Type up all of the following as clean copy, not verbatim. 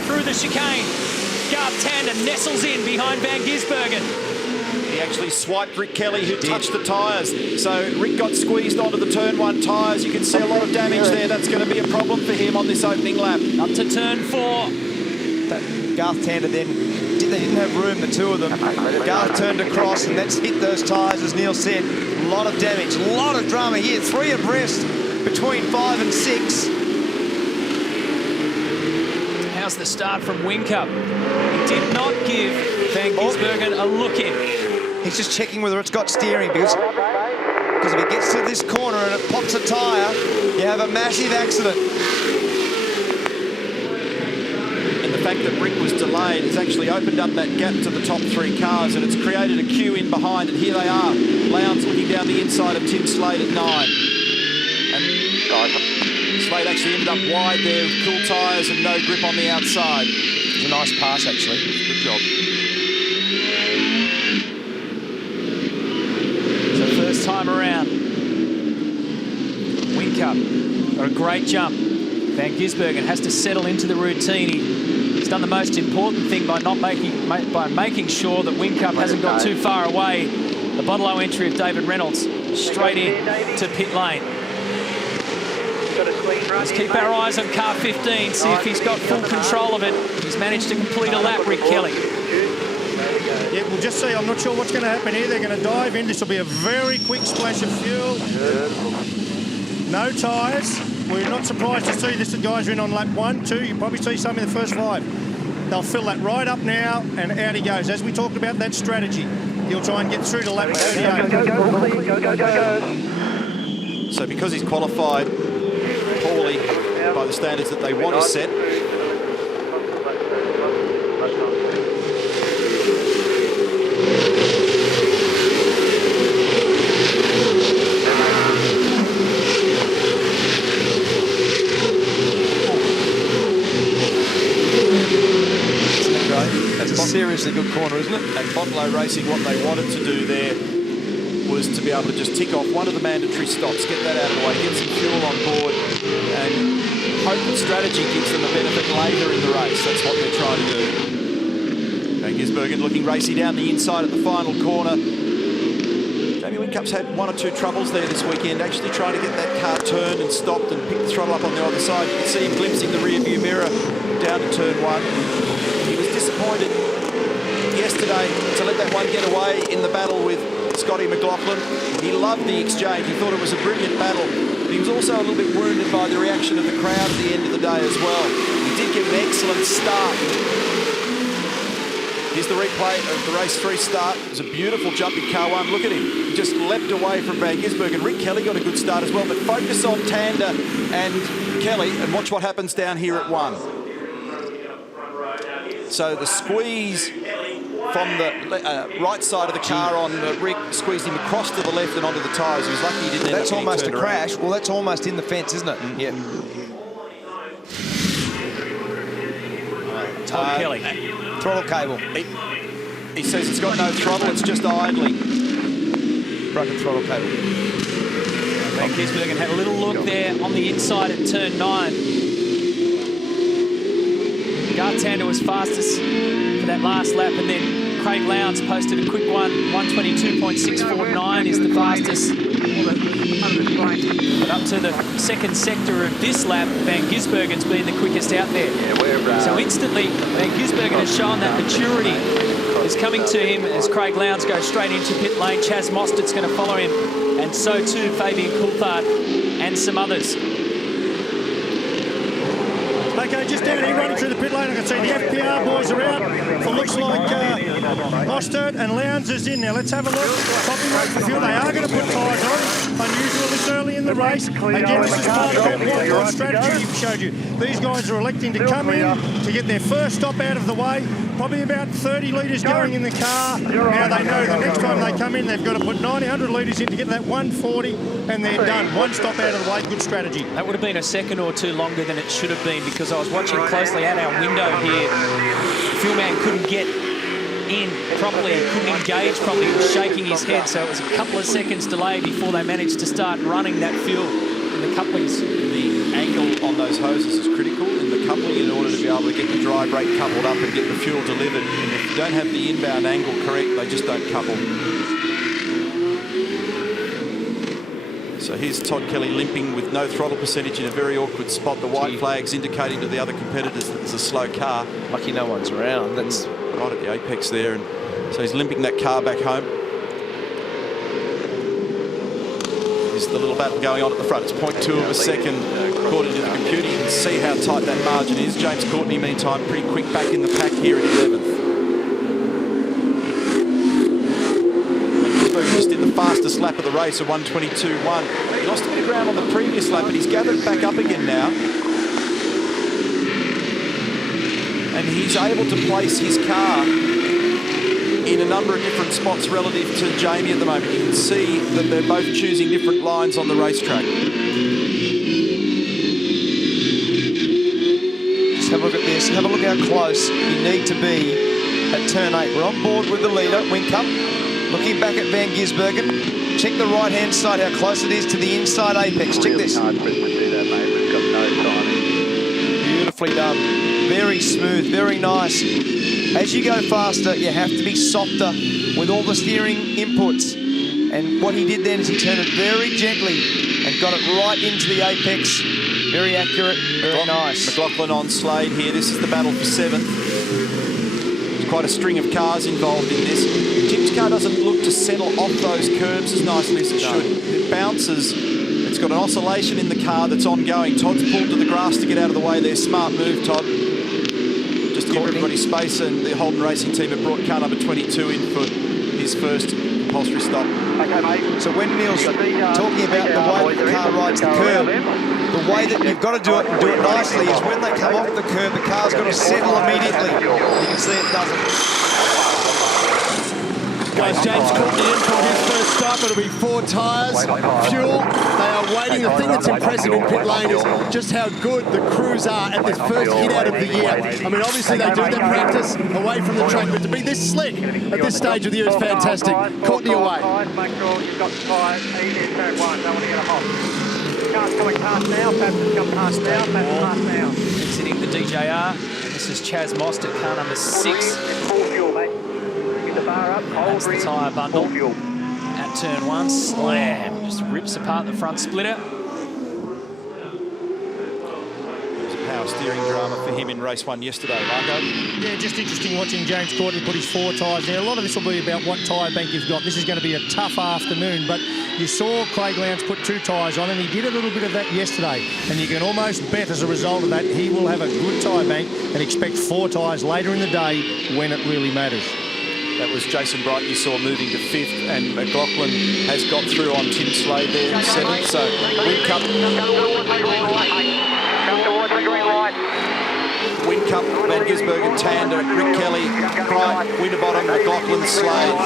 through the chicane. Garth Tander nestles in behind Van Gisbergen. He actually swiped Rick Kelly, who touched the tyres. So Rick got squeezed onto the turn 1 tyres. You can see a lot of damage there. That's going to be a problem for him on this opening lap. Up to turn 4. Garth Tander then, they didn't have room, the two of them. Garth turned across and that's hit those tyres, as Neil said. A lot of damage, a lot of drama here. 3 abreast between 5 and 6. How's the start from Whincup? He did not give Van Gisbergen a look in. He's just checking whether it's got steering, because if it gets to this corner and it pops a tyre, you have a massive accident. And the fact that Rick was delayed has actually opened up that gap to the top 3 cars, and it's created a queue in behind, and here they are. Lowndes looking down the inside of Tim Slade at 9. And Slade actually ended up wide there with cool tyres and no grip on the outside. It was a nice pass, actually. Good job. So first time around, Whincup got a great jump. Van Gisbergen has to settle into the routine. He's done the most important thing by making sure that Whincup hasn't got too far away. The Bottle-O entry of David Reynolds straight in to pit lane. Let's keep our eyes on car 15, see if he's got full control of it. He's managed to complete a lap, Rick Kelly. Yeah, we'll just see. I'm not sure what's going to happen here. They're going to dive in. This will be a very quick splash of fuel. No tyres. We're not surprised to see this. The guys are in on lap 1, 2. You probably see some in the first 5. They'll fill that right up now, and out he goes. As we talked about that strategy, he'll try and get through to lap 38. Go. So because he's qualified poorly by the standards that they want to set, That's a seriously good corner, isn't it? and Bottle-O Racing, what they wanted to do there was to be able to just tick off one of the mandatory stops, get that out of the way, get some fuel on board, and hope that strategy gives them a benefit later in the race. That's what they're trying to do. Van Gisbergen looking racy down the inside at the final corner. Jamie Whincup's had 1 or 2 troubles there this weekend, actually trying to get that car turned and stopped and pick the throttle up on the other side. You can see him glimpsing the rear view mirror down to turn 1. He was disappointed yesterday to let that one get away in the battle with Scotty McLaughlin. He loved the exchange. He thought it was a brilliant battle. But he was also a little bit wounded by the reaction of the crowd at the end of the day as well. He did get an excellent start. Here's the replay of the race 3 start. It was a beautiful jump in car 1. Look at him. He just leapt away from Van Gisbergen. Rick Kelly got a good start as well. But focus on Tander and Kelly and watch what happens down here at 1. So the squeeze from the right side of the car on Rick squeezed him across to the left and onto the tyres. He was lucky he didn't end up That's almost a crash. around. Well, that's almost in the fence, isn't it? Yeah. Tom Kelly. Throttle cable. He says it's got no throttle, it's just idling. Broken throttle cable. Van Gisbergen had a little look there on the inside at turn 9. Garth Tander was fastest for that last lap, and then Craig Lowndes posted a quick one. 122.649 is the fastest. But up to the second sector of this lap, Van Gisbergen's been the quickest out there. So instantly, Van Gisbergen has shown that maturity is coming to him as Craig Lowndes goes straight into pit lane. Chaz Mostert's going to follow him, and so too Fabian Coulthard and some others. Okay, just down here running through the pit lane, I can see the FPR boys are out. It looks like Mostert and Lowndes is in now. Let's have a look. Topping rate for fuel. They are going to put tyres on. Unusual this early in the race. Again, this is part of that one strategy we showed you. These guys are electing to come in to get their first stop out of the way. Probably about 30 litres going in the car. Now they know the next time they come in, they've got to put 900 litres in to get that 140, and they're done. One stop out of the way. Good strategy. That would have been a second or two longer than it should have been, because I was watching closely out our window here. The fuel man couldn't get in properly, couldn't engage properly, he was shaking his head, so it was a couple of seconds delay before they managed to start running that fuel in the couplings. The angle on those hoses is critical in the coupling in order to be able able to get the dry brake coupled up and get the fuel delivered. And if you don't have the inbound angle correct, they just don't couple. So here's Todd Kelly limping with no throttle percentage in a very awkward spot. The white flag's indicating to the other competitors that there's a slow car. Lucky no one's around. That's right at the apex there. And so he's limping that car back home. There's the little battle going on at the front. It's 0.2 of a second according to the computer. You can see how tight that margin is. James Courtney, meantime, pretty quick back in the pack here at 11th. Just did the fastest lap of the race, a 1:22.1. He lost a bit of ground on the previous lap, but he's gathered it back up again now. And he's able to place his car in a number of different spots relative to Jamie at the moment. You can see that they're both choosing different lines on the racetrack. Just have a look at this. Have a look how close you need to be at turn 8. We're on board with the leader, Whincup. Looking back at Van Gisbergen. Check the right-hand side, how close it is to the inside apex. Check this. Beautifully done. Very smooth, very nice. As you go faster, you have to be softer with all the steering inputs. And what he did then is he turned it very gently and got it right into the apex. Very accurate, very nice. McLaughlin on Slade here. This is the battle for 7th. Quite a string of cars involved in this. Tim's car doesn't look to settle off those curbs as nicely as it should. It bounces. It's got an oscillation in the car that's ongoing. Todd's pulled to the grass to get out of the way there. Smart move, Todd. Just to give everybody space, and the Holden Racing team have brought car number 22 in for his first compulsory stop. Okay, mate. So when Neil's talking about the way the car rides the curb, the way that you've got to do it and do it nicely is when they come off the curb, the car's got to settle immediately. You can see it doesn't. Guys, James Courtney in for his first stop. It'll be 4 tyres, fuel. They are waiting. The thing that's impressive in pit lane is just how good the crews are at this first hit out of the year. I mean, obviously they do their practice away from the track, but to be this slick at this stage of the year is fantastic. Courtney away. Make sure you've got the tyres easy in turn 1. Don't want to get a hop. Car's coming past now. Fastest come past now. Fastest past now. Exiting the DJR. And this is Chaz Most at car number 6. Full fuel, mate. Get the bar up. That's the tyre bundle. At turn 1, slam. Just rips apart the front splitter. Power steering drama for him in race 1 yesterday, Marco. Yeah, just interesting watching James Courtney put his 4 tyres there. A lot of this will be about what tyre bank you've got. This is going to be a tough afternoon, but you saw Craig Lowndes put 2 tyres on, and he did a little bit of that yesterday. And you can almost bet as a result of that, he will have a good tyre bank and expect 4 tyres later in the day when it really matters. That was Jason Bright you saw moving to 5th, and McLaughlin has got through on Tim Slade there in 7th. So Whincup. Whincup, Van Gisbergen, Tander, Rick Kelly, Bright, Winterbottom, McLaughlin, Slade,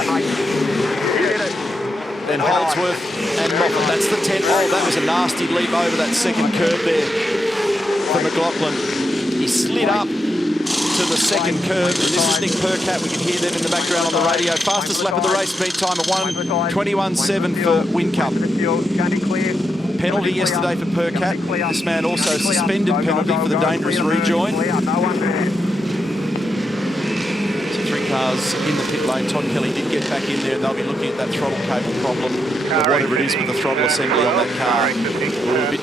then Holdsworth and Moffat. That's the 10. Oh, that was a nasty leap over that second curb there for McLaughlin. He slid up to the second curb, and this is Nick Percat. We can hear them in the background on the radio. Fastest lap of the race, meantime, at 1:21.7 for Whincup. Penalty yesterday for Percat. This man also suspended penalty for the dangerous rejoin. So 3 cars in the pit lane. Todd Kelly did get back in there, and they'll be looking at that throttle cable problem, or whatever it is with the throttle assembly on that car. A little bit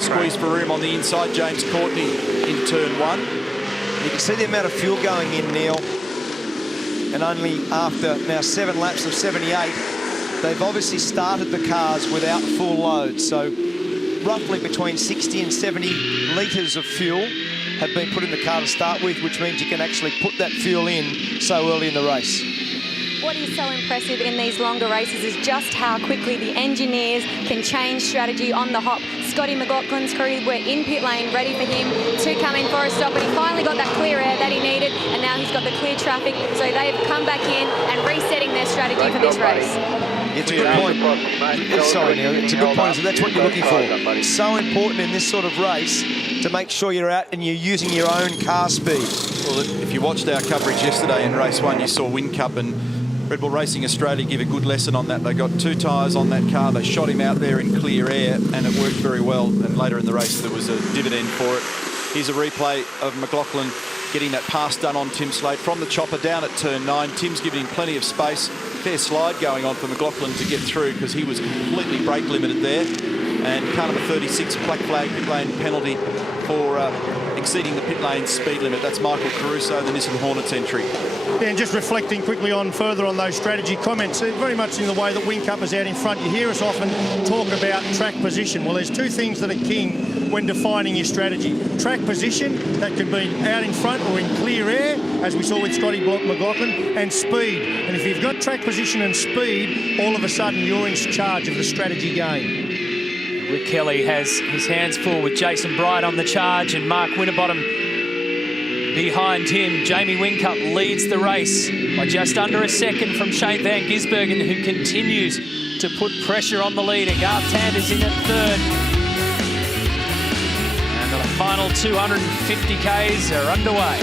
squeezed for room on the inside. James Courtney in turn 1. You can see the amount of fuel going in, Neil. And only after now 7 laps of 78, they've obviously started the cars without full load. So roughly between 60 and 70 litres of fuel have been put in the car to start with, which means you can actually put that fuel in so early in the race. What is so impressive in these longer races is just how quickly the engineers can change strategy on the hop. Scotty McLaughlin's crew were in pit lane, ready for him to come in for a stop, and he finally got that clear air that he needed, and now he's got the clear traffic, so they've come back in and resetting their strategy for this race. It's a good point. Sorry, Neil. It's a good point. So that's what you're looking for. It's so important in this sort of race to make sure you're out and you're using your own car speed. Well, if you watched our coverage yesterday in race 1, you saw Whincup and Red Bull Racing Australia give a good lesson on that. They got 2 tyres on that car. They shot him out there in clear air, and it worked very well. And later in the race, there was a dividend for it. Here's a replay of McLaughlin getting that pass done on Tim Slade from the chopper down at turn 9. Tim's giving him plenty of space. Fair slide going on for McLaughlin to get through because he was completely brake limited there. And car number 36, black flag pit lane penalty for exceeding the pit lane speed limit. That's Michael Caruso, the Nissan Hornets entry. Yeah, and just reflecting quickly on further on those strategy comments, very much in the way that Whincup is out in front. You hear us often talk about track position. Well, there's two things that are king when defining your strategy. Track position, that can be out in front or in clear air, as we saw with Scotty McLaughlin, and speed. And if you've got track position and speed, all of a sudden you're in charge of the strategy game. Rick Kelly has his hands full with Jason Bright on the charge and Mark Winterbottom behind him. Jamie Whincup leads the race by just under a second from Shane Van Gisbergen, who continues to put pressure on the leader. Garth Tander's in at third. And the final 250 Ks are underway.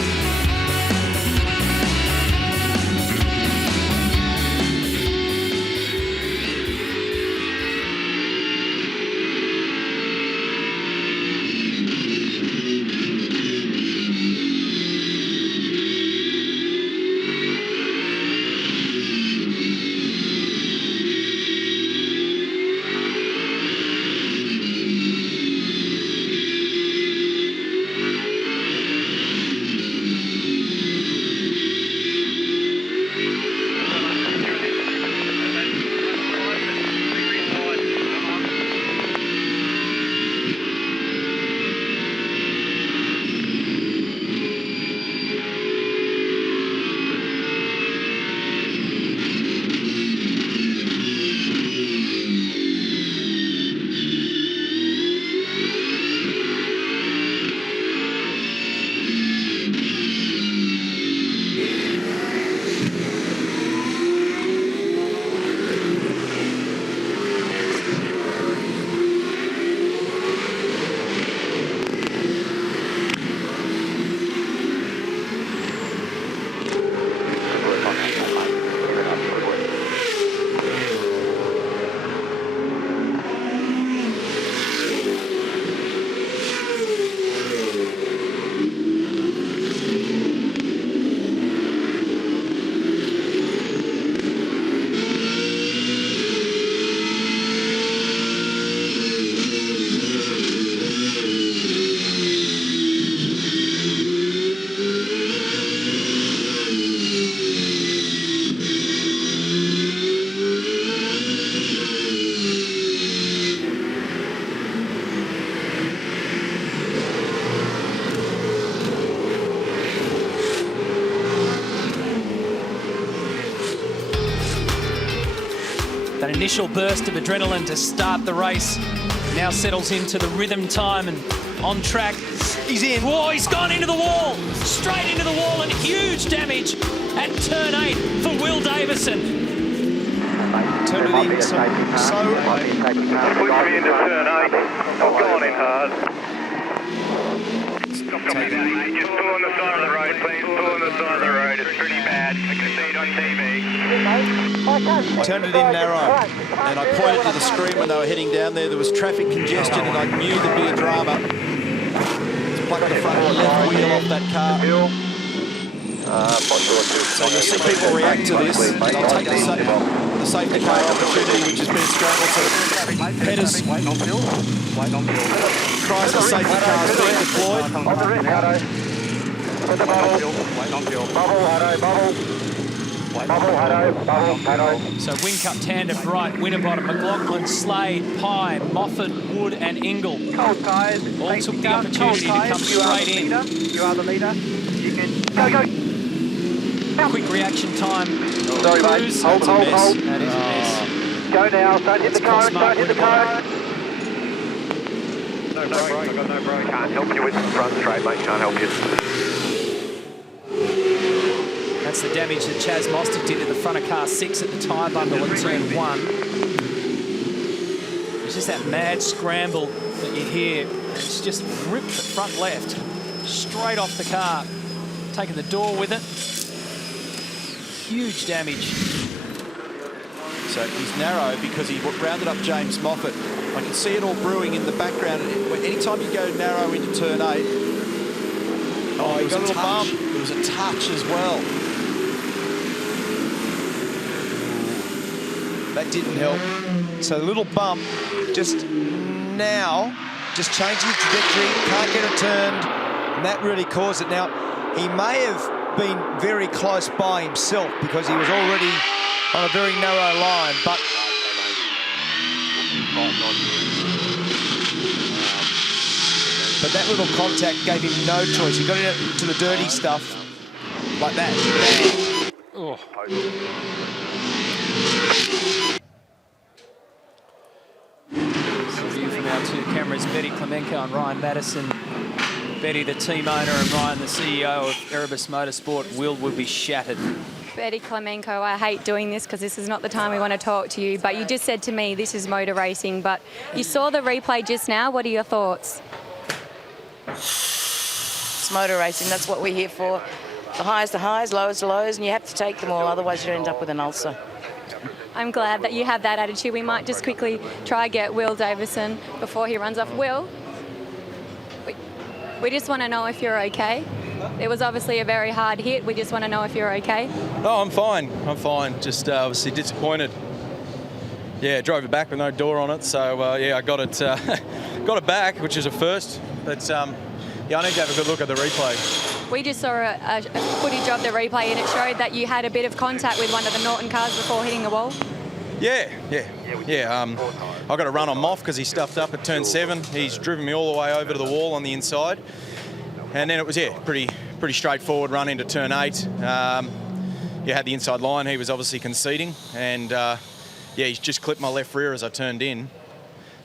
That initial burst of adrenaline to start the race now settles into the rhythm time and on track. He's in. Whoa, he's gone into the wall. Straight into the wall and huge damage at turn 8 for Will Davison. Turn it in. So push me into turn 8. I've gone in hard. Stop me down, mate. Just pull on the side of the road, please. Pull on the side of the road. It's pretty bad. I can see it on TV. Turn it in narrow. And I pointed to the screen when they were heading down there. There was traffic congestion and I knew there'd be a drama. Let's pluck the front left wheel off that car. So you'll see people react to this. They'll take the safety car opportunity, which has been scrambled. So Pettis tries the safety car being deployed. So Whincup, Tander, Bright, Winterbottom, McLaughlin, Slade, Pye, Moffat, Wood and Ingle all took the opportunity to come straight in. You are the leader. You can go. Quick reaction time. Sorry, mate. Hold. That is a mess. Go now. Don't hit the car. Don't hit the car. No brake. I've got no brake. Can't help you with the front straight, mate. Can't help you. That's the damage that Chaz Mostert did at the front of car 6 at the tyre bundle at turn 1. It's just that mad scramble that you hear. It's just ripped the front left straight off the car, taking the door with it. Huge damage. So he's narrow because he rounded up James Moffat. I can see it all brewing in the background. Anytime you go narrow into turn 8, Oh, he got a little bump. There was a touch as well. That didn't help. So a little bump just now, just changing the trajectory, can't get it turned, and that really caused it. Now, he may have been very close by himself because he was already on a very narrow line, but that little contact gave him no choice. He got into the dirty stuff like that. Oh. So view from our two cameras, Betty Clemenko and Ryan Madison. Betty, the team owner, and Ryan, the CEO of Erebus Motorsport. Will be shattered. Betty Clemenko, I hate doing this because this is not the time we want to talk to you, but you just said to me this is motor racing, but you saw the replay just now. What are your thoughts? It's motor racing, that's what we're here for. The highs to highs, lows to lows, and you have to take them all, otherwise you end up with an ulcer. I'm glad that you have that attitude. We might just quickly try get Will Davison before he runs off. Will, we just want to know if you're okay. It was obviously a very hard hit. We just want to know if you're okay. No, I'm fine. I'm fine. Just obviously disappointed. Yeah, drove it back with no door on it. So yeah, I got it back, which is a first. But yeah, I need to have a good look at the replay. We just saw a footage of the replay, and it showed that you had a bit of contact with one of the Norton cars before hitting the wall. Yeah. I got a run on Moff because he stuffed up at turn 7. He's driven me all the way over to the wall on the inside. And then it was, pretty straightforward run into turn 8. You had the inside line. He was obviously conceding. And, yeah, he's just clipped my left rear as I turned in.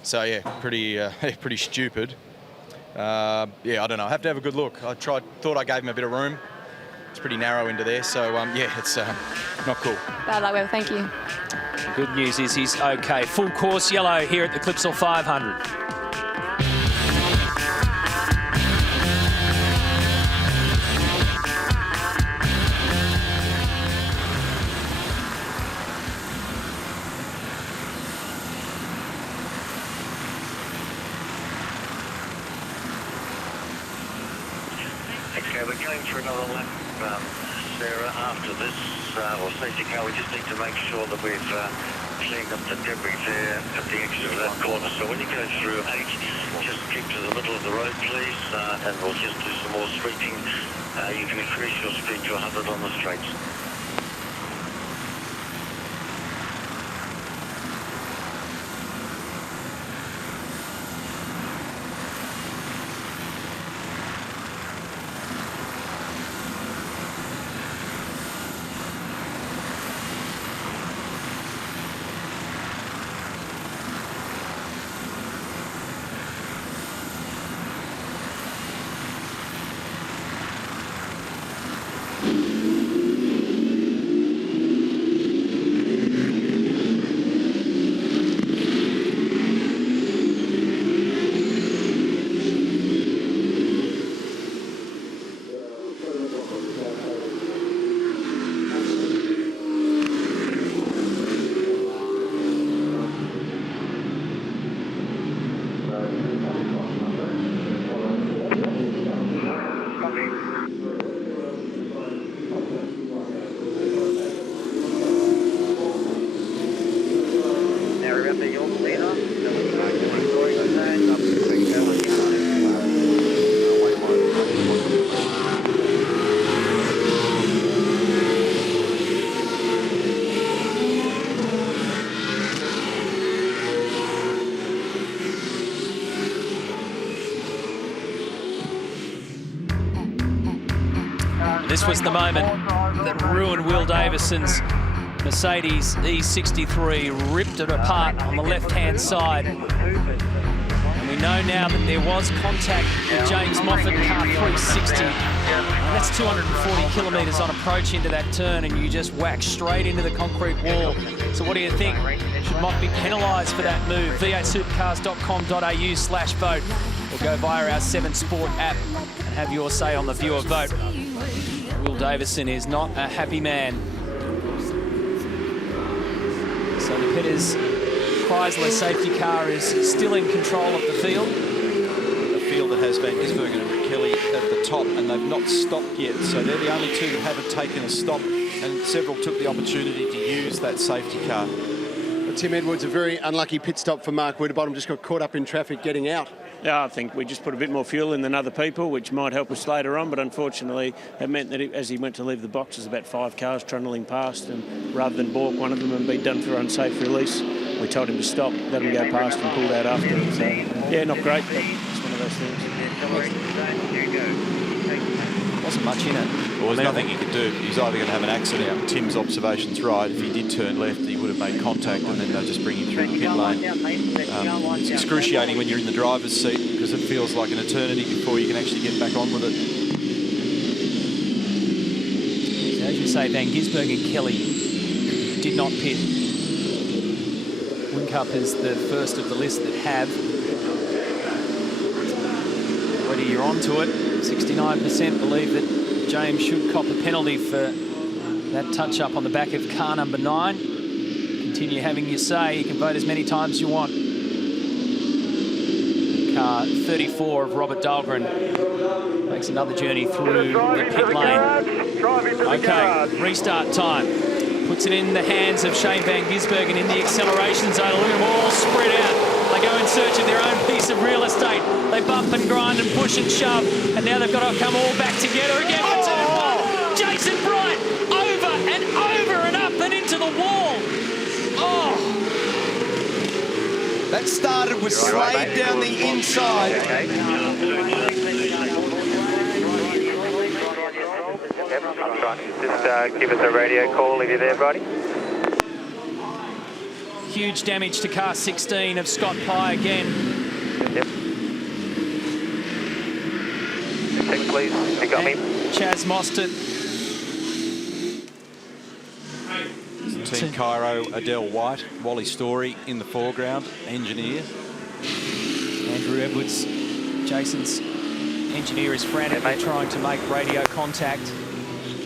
So, yeah, pretty stupid. Yeah, I don't know. I have to have a good look. Thought I gave him a bit of room. It's pretty narrow into there. So, yeah, it's not cool. Bad luck, Will. Thank you. The good news is he's okay. Full course yellow here at the Clipsal 500. Okay, we're going for another lap, Sarah, after this, or safety car. We just need to make sure that we've cleaned up the debris there at the exit of that corner. So when you go through 8, just keep to the middle of the road, please, and we'll just do some more sweeping. You can increase your speed to 100 on the straights. This was the moment that ruined Will Davison's Mercedes E63, ripped it apart on the left-hand side. And we know now that there was contact with James Moffat, car 360. And that's 240 kilometres on approach into that turn, and you just whack straight into the concrete wall. So what do you think? Should Moff be penalised for that move? v8supercars.com.au/vote, or go via our 7 Sport app and have your say on the viewer vote. Will Davison is not a happy man. So the Petters Chrysler safety car is still in control of the field. The field field that has Van Gisbergen and Rick Kelly at the top, and they've not stopped yet. So they're the only two that haven't taken a stop, and several took the opportunity to use that safety car. Well, Tim Edwards, a very unlucky pit stop for Mark Winterbottom, just got caught up in traffic getting out. Yeah, I think we just put a bit more fuel in than other people, which might help us later on, but unfortunately it meant that as he went to leave the boxes, about 5 cars trundling past, and rather than balk one of them and be done for unsafe release, we told him to stop, let him go past and pulled out after him. So, yeah, not great, but it's one of those things. Wasn't much in it. Well, there's nothing he could do. He's either going to have an accident. Tim's observation's right. If he did turn left, he would have made contact, and then they'll just bring him through the pit lane. It's excruciating when you're in the driver's seat, because it feels like an eternity before you can actually get back on with it. So as you say, Van Gisbergen and Kelly did not pit. Whincup is the first of the list that have. Whether you're onto it, 69% believe that James should cop a penalty for that touch-up on the back of car number 9. Continue having your say. You can vote as many times as you want. Car 34 of Robert Dahlgren makes another journey through the pit lane. Okay, restart time. Puts it in the hands of Shane Van Gisbergen in the acceleration zone. Look at them all spread out. They go in search of their own piece of real estate. They bump and grind and push and shove, and now they've got to come all back together again for turn 1. Jason Bright over and over and up and into the wall. Oh! That started with Slade down the inside. Just give us a radio call if you're there, buddy. Huge damage to car 16 of Scott Pye again. Yep. Check, please. You got me? Chaz Mostert. Team Cairo, Adele White, Wally Story in the foreground, engineer. Andrew Edwards, Jason's engineer, is frantically trying to make radio contact.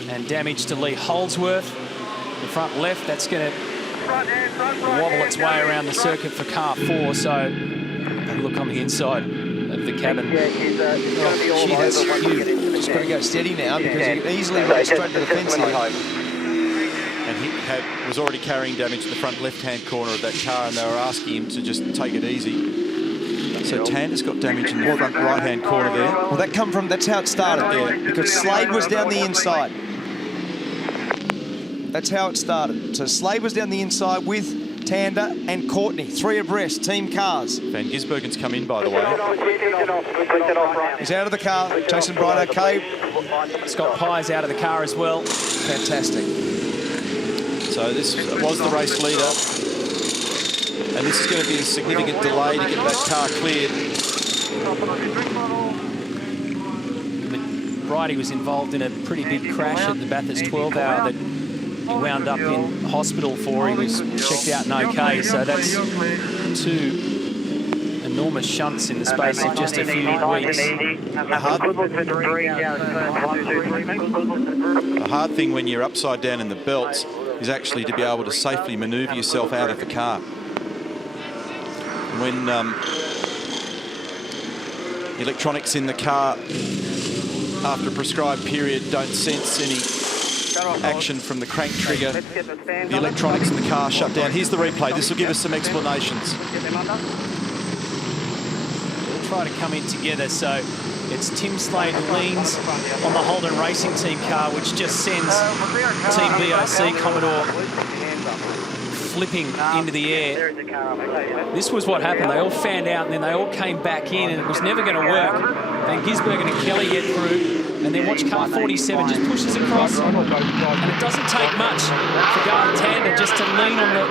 And damage to Lee Holdsworth. The front left, that's going to wobble its way around the circuit for car 4. So have a look on the inside of the cabin. She has just got to go steady now, because he can easily run straight to the fence here. And he was already carrying damage to the front left-hand corner of that car, and they were asking him to just take it easy. So Tander's got damage in the front right-hand corner there. Well, that's how it started there, because Slade was down the inside. That's how it started. So Slade was down the inside with Tander and Courtney, 3 abreast, team cars. Van Gisbergen's come in, by the way. He's out of the car. Jason Bright okay. Scott Pye's out of the car as well. Fantastic. So this was the race leader. And this is going to be a significant delay to get that car cleared. Brighty was involved in a pretty big crash at the Bathurst 12 hour that he wound up in hospital for. He was checked out and okay, so that's 2 enormous shunts in the space of just a few weeks. The hard thing when you're upside down in the belts is actually to be able to safely manoeuvre yourself out of the car. When electronics in the car after a prescribed period don't sense any action from the crank trigger, the electronics in the car shut down. Here's the replay. This will give us some explanations. We'll try to come in together. So it's Tim Slade leans on the Holden Racing Team car, which just sends Team BOC Commodore flipping into the air. This was what happened. They all fanned out and then they all came back in, and it was never going to work. Van Gisbergen and Kelly get through, and then watch car 47 just pushes across, and it doesn't take much for Garth Tander just to lean on the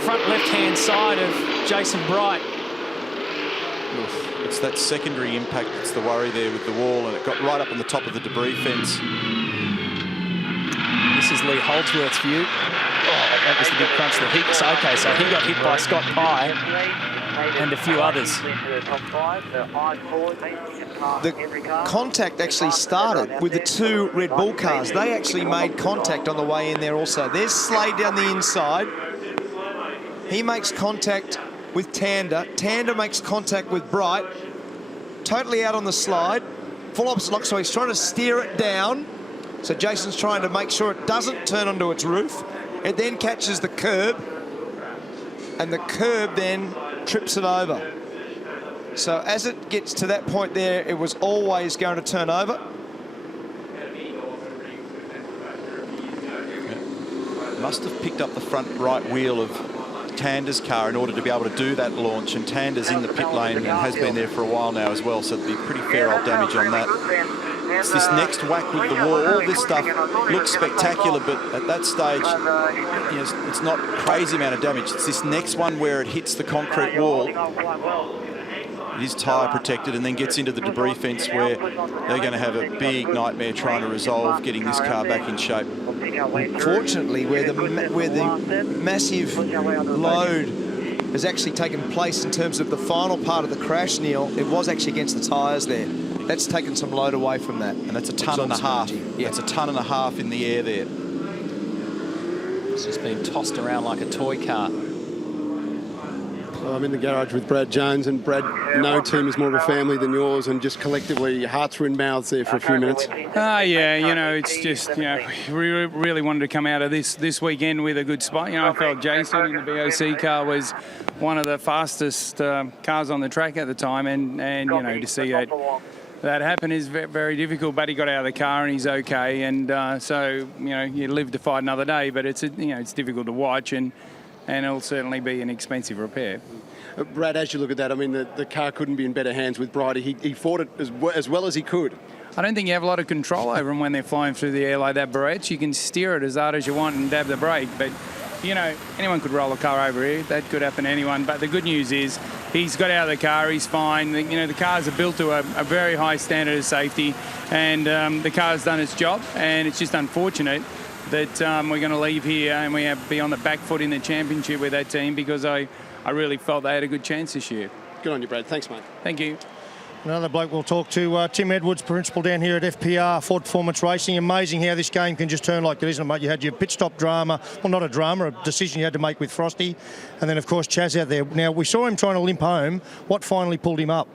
front left-hand side of Jason Bright. It's that secondary impact that's the worry there with the wall, and it got right up on the top of the debris fence. This is Lee Holdsworth's view. That was the big crunch that he... So, okay, so he got hit by Scott Pye and a few others. The contact actually started with the 2 Red Bull cars. They actually made contact on the way in there also. There's Slade down the inside. He makes contact with Tander. Tander makes contact with Bright. totally out on the slide. Full opposite lock, so he's trying to steer it down. So Jason's trying to make sure it doesn't turn onto its roof. It then catches the curb, and the curb then trips it over. So as it gets to that point there, it was always going to turn over. Must have picked up the front right wheel of Tander's car in order to be able to do that launch, and Tander's in the pit lane and has been there for a while now as well, so there'll be pretty fair old damage on that. It's this next whack with the wall. All this stuff looks spectacular, but at that stage, you know, it's not a crazy amount of damage. It's this next one where it hits the concrete wall. It is tyre protected and then gets into the debris fence, where they're going to have a big nightmare trying to resolve getting this car back in shape. Fortunately, where the massive load has actually taken place in terms of the final part of the crash, Neil, it was actually against the tyres there. That's taken some load away from that. And that's a tonne and a half. Yeah, it's a tonne and a half in the air there. It's just been tossed around like a toy car. I'm in the garage with Brad Jones, and Brad, no team is more of a family than yours, and just collectively hearts were in mouths there for a few minutes. Yeah, you know, it's just, you know, we really wanted to come out of this weekend with a good spot. You know, I felt Jason in the BOC car was one of the fastest cars on the track at the time, and you know, to see that happen is very difficult, but he got out of the car and he's okay, and so, you know, you live to fight another day, but it's, you know, it's difficult to watch, and it'll certainly be an expensive repair. Brad, as you look at that, I mean, the car couldn't be in better hands with Bridie. He fought it as well as he could. I don't think you have a lot of control over them when they're flying through the air like that, Barrett's. You can steer it as hard as you want and dab the brake, but, you know, anyone could roll a car over here. That could happen to anyone, but the good news is he's got out of the car, he's fine. You know, the cars are built to a very high standard of safety, and the car's done its job, and it's just unfortunate that we're going to leave here and we have to be on the back foot in the championship with that team, because I really felt they had a good chance this year. Good on you, Brad. Thanks, mate. Thank you. Another bloke we'll talk to, Tim Edwards, principal down here at FPR, Ford Performance Racing. Amazing how this game can just turn like that, isn't it, mate? You had your pit stop drama, well, not a drama, a decision you had to make with Frosty, and then, of course, Chaz out there. Now, we saw him trying to limp home. What finally pulled him up?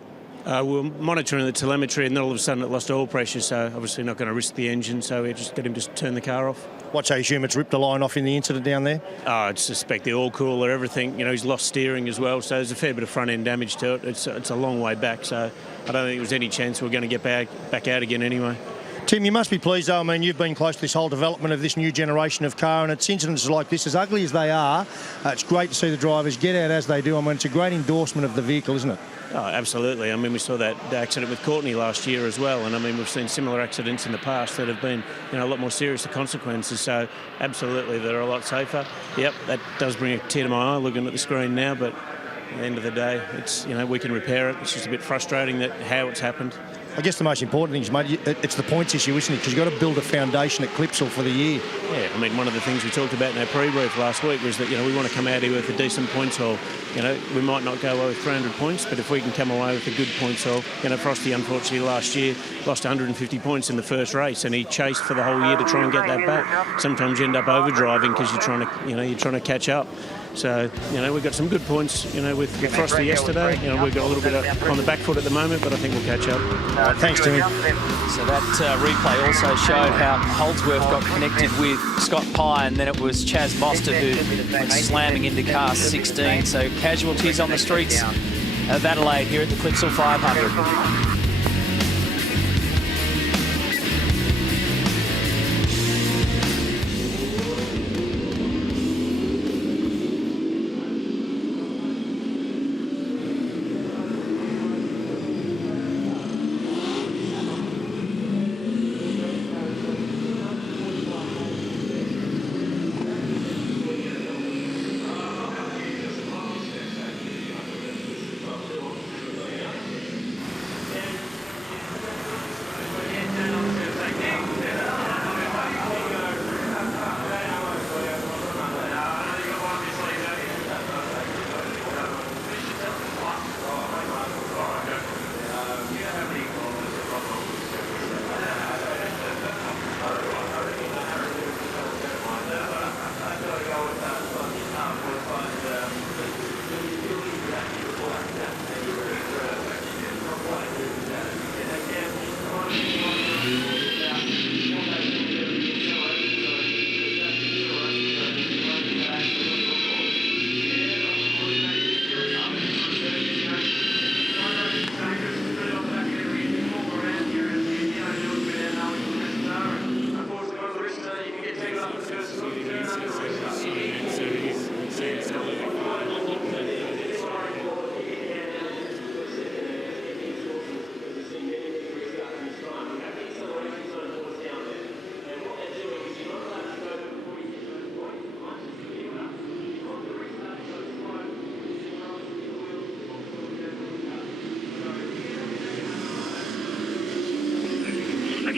We were monitoring the telemetry, and then all of a sudden it lost oil pressure, so obviously not going to risk the engine, so we just got him to turn the car off. What's I assume it's ripped a line off in the incident down there? I suspect the oil cooler, everything. You know, he's lost steering as well, so there's a fair bit of front-end damage to it. It's a long way back, so I don't think there was any chance we're going to get back out again anyway. Tim, you must be pleased, though. I mean, you've been close to this whole development of this new generation of car, and it's incidents like this, as ugly as they are, it's great to see the drivers get out as they do. I mean, it's a great endorsement of the vehicle, isn't it? Oh, absolutely. I mean, we saw that accident with Courtney last year as well, and I mean, we've seen similar accidents in the past that have been, you know, a lot more serious, the consequences. So, absolutely, they're a lot safer. Yep, that does bring a tear to my eye looking at the screen now, but at the end of the day, it's, you know, we can repair it. It's just a bit frustrating that how it's happened. I guess the most important thing is, mate, it's the points issue, isn't it? Because you've got to build a foundation at Clipsal for the year. Yeah, I mean, one of the things we talked about in our pre-brief last week was that, you know, we want to come out here with a decent points haul. You know, we might not go away with 300 points, but if we can come away with a good points haul, you know, Frosty, unfortunately, last year lost 150 points in the first race, and he chased for the whole year to try and get that back. Sometimes you end up overdriving because you're trying to catch up. So, you know, we've got some good points, you know, with Frosty yesterday. You know, we've got a little bit on the back foot at the moment, but I think we'll catch up. Thanks, Timmy. So that replay also showed how Holdsworth got connected with Scott Pye, and then it was Chaz Mostert who went slamming into car 16. So casualties on the streets of Adelaide here at the Clipsal 500.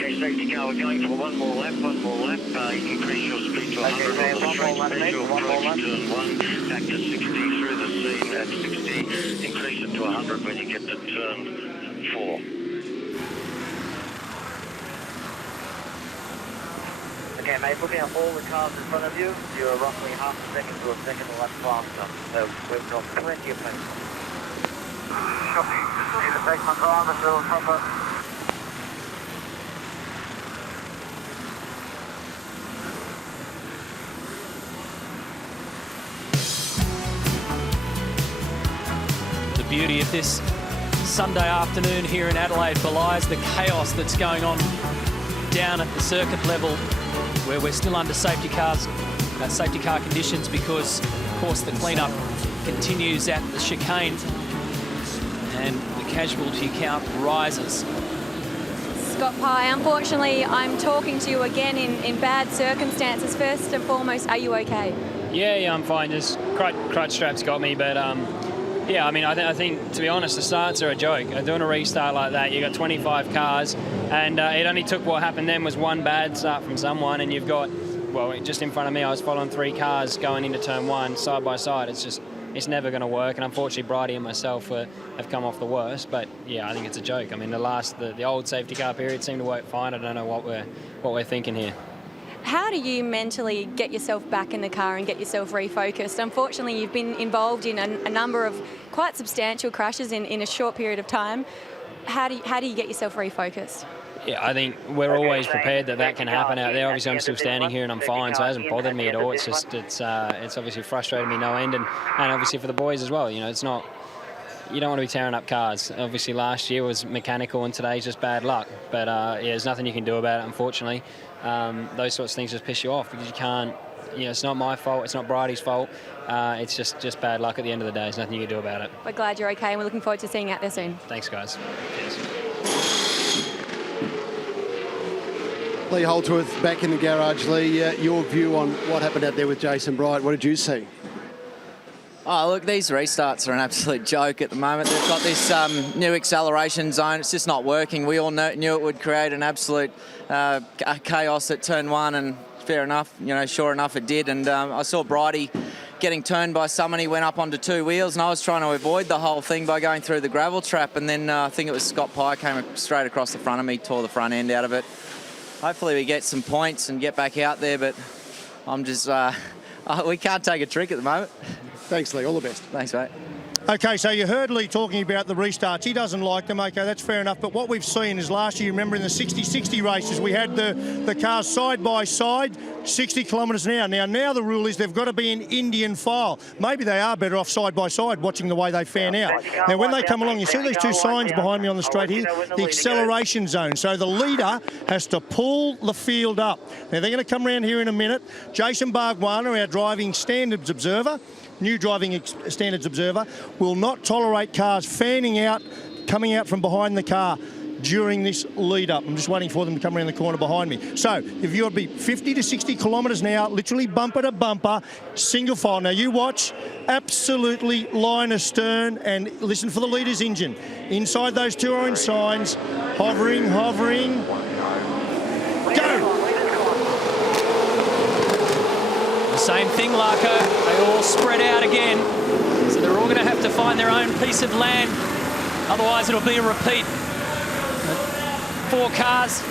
Okay, safety car, we're going for one more lap. Increase your speed to 100 on the straight, special approach turn 1, back to 60 through the scene at 60, increase it to 100 when you get to turn 4. Okay, mate, looking at all the cars in front of you, you're roughly half a second to a second lap faster, so we've got plenty of pace. Copy, just need to take my driver to the proper. The beauty of this Sunday afternoon here in Adelaide belies the chaos that's going on down at the circuit level, where we're still under safety car conditions because, of course, the cleanup continues at the chicane and the casualty count rises. Scott Pye, unfortunately, I'm talking to you again in bad circumstances. First and foremost, are you okay? Yeah, I'm fine. Just crutch straps got me, but yeah, I mean, I think, to be honest, the starts are a joke. Doing a restart like that, you got 25 cars, and it only took what happened then was one bad start from someone, and you've got, well, just in front of me, I was following 3 cars going into turn 1 side by side. It's never going to work, and unfortunately, Bridie and myself have come off the worst. But yeah, I think it's a joke. I mean, the old safety car period seemed to work fine. I don't know what we're thinking here. How do you mentally get yourself back in the car and get yourself refocused? Unfortunately, you've been involved in a number of quite substantial crashes in a short period of time. How do you get yourself refocused? Yeah, I think we're always prepared that can happen out there. Obviously, I'm still standing here and I'm fine, so it hasn't bothered me at all. It's just it's obviously frustrated me no end, and obviously for the boys as well. You know, it's not. You don't want to be tearing up cars. Obviously, last year was mechanical and today's just bad luck. But yeah, there's nothing you can do about it, unfortunately. Those sorts of things just piss you off because you can't. You know, it's not my fault. It's not Bridie's fault. It's just bad luck at the end of the day. There's nothing you can do about it. We're glad you're okay, and we're looking forward to seeing you out there soon. Thanks, guys. Cheers. Lee Holdsworth back in the garage. Lee, your view on what happened out there with Jason Bright, what did you see? Oh, look, these restarts are an absolute joke at the moment. They've got this new acceleration zone. It's just not working. We all knew it would create an absolute chaos at turn 1, and fair enough, you know, sure enough it did. And I saw Bridie getting turned by someone. He went up onto 2 wheels, and I was trying to avoid the whole thing by going through the gravel trap. And then I think it was Scott Pye came straight across the front of me, tore the front end out of it. Hopefully we get some points and get back out there, but I'm just, we can't take a trick at the moment. Thanks, Lee. All the best. Thanks, mate. Okay, so you heard Lee talking about the restarts. He doesn't like them. Okay, that's fair enough. But what we've seen is last year, remember in the 60-60 races, we had the cars side by side, 60 kilometres an hour. Now the rule is they've got to be in Indian file. Maybe they are better off side by side, watching the way they fan out. Now, when they come along, you see these 2 signs behind me on the straight here, the acceleration zone. So the leader has to pull the field up. Now, they're going to come around here in a minute. Jason Bargwana, our driving standards observer, new driving standards observer, will not tolerate cars fanning out, coming out from behind the car during this lead up. I'm just waiting for them to come around the corner behind me. So if you'll be 50 to 60 kilometres an hour, literally bumper to bumper, single file. Now you watch, absolutely line astern, and listen for the leader's engine. Inside those 2 orange signs, hovering, go! Same thing, Larko. They all spread out again. So they're all going to have to find their own piece of land. Otherwise, it'll be a repeat. 4 cars,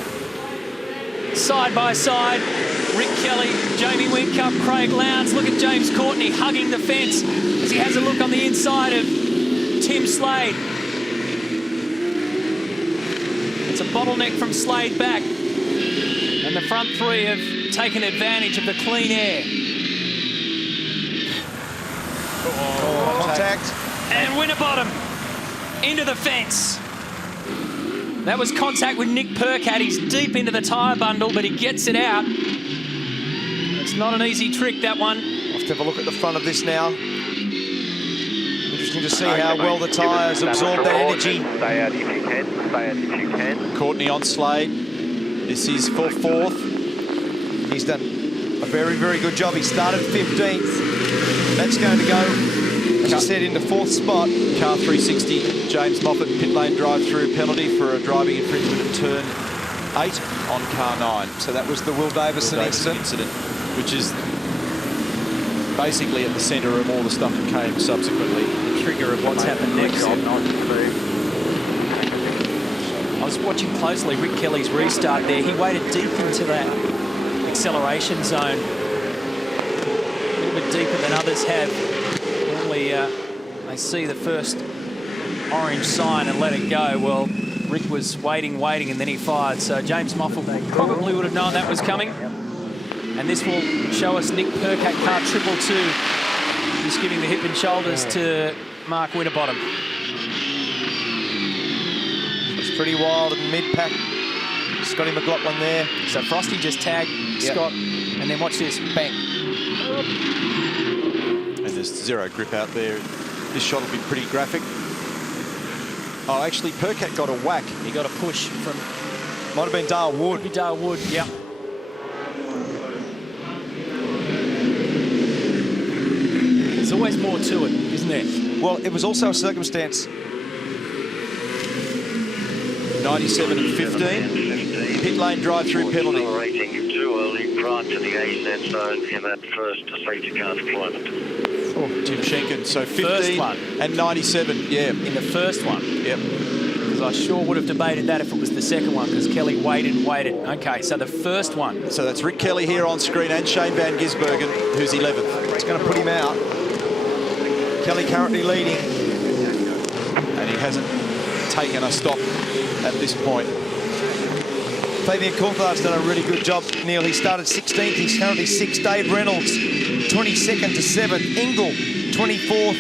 side by side. Rick Kelly, Jamie Whincup, Craig Lowndes. Look at James Courtney hugging the fence as he has a look on the inside of Tim Slade. It's a bottleneck from Slade back. And the front 3 have taken advantage of the clean air. Contact. And Winterbottom into the fence. That was contact with Nick Percat. He's deep into the tyre bundle, but he gets it out. It's not an easy trick, that one. Let's have a look at the front of this now. Interesting to see how well the tyres absorb that energy. Stay out if you can. Stay out if you can. Courtney on Slade. This is for 4th. He's done a very, very good job. He started 15th. That's going to go, as I said, into 4th spot. Car 360, James Moffat, pit lane drive-through penalty for a driving infringement at turn 8 on car 9. So that was the Will Davison incident, which is basically at the centre of all the stuff that came subsequently. The trigger of what's happened next. I was watching closely Rick Kelly's restart there. He waded deep into that acceleration zone. A little bit deeper than others have. Normally they see the first orange sign and let it go. Well, Rick was waiting, and then he fired. So James Moffel probably would have known that was coming. And this will show us Nick Percat, car 222, just giving the hip and shoulders to Mark Winterbottom. It's pretty wild in mid-pack. Scotty McLaughlin there. So Frosty just tagged Scott, and then watch this, bang. And there's zero grip out there. This shot will be pretty graphic. Oh, actually, Percat got a whack. He got a push from... Might have been Dale Wood. Could be Dale Wood, yeah. There's always more to it, isn't there? Well, it was also a circumstance. 97 and 15. Pit lane drive-through penalty. Accelerating too early prior to the AZ zone in that first safety car deployment. Oh, Tim Schenken. So 15 and 97, yeah. In the first one? Yep. Because I sure would have debated that if it was the second one, because Kelly waited. Okay, so the first one. So that's Rick Kelly here on screen and Shane Van Gisbergen, who's 11th. It's going to put him out. Kelly currently leading. And he hasn't taken a stop at this point. Fabian Coulthard's done a really good job, Neil. He started 16th. He's currently 6th. Dave Reynolds, 22nd to 7th. Ingle, 24th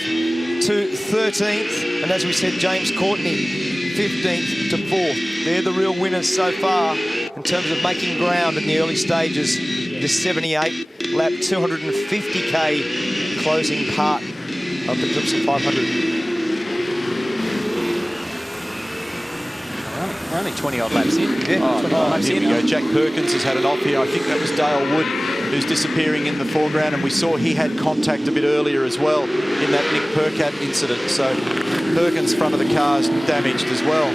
to 13th. And as we said, James Courtney, 15th to 4th. They're the real winners so far in terms of making ground in the early stages. This 78-lap, 250k closing part of the Clipsal 500. We're only 20-odd laps in. Yeah. Here we go. Jack Perkins has had an off here. I think that was Dale Wood who's disappearing in the foreground, and we saw he had contact a bit earlier as well in that Nick Percat incident. So Perkins' front of the car is damaged as well.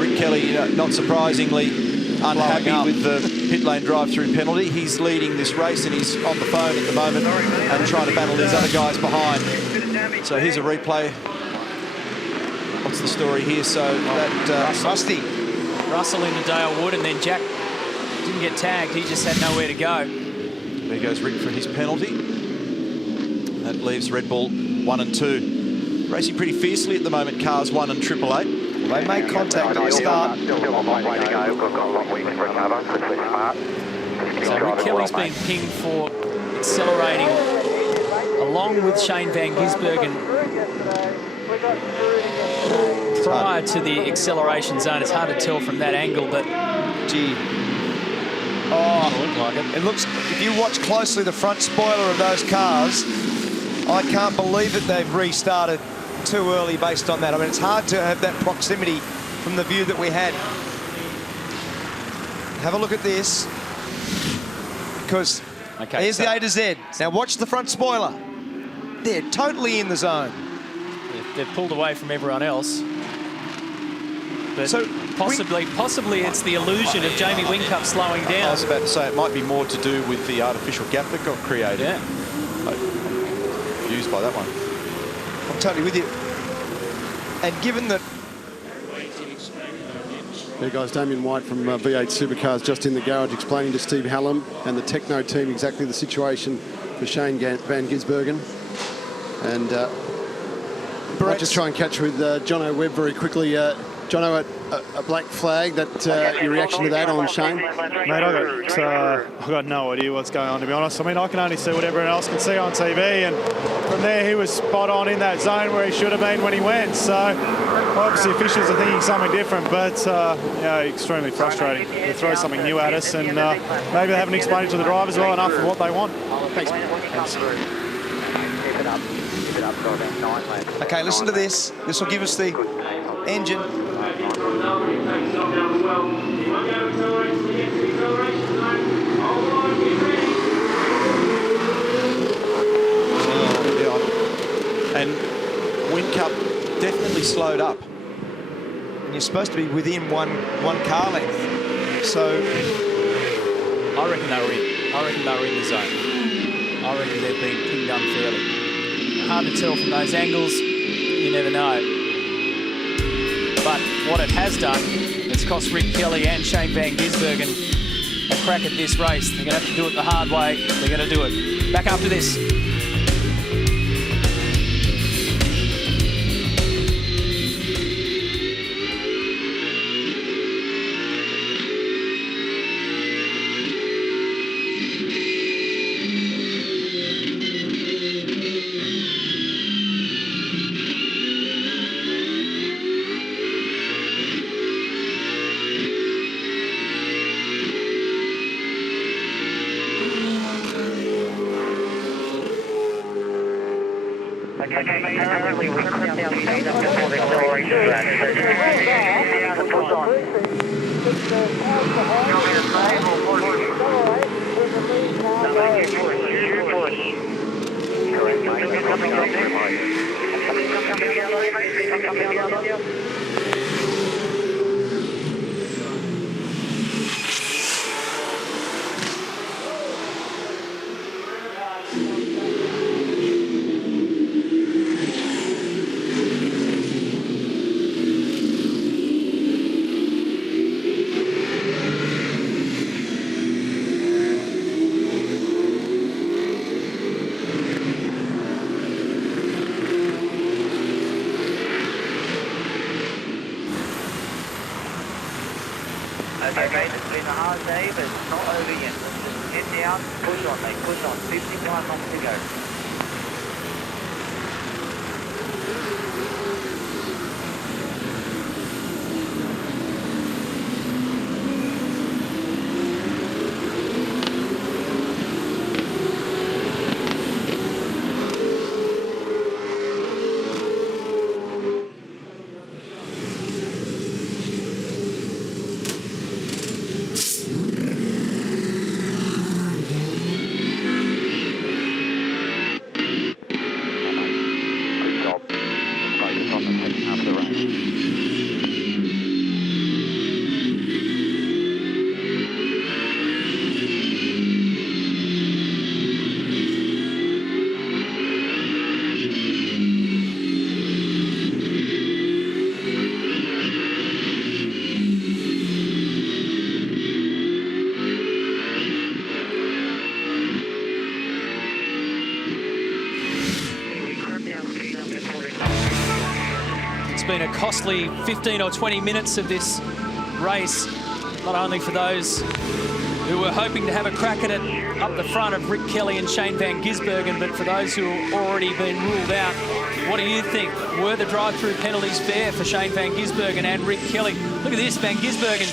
Rick Kelly, not surprisingly, unhappy with the pit lane drive-through penalty. He's leading this race and he's on the phone at the moment and trying to battle these other guys behind. So here's a replay. What's the story here? So that Russell into Dale Wood, and then Jack didn't get tagged. He just had nowhere to go. There goes Rick for his penalty. That leaves Red Bull 1 and 2. Racing pretty fiercely at the moment, cars 1 and 888. They made contact at the start. So Rick Kelly's been pinged for accelerating along with Shane Van Gisbergen prior to the acceleration zone. It's hard to tell from that angle, but gee. Oh, it looked like it. It looks, if you watch closely the front spoiler of those cars, I can't believe that they've restarted too early based on that. I mean, it's hard to have that proximity from the view that we had. Have a look at this, because here's the A to Z. Now watch the front spoiler. They're totally in the zone. They've pulled away from everyone else. But so possibly it's the illusion of Jamie Whincup slowing down. I was about to say it might be more to do with the artificial gap that got created. Yeah. Confused by that one. I'm totally with you. And given that... There guys, Damien White from V8 Supercars just in the garage explaining to Steve Hallam and the Techno team exactly the situation for Shane Van Gisbergen. And I'll just try and catch with Jono Webb very quickly. Jono, a black flag, your reaction to that on Shane? Mate, I got no idea what's going on, to be honest. I mean, I can only see what everyone else can see on TV, and from there he was spot on in that zone where he should have been when he went. So obviously officials are thinking something different, but extremely frustrating. They throw something new at us, and maybe they haven't explained it to the drivers well enough of what they want. Thanks, mate. Okay, listen to this. This will give us the engine. And Whincup definitely slowed up. And you're supposed to be within one car length. So I reckon they were in. I reckon they were in the zone. I reckon they've been pinged unfairly. Hard to tell from those angles. You never know. But what it has done, it's cost Rick Kelly and Shane Van Gisbergen a crack at this race. They're going to have to do it the hard way. They're going to do it. Back after this. Okay, it's been a hard day, but it's not over yet. Let's just head down, push on, mate, push on. 55 knots to go. Been a costly 15 or 20 minutes of this race, not only for those who were hoping to have a crack at it up the front of Rick Kelly and Shane Van Gisbergen, but for those who have already been ruled out. What do you think? Were the drive-through penalties fair for Shane Van Gisbergen and Rick Kelly? Look at this, Van Gisbergen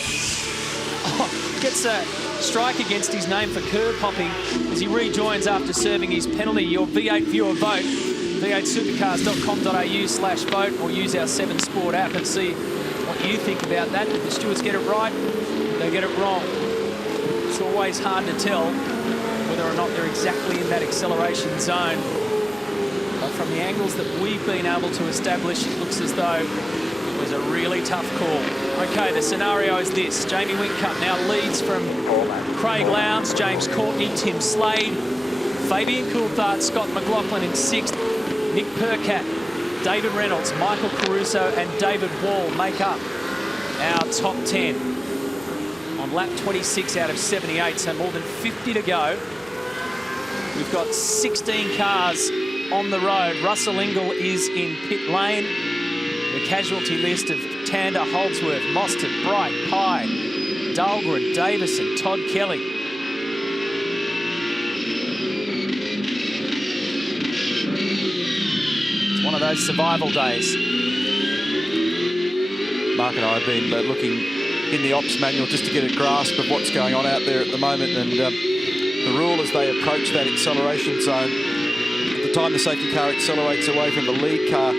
gets a strike against his name for curb hopping as he rejoins after serving his penalty. Your V8 viewer vote, v8supercars.com.au/vote, or use our 7 Sport app and see what you think about that. Did the stewards get it right? Did they get it wrong? It's always hard to tell whether or not they're exactly in that acceleration zone. But from the angles that we've been able to establish, it looks as though it was a really tough call. Okay, the scenario is this. Jamie Whincup now leads from Craig Lowndes, James Courtney, Tim Slade, Fabian Coulthard, Scott McLaughlin in 6th, Nick Percat, David Reynolds, Michael Caruso and David Wall make up our top 10 on lap 26 out of 78, so more than 50 to go. We've got 16 cars on the road. Russell Ingall is in pit lane. The casualty list of Tander, Holdsworth, Mostert, Bright, Pye, Dahlgren, Davison, Todd Kelly. It's one of those survival days. Mark and I have been looking in the ops manual just to get a grasp of what's going on out there at the moment, and the rule as they approach that acceleration zone, at the time the safety car accelerates away from the lead car,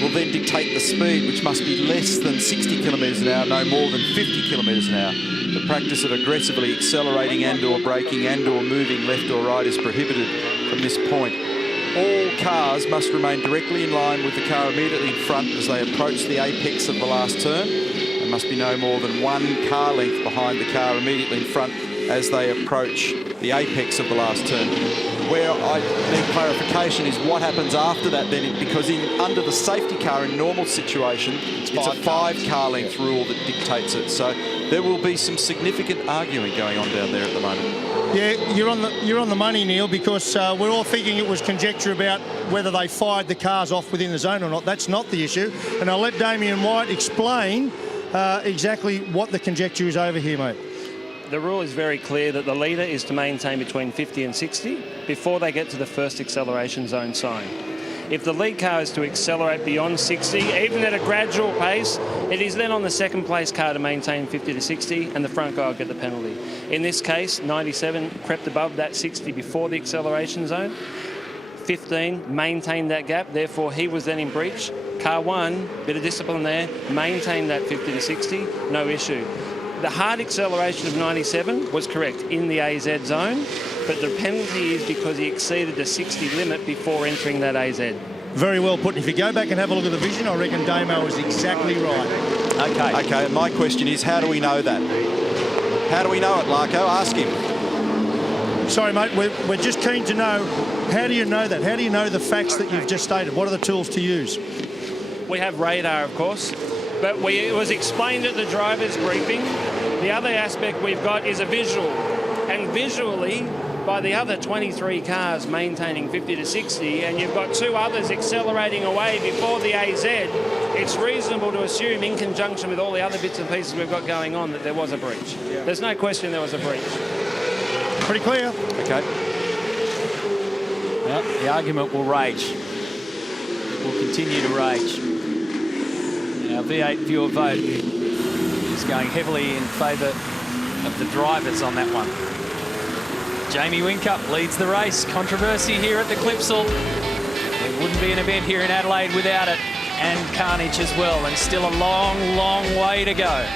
will then dictate the speed, which must be less than 60 kilometres an hour, no more than 50 kilometres an hour. The practice of aggressively accelerating and/or braking and/or moving left or right is prohibited from this point. All cars must remain directly in line with the car immediately in front as they approach the apex of the last turn. There must be no more than 1 car length behind the car immediately in front as they approach the apex of the last turn. Where I need clarification is what happens after that then, because under the safety car in normal situation, it's a 5-car length rule that dictates it. So there will be some significant arguing going on down there at the moment. Yeah, you're on the money, Neil, because we're all thinking it was conjecture about whether they fired the cars off within the zone or not. That's not the issue. And I'll let Damien White explain exactly what the conjecture is over here, mate. The rule is very clear that the leader is to maintain between 50 and 60 before they get to the first acceleration zone sign. If the lead car is to accelerate beyond 60, even at a gradual pace, it is then on the second place car to maintain 50 to 60 and the front guy will get the penalty. In this case, 97 crept above that 60 before the acceleration zone. 15 maintained that gap, therefore he was then in breach. Car 1, bit of discipline there, maintained that 50 to 60, no issue. The hard acceleration of 97 was correct in the AZ zone, but the penalty is because he exceeded the 60 limit before entering that AZ. Very well put. If you go back and have a look at the vision, I reckon Damo is exactly right. Okay, and my question is, how do we know that? How do we know it, Larko? Ask him. Sorry, mate, we're just keen to know, how do you know that? How do you know the facts that you've just stated? What are the tools to use? We have radar, of course, but it was explained at the driver's briefing. The other aspect we've got is a visual, and visually, by the other 23 cars maintaining 50 to 60, and you've got 2 others accelerating away before the AZ, it's reasonable to assume, in conjunction with all the other bits and pieces we've got going on, that there was a breach. Yeah. There's no question there was a breach. Pretty clear. Okay. Well, the argument will rage. Will continue to rage. Our V8 viewer vote is going heavily in favour of the drivers on that one. Jamie Whincup leads the race. Controversy here at the Clipsal. It wouldn't be an event here in Adelaide without it. And carnage as well. And still a long, long way to go.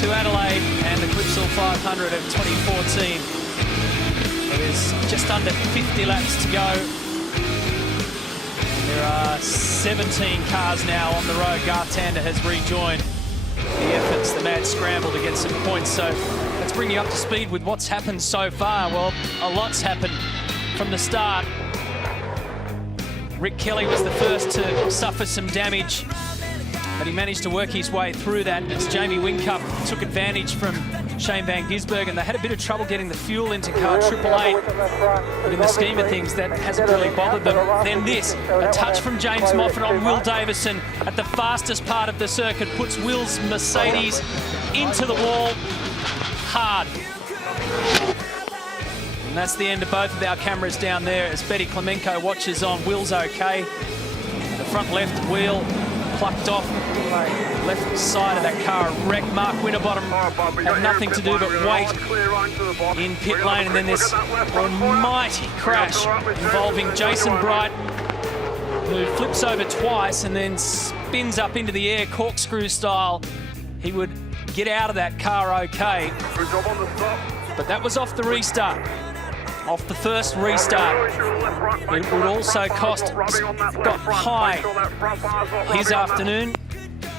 To Adelaide and the Clipsal 500 of 2014. It is just under 50 laps to go. There are 17 cars now on the road. Garth Tander has rejoined the efforts, the mad scramble to get some points. So let's bring you up to speed with what's happened so far. Well, a lot's happened from the start. Rick Kelly was the first to suffer some damage But he managed to work his way through that as Jamie Whincup took advantage from Shane Van Gisbergen. They had a bit of trouble getting the fuel into car 888, but in the scheme of things, that hasn't really bothered them. Then this, a touch from James Moffat on Will Davison at the fastest part of the circuit, puts Will's Mercedes into the wall hard. And that's the end of both of our cameras down there as Betty Clemenko watches on. Will's okay. The front left wheel plucked off, left side of that car wrecked. Mark Winterbottom had nothing to do but wait in pit lane, and then this almighty crash involving Jason Bright, who flips over twice and then spins up into the air corkscrew style. He would get out of that car okay, but that was off the restart. Off the first restart. It would also cost Scott Pye his afternoon.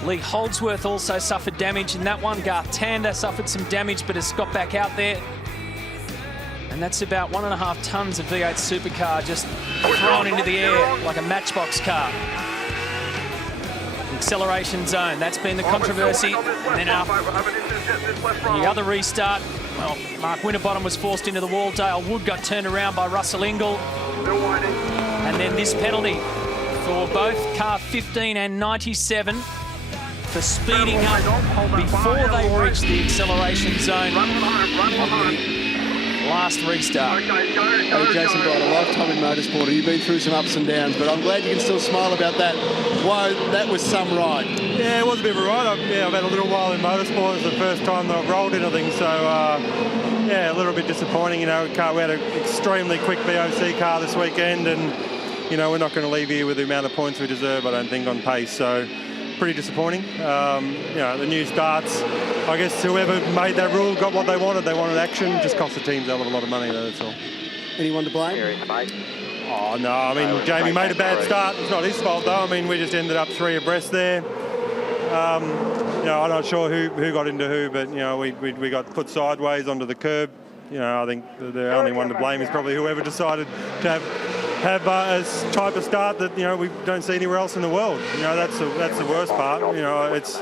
Lee Holdsworth also suffered damage in that one. Garth Tander suffered some damage but has got back out there. And that's about 1.5 tonnes of V8 supercar just thrown into the air like a matchbox car. Acceleration zone, that's been the controversy. And then up the other restart, well, Mark Winterbottom was forced into the wall. Dale Wood got turned around by Russell Ingall. And then this penalty for both car 15 and 97 for speeding up before they reached the acceleration zone on the last restart. Hey, Jason Bright, a lifetime in motorsport. You've been through some ups and downs, but I'm glad you can still smile about that. Whoa, that was some ride. Yeah, it was a bit of a ride. I've had a little while in motorsport. It's the first time that I've rolled anything, so yeah, a little bit disappointing. You know, we had an extremely quick VOC car this weekend, and you know, we're not going to leave here with the amount of points we deserve, I don't think, on pace. So pretty disappointing. You know, the new starts, I guess whoever made that rule got what they wanted. They wanted action. Just cost the teams a hell of a lot of money, though, that's all. Anyone to blame? Oh, no, I mean, Jamie made a bad start. It's not his fault, though. I mean, we just ended up 3 abreast there. You know, I'm not sure who got into who, but, you know, we got put sideways onto the curb. You know, I think the only one to blame is probably whoever decided to have a type of start that, you know, we don't see anywhere else in the world. You know, that's the worst part. You know, it's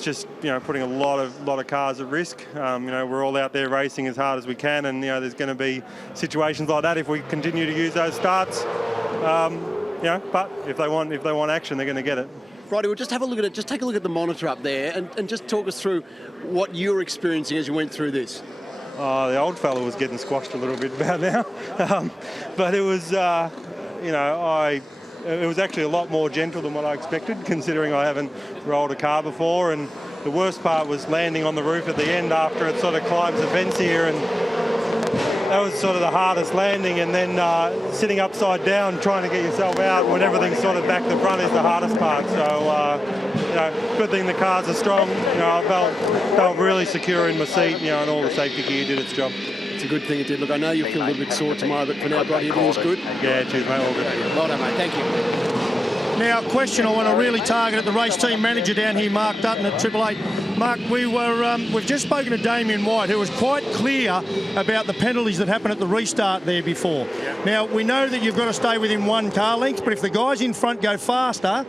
just, you know, putting a lot of cars at risk. You know, we're all out there racing as hard as we can, and you know, there's going to be situations like that if we continue to use those starts. You know, but if they want action, they're going to get it. Righty, we'll just have a look at it. Just take a look at the monitor up there, and just talk us through what you're experiencing as you went through this. The old fella was getting squashed a little bit about now, but it was, you know, it was actually a lot more gentle than what I expected, considering I haven't rolled a car before. And the worst part was landing on the roof at the end after it sort of climbs the fence here, and that was sort of the hardest landing. And then sitting upside down, trying to get yourself out when everything's sort of back to front is the hardest part. So, you know, good thing the cars are strong. You know, I felt really secure in my seat, you know, and all the safety gear did its job. It's a good thing it did. Look, I know you feel a little bit sore tomorrow, but for now, Bright, everything's good. Yeah, cheers, mate. All good. Well done, mate. Thank you. Now, a question I want to really target at the race team manager down here, Mark Dutton at 888. Mark, we've just spoken to Damien White, who was quite clear about the penalties that happened at the restart there before. Yep. Now, we know that you've got to stay within 1 car length, but if the guys in front go faster,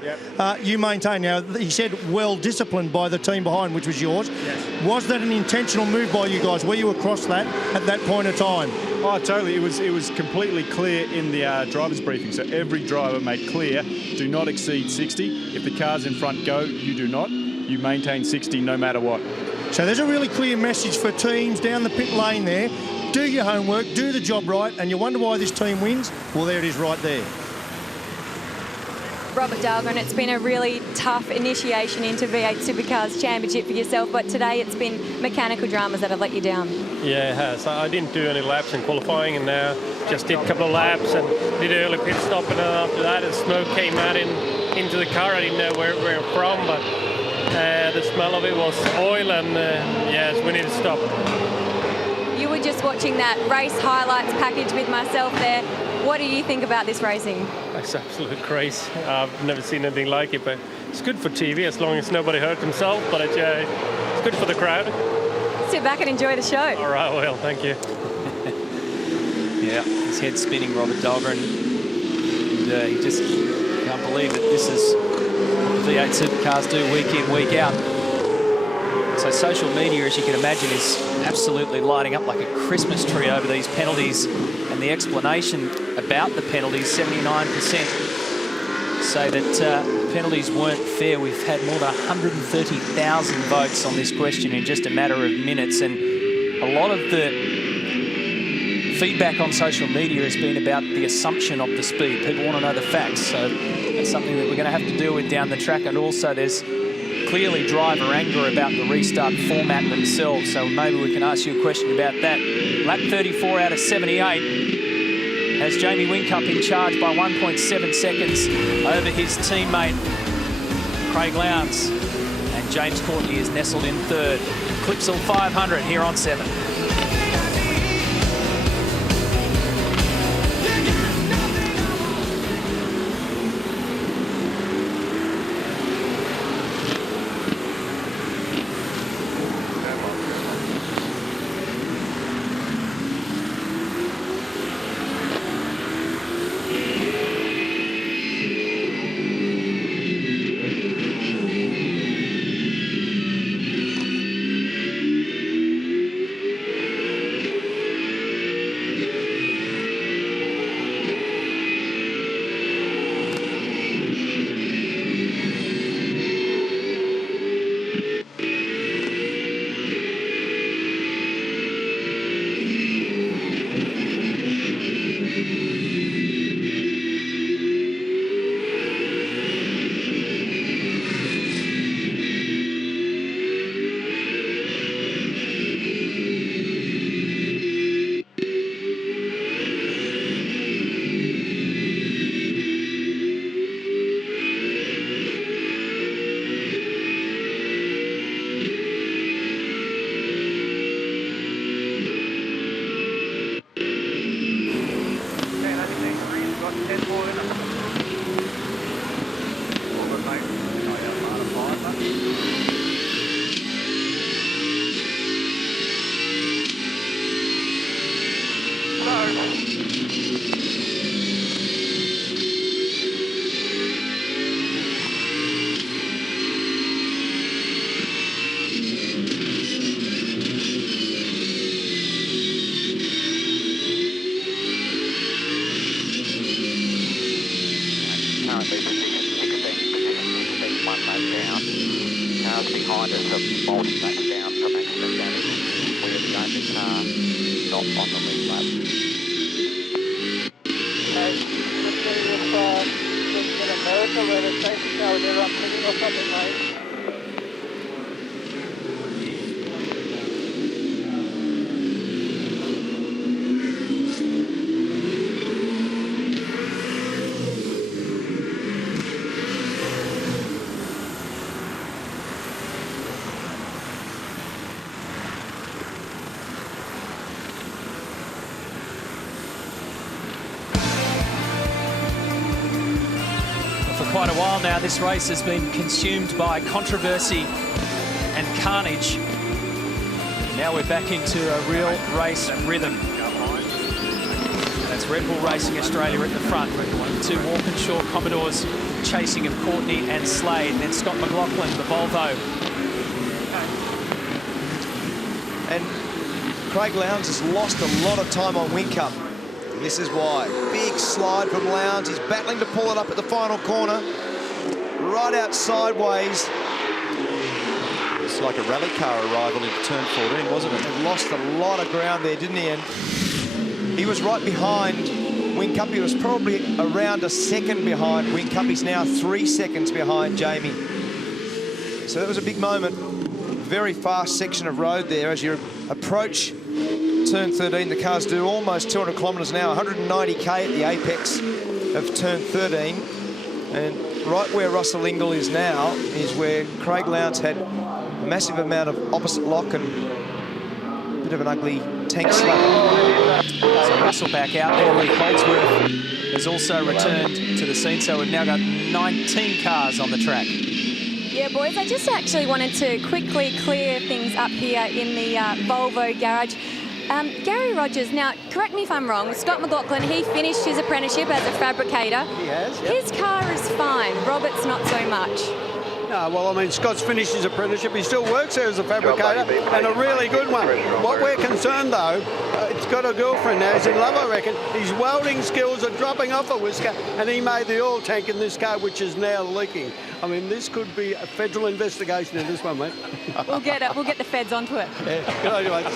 you maintain. Now, he said well disciplined by the team behind, which was yours. Yes. Was that an intentional move by you guys? Were you across that at that point of time? Oh, totally. It was completely clear in the driver's briefing. So every driver made clear, do not exceed 60. If the cars in front go, you do not. You maintain 60 no matter what. So there's a really clear message for teams down the pit lane there. Do your homework, do the job right, and you wonder why this team wins? Well, there it is right there. Robert Dahlgren, it's been a really tough initiation into V8 Supercars Championship for yourself, but today it's been mechanical dramas that have let you down. Yeah, it has. I didn't do any laps in qualifying, and just did a couple of laps and did an early pit stop, and then after that the smoke came out into the car. I didn't know where it was from, but the smell of it was oil, and yes, we need to stop. You were just watching that race highlights package with myself there. What do you think about this racing? It's absolute craze. I've never seen anything like it, but it's good for TV as long as nobody hurt themselves, but it's good for the crowd. Sit back and enjoy the show. All right, well, thank you. Yeah, his head spinning, Robert Dahlgren. And he just can't believe that this is what the V8 Supercars do week in, week out. So social media, as you can imagine, is absolutely lighting up like a Christmas tree over these penalties. And the explanation about the penalties, 79%, say that penalties weren't fair. We've had more than 130,000 votes on this question in just a matter of minutes. And a lot of the feedback on social media has been about the assumption of the speed. People want to know the facts. So that's something that we're going to have to deal with down the track. And also there's clearly driver anger about the restart format themselves. So maybe we can ask you a question about that. Lap 34 out of 78 has Jamie Whincup in charge by 1.7 seconds over his teammate Craig Lowndes. And James Courtney is nestled in third. Clipsal 500 here on 7. Quite a while now, this race has been consumed by controversy and carnage. Now we're back into a real race rhythm. That's Red Bull Racing Australia at the front. Two Walkinshaw Commodores chasing of Courtney and Slade. And then Scott McLaughlin, the Volvo. And Craig Lowndes has lost a lot of time on Whincup. This is why. Big slide from Lowndes. He's battling to pull it up at the final corner. Right out sideways. It's like a rally car arrival into turn 14, wasn't it? He lost a lot of ground there, didn't he? And he was right behind Whincup. He was probably around a second behind Whincup. He's now 3 seconds behind Jamie. So that was a big moment. Very fast section of road there as you approach turn 13. The cars do almost 200 kilometres an hour, 190k at the apex of turn 13. And right where Russell Ingall is now is where Craig Lowndes had a massive amount of opposite lock and a bit of an ugly tank slap. So Russell back out there. Lee Holdsworth has also returned to the scene. So we've now got 19 cars on the track. Yeah, boys, I just actually wanted to quickly clear things up here in the Volvo garage. Gary Rogers, now, correct me if I'm wrong, Scott McLaughlin, he finished his apprenticeship as a fabricator. He has, yep. His car is fine. Robert's not so much. No, well, I mean, Scott's finished his apprenticeship. He still works there as a fabricator, and a really good one. What we're concerned, though, it's got a girlfriend now. He's in love, I reckon. His welding skills are dropping off a whisker, and he made the oil tank in this car, which is now leaking. I mean, this could be a federal investigation in this one, mate. We'll get the feds onto it. Yeah, good idea, mate.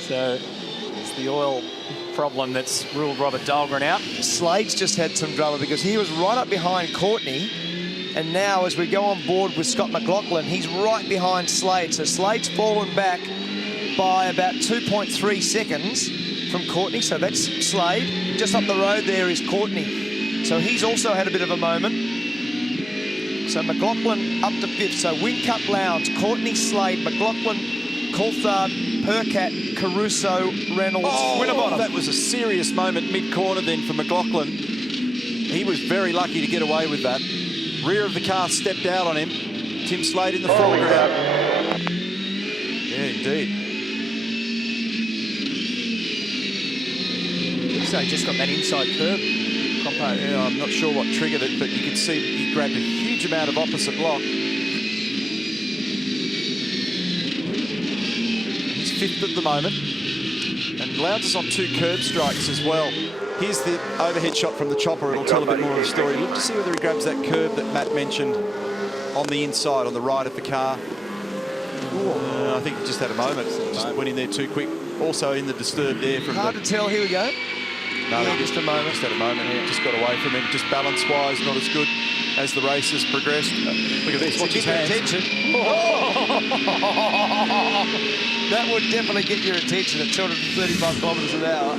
So it's the oil problem that's ruled Robert Dahlgren out. Slade's just had some drama because he was right up behind Courtney, and now as we go on board with Scott McLaughlin, he's right behind Slade. So Slade's fallen back by about 2.3 seconds from Courtney, so that's Slade. Just up the road there is Courtney. So he's also had a bit of a moment. So McLaughlin up to 5th. So Whincup, Lowndes, Courtney, Slade, McLaughlin, Coulthard, Percat, Caruso, Reynolds, Winterbottom. That was a serious moment mid-corner then for McLaughlin. He was very lucky to get away with that. Rear of the car stepped out on him. Tim Slade in the foreground. Yeah, indeed. So he just got that inside curb compo. Yeah, I'm not sure what triggered it, but you could see he grabbed a huge amount of opposite lock. He's 5th at the moment. And Lowndes is on 2 curb strikes as well. Here's the overhead shot from the chopper. It'll tell a bit more of the story. Look to see whether he grabs that curb that Matt mentioned on the inside, on the right of the car. I think he just had a moment. Just went in there too quick. Also in the disturb there. From Hard to tell. Here we go. No, Yeah, just a moment. Just had a moment. Yeah. Just got away from him. Just balance-wise, not as good as the race has progressed. Look at this. Watch his hands. Attention. That would definitely get your attention at 235 kilometres an hour.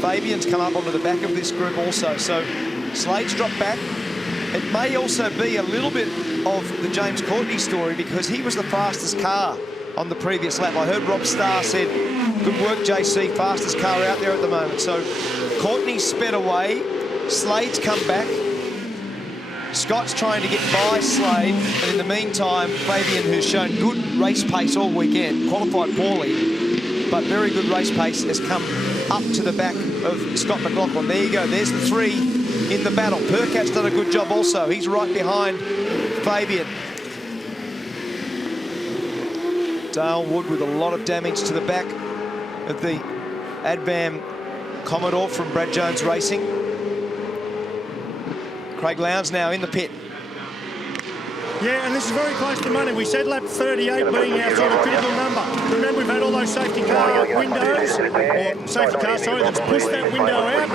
Fabian's come up onto the back of this group also. So Slade's dropped back. It may also be a little bit of the James Courtney story because he was the fastest car on the previous lap. I heard Rob Starr said, good work, JC, fastest car out there at the moment. So Courtney sped away. Slade's come back. Scott's trying to get by Slade. And in the meantime, Fabian, who's shown good race pace all weekend, qualified poorly, but very good race pace, has come up to the back of Scott McLaughlin. There you go. There's the 3 in the battle. Percat's done a good job also. He's right behind Fabian. Dale Wood with a lot of damage to the back of the Advam Commodore from Brad Jones Racing. Craig Lowndes now in the pit. Yeah, and this is very close to money. We said lap 38 being our sort of critical number. Remember, we've had all those safety car windows, or safety cars, sorry, that's pushed that window out.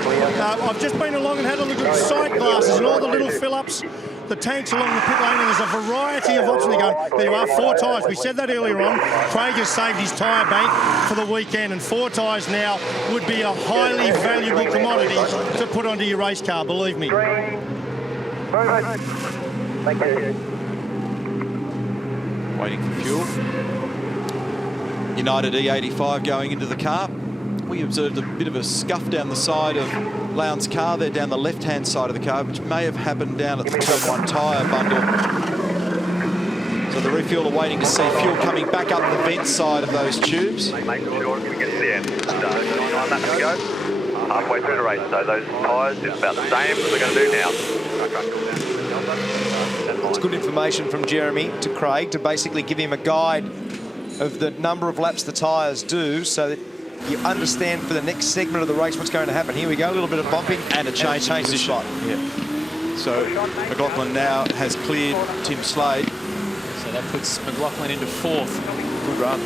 I've just been along and had a look at the sight glasses and all the little fill-ups, the tanks along the pit lane, and there's a variety of options. They're going, there you are, 4 tyres. We said that earlier on. Craig has saved his tyre bank for the weekend, and 4 tyres now would be a highly valuable commodity to put onto your race car, believe me. Thank you. Waiting for fuel. United E85 going into the car. We observed a bit of a scuff down the side of Lowndes' car there, down the left-hand side of the car, which may have happened down at the turn 1 tyre bundle. So the refuel are waiting to see fuel coming back up the vent side of those tubes. Make sure we get to the end. So, on that to go. Halfway through the race, so those tyres is about the same as they're going to do now. It's good information from Jeremy to Craig to basically give him a guide of the number of laps the tyres do so that you understand for the next segment of the race what's going to happen. Here we go, a little bit of bumping and a change of position. Yeah. So McLaughlin now has cleared Tim Slade. So that puts McLaughlin into 4th. Good run.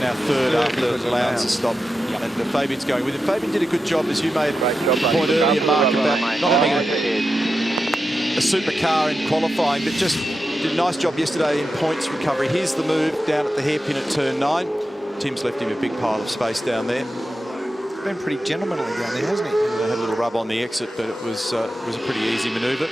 Now 3rd after Lowndes has stopped. Yep. And Fabian's going with him. Fabian did a good job, as you made a point earlier, Mark, about not having a supercar in qualifying, but just did a nice job yesterday in points recovery. Here's the move down at the hairpin at turn 9. Tim's left him a big pile of space down there. Been pretty gentlemanly down there, hasn't he? They had a little rub on the exit, but it was a pretty easy manoeuvre.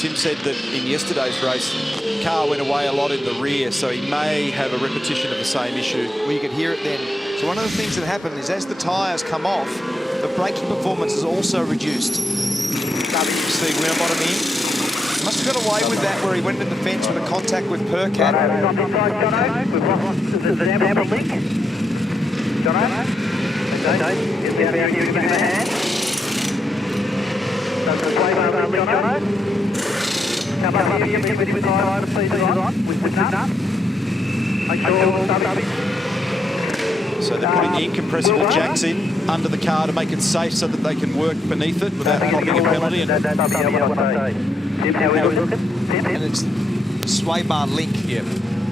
Tim said that in yesterday's race, the car went away a lot in the rear, so he may have a repetition of the same issue. Well, you could hear it then. So one of the things that happened is as the tyres come off, the braking performance is also reduced. Starting to see Winterbottom in. Must have got away with that where he went into the fence with a contact with Percat. There's a damper leak. Jono? Give him a hand. So they're putting the incompressible jacks in under the car to make it safe so that they can work beneath it without popping a penalty. And it's sway bar link. Yeah.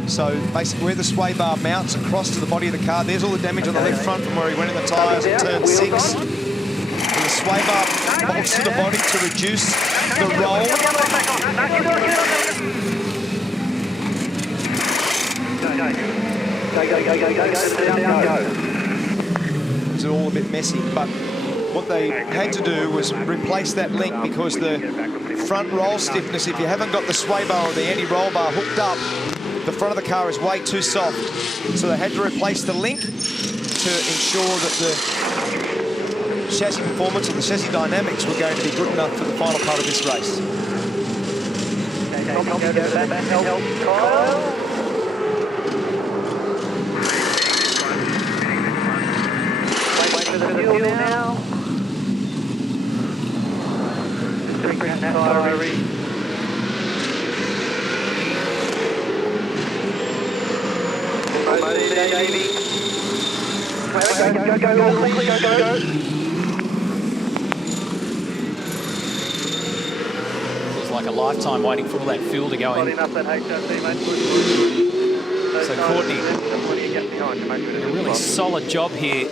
So basically where the sway bar mounts across to the body of the car, there's all the damage on the left front from where he went in the tyres in turn 6. And the sway bar bolts to the body to reduce the roll. It's all a bit messy, but what they had to do was replace that link because the front roll stiffness, if you haven't got the sway bar or the anti-roll bar hooked up, the front of the car is way too soft. So they had to replace the link to ensure that the chassis performance or the chassis dynamics were going to be good enough for the final part of this race. Now. Go. Feels like a lifetime waiting for all that fuel to go in. So Courtney, a really solid job here.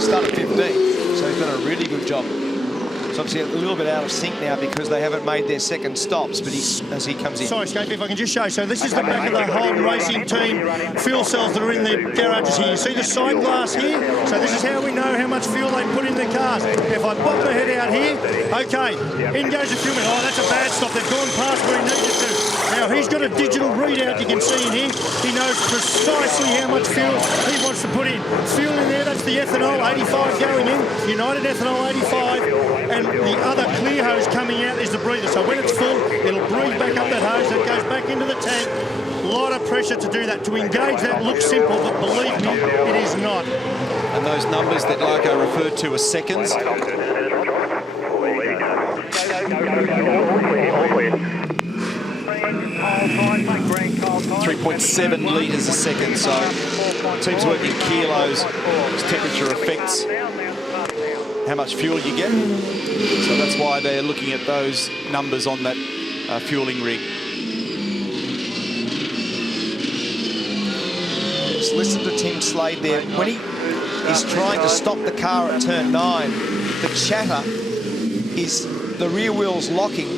Started 15, so he's done a really good job. It's obviously a little bit out of sync now because they haven't made their second stops, but as he comes in. Sorry, Scape, if I can just show. So this is the back of the Holden Racing team fuel cells that are in the garages here. You see the side glass here? So this is how we know how much fuel they put in the cars. If I pop my head out here, okay, in goes the fuel. Oh, that's a bad stop. They've gone past where he needed to. Now, he's got a digital readout you can see in here. He knows precisely how much fuel he wants to put in. Fuel in there, that's the ethanol, 85 going in. United Ethanol 85. And the other clear hose coming out is the breather. So when it's full, it'll breathe back up that hose. That goes back into the tank. A lot of pressure to do that. To engage that looks simple, but believe me, it is not. And those numbers that Larko referred to as seconds. 3.7 litres a second, so teams working kilos as temperature affects how much fuel you get. So that's why they're looking at those numbers on that fueling rig. Just listen to Tim Slade there. When he is trying to stop the car at turn 9, the chatter is the rear wheels locking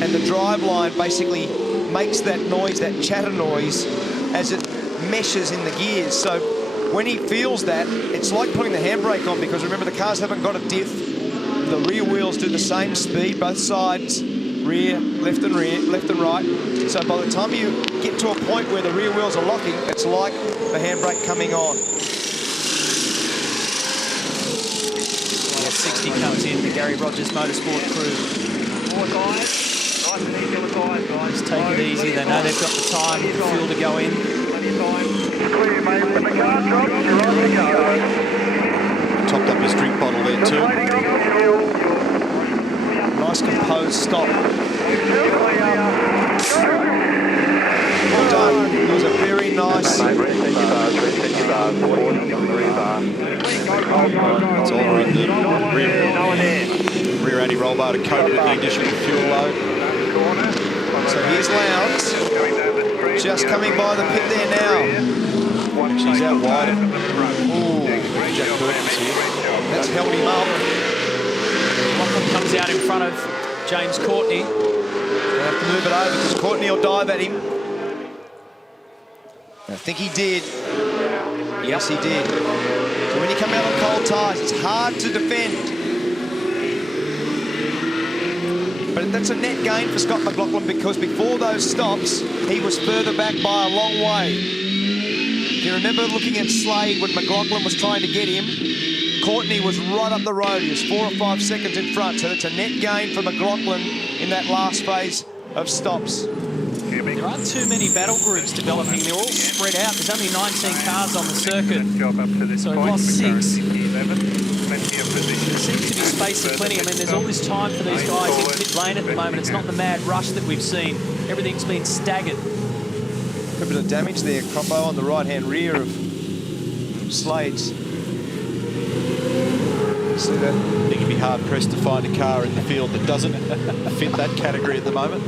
and the drive line basically makes that noise, that chatter noise, as it meshes in the gears. So when he feels that, it's like putting the handbrake on, because remember the cars haven't got a diff. The rear wheels do the same speed, both sides, rear, left and right. So by the time you get to a point where the rear wheels are locking, it's like the handbrake coming on. Yeah, 60 comes in, the Gary Rogers Motorsport crew. Just take it easy. They know they've got the time, the fuel to go in. Topped up his drink bottle there too. Nice composed stop. Well done. It was a very nice. That's all in the rear anti-roll bar to cope with the additional fuel load. So here's Lowndes, just coming by the pit there now. She's out wide. Ooh, Jack Courtney's here. That's held him up. Lachlan comes out in front of James Courtney. Gonna have to move it over because Courtney will dive at him. I think he did. Yes, he did. So when you come out on cold tyres, it's hard to defend. But that's a net gain for Scott McLaughlin, because before those stops, he was further back by a long way. If you remember looking at Slade when McLaughlin was trying to get him, Courtney was right up the road. He was 4 or 5 seconds in front. So it's a net gain for McLaughlin in that last phase of stops. There aren't too many battle groups developing. They're all spread out. There's only 19 cars on the circuit. So we've lost 6. seems to be space aplenty. I mean, there's all this time for these guys in pit lane at the moment. It's not the mad rush that we've seen. Everything's been staggered. A bit of damage there, Croppo, on the right-hand rear of Slade's. See that? I think you'd be hard-pressed to find a car in the field that doesn't fit that category at the moment.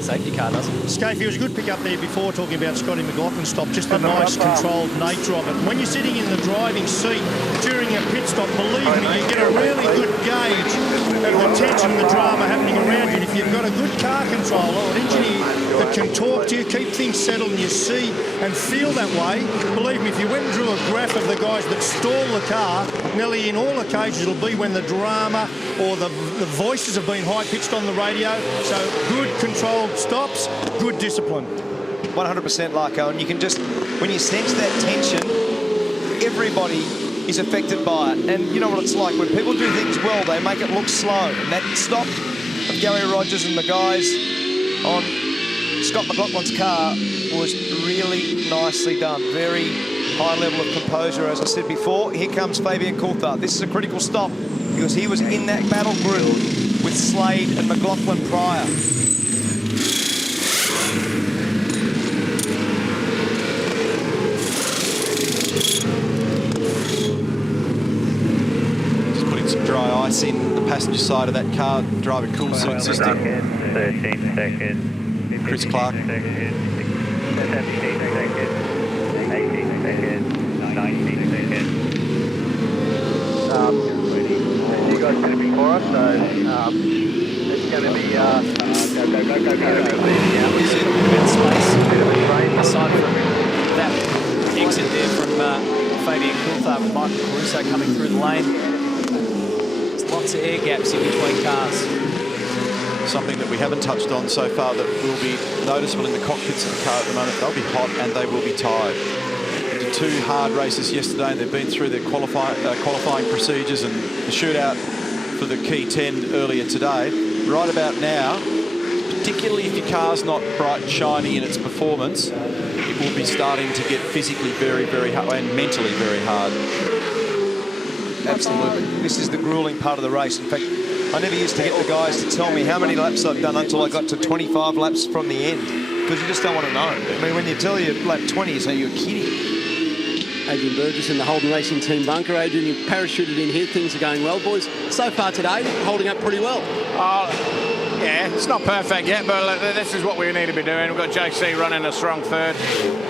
Safety car doesn't. Scafie, it was a good pick up there before talking about Scotty McLaughlin's stop, just the nice controlled nature of it. And when you're sitting in the driving seat during a pit stop, believe me, you get a really good gauge of the tension and the drama happening around you. And if you've got a good car controller or an engineer that can talk to you, keep things settled, and you see and feel that way, believe me, if you went and drew a graph of the guys that stall the car, nearly in all occasions it'll be when the drama or the voices have been high-pitched on the radio. So good controlled stops, good discipline. 100% Larko, and you can just, when you sense that tension, everybody is affected by it. And you know what it's like, when people do things well, they make it look slow. And that stop of Gary Rogers and the guys on Scott McLaughlin's car was really nicely done. Very high level of composure, as I said before. Here comes Fabian Coulthard. This is a critical stop because he was in that battle group with Slade and McLaughlin prior. Just putting some dry ice in the passenger side of that car, driver cool suit system. 13 seconds. Chris Clark. 17 seconds. 18 seconds. 19 seconds. You guys going to be for us, so it's going to be go. Aside from that exit there from Fabian Coulthard with Michael Caruso coming through the lane, there's lots of air gaps in between cars. Something that we haven't touched on so far that will be noticeable in the cockpits of the car at the moment. They'll be hot and they will be tired. They did 2 hard races yesterday and they've been through their qualifying procedures and the shootout for the key 10 earlier today. Right about now, particularly if your car's not bright and shiny in its performance, it will be starting to get physically very, very hard and mentally very hard. Absolutely. This is the grueling part of the race. In fact, I never used to get the guys to tell me how many laps I've done until I got to 25 laps from the end, because you just don't want to know. I mean, when you tell you lap 20, you say you're kidding. Adrian Burgess in the Holden Racing Team bunker. Adrian, you've parachuted in here. Things are going well, boys. So far today, holding up pretty well. Yeah, it's not perfect yet, but this is what we need to be doing. We've got JC running a strong third.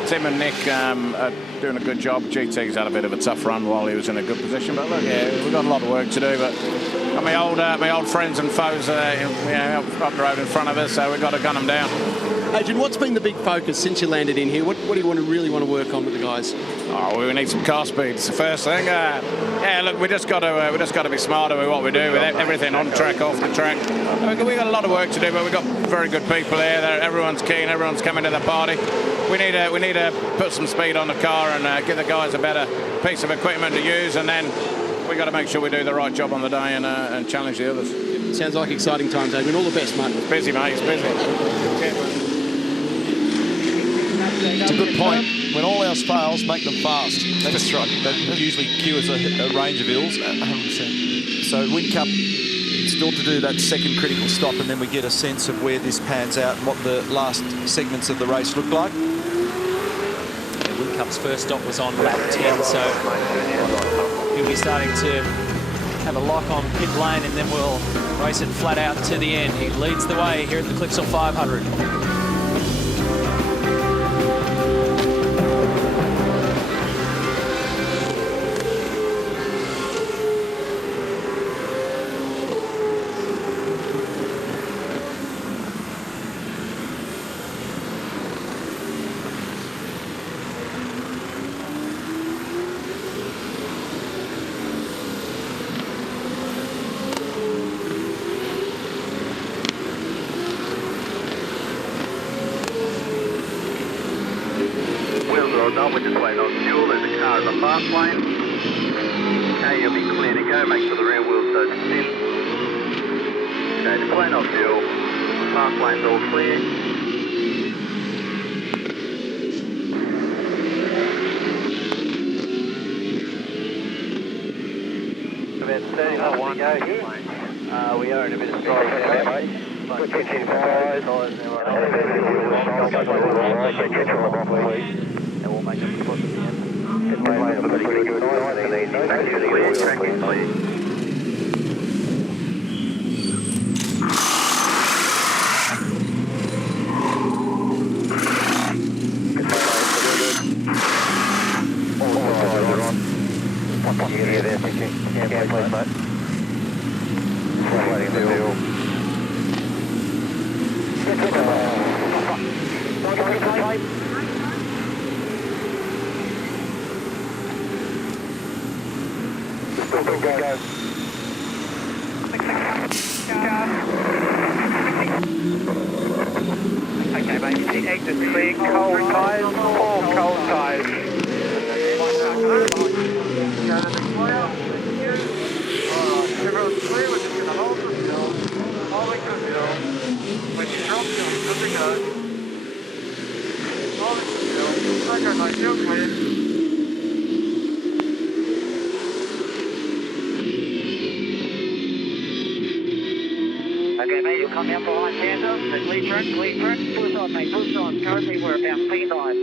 Tim and Nick are doing a good job. GT's had a bit of a tough run while he was in a good position, but look, yeah, we've got a lot of work to do. But my old friends and foes up the road in front of us, so we've got to gun them down. Adrian, what's been the big focus since you landed in here? What do you really want to work on with the guys? Oh, we need some car speed. It's the first thing. Yeah, look, we just got to be smarter with what we do, with everything on track, off the track. We've got a lot of work to do, but we've got very good people here. Everyone's keen. Everyone's coming to the party. We need to put some speed on the car and give the guys a better piece of equipment to use, and then we've got to make sure we do the right job on the day and challenge the others. Sounds like exciting times, Adrian. All the best, mate. It's busy, mate. It's busy. It's a good point. When all else fails, make them fast. That's right. That usually cures a range of ills. 100%. So Whincup still to do that second critical stop, and then we get a sense of where this pans out and what the last segments of the race look like. Yeah, Whincup's first stop was on lap 10, so he'll be starting to have a lock on pit lane, and then we'll race it flat out to the end. He leads the way here at the Clipsal 500. We're just waiting on fuel. There's a car in the fast lane. Okay, you'll be clear to go. Make sure the rear wheels don't spin. Okay, just waiting on fuel. Fast lane's all clear. About 30 laps to go. We are in a bit of strike there, mate. Pitching tyres. And we'll make a push at the end. Pit lane's a pretty good, nice and easy. No clear tracking, please. Yeah, there, thank you. Yeah, please, mate. Waiting the deal. Still good, go. Okay, mate, exit clear, cold tyres, all cold tyres. Everyone's clear, we're just going to hold the field, holding the field. When you drop field, good to go. Holding the field, okay, mate, field clear. Okay, mate, you'll come down behind Panda, then lead front, push on, mate, push on. Currently we're about P9.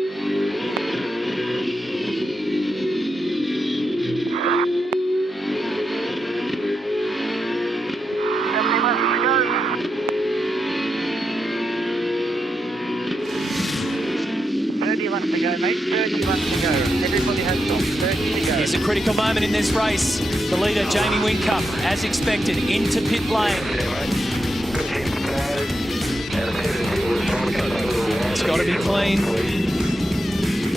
To go, mate. 30 laps to go. Everybody has stopped. 30 to go. Here's a critical moment in this race. The leader, Jamie Whincup, as expected, into pit lane. It's got to be clean.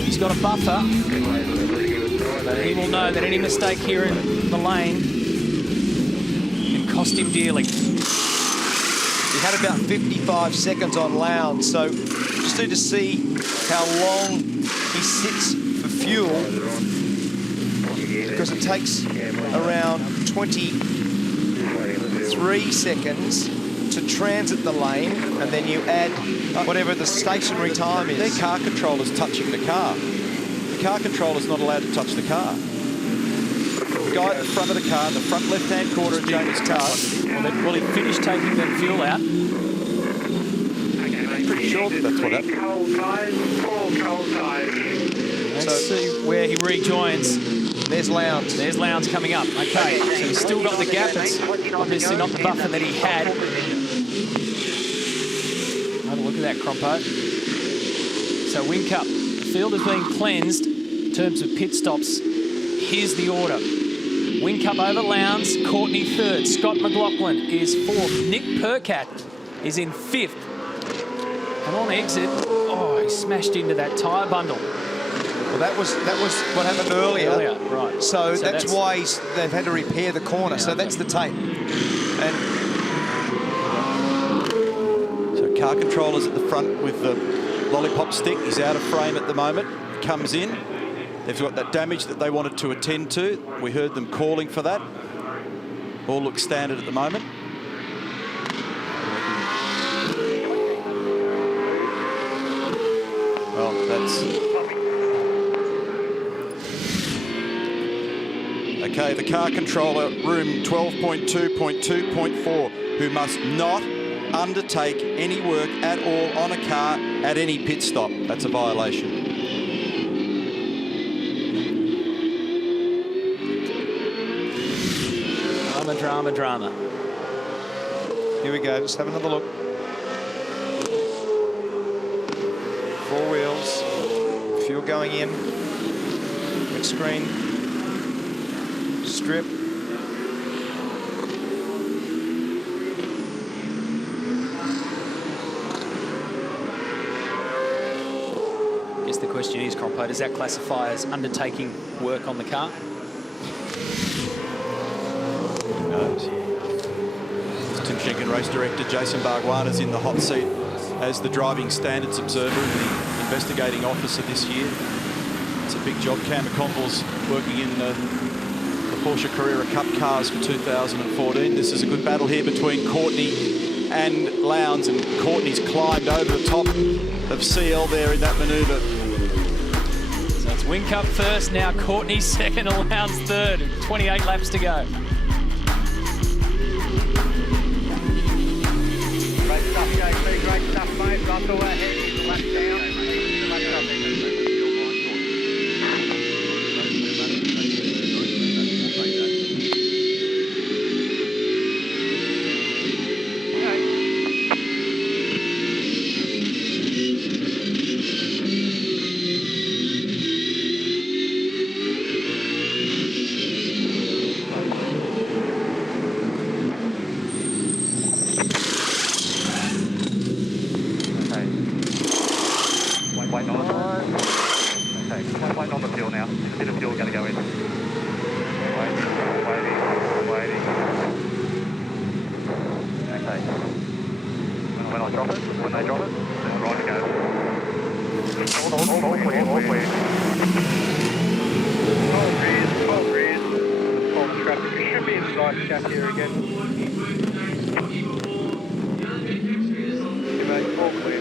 He's got a buffer. But he will know that any mistake here in the lane can cost him dearly. He had about 55 seconds on Lowndes, so just need to see how long he sits for fuel, because it takes around 23 seconds to transit the lane, and then you add whatever the stationary time is. Their car controller's touching the car. The car controller's not allowed to touch the car. The guy at the front of the car, the front left-hand quarter of Jamie's car. Well, he finished taking the fuel out. I'm pretty sure that's what happened. Cold tyres, all cold tyres. Let's see where he rejoins. There's Lowndes. There's Lowndes coming up. Okay, so he's still got the gap. It's obviously not the buffer that he had. Have a look at that, Crompo. So Whincup, the field has been cleansed in terms of pit stops. Here's the order. Whincup over Lowndes, Courtney third, Scott McLaughlin is fourth, Nick Percat is in fifth. And on exit, oh, he smashed into that tyre bundle. Well, that was what happened earlier. Right. So that's why they've had to repair the corner. Yeah, so that's the tape. And so car controller's at the front with the lollipop stick. He's out of frame at the moment. Comes in. They've got that damage that they wanted to attend to. We heard them calling for that. All looks standard at the moment. Well, that's... Okay, the car controller, room 12.2.2.4, who must not undertake any work at all on a car at any pit stop. That's a violation. Drama. Here we go, let's have another look. Four wheels, fuel going in, windscreen, strip. I guess the question is, Crompo, does that classify as undertaking work on the car? Assistant Schenken Race Director Jason Bargwanna's in the hot seat as the driving standards observer and the investigating officer this year. It's a big job. Cam McConville's working in the Porsche Carrera Cup cars for 2014. This is a good battle here between Courtney and Lowndes, and Courtney's climbed over the top of CL there in that manoeuvre. So it's Whincup first, now Courtney second, and Lowndes third. 28 laps to go. Russell ahead, left down, left up. Waiting on the fuel now. A bit of fuel going to go in. Waiting. Okay. When I drop it, then right to go. All clear. All rears. All the traffic. You should be inside the shaft here again. Okay, mate, all clear.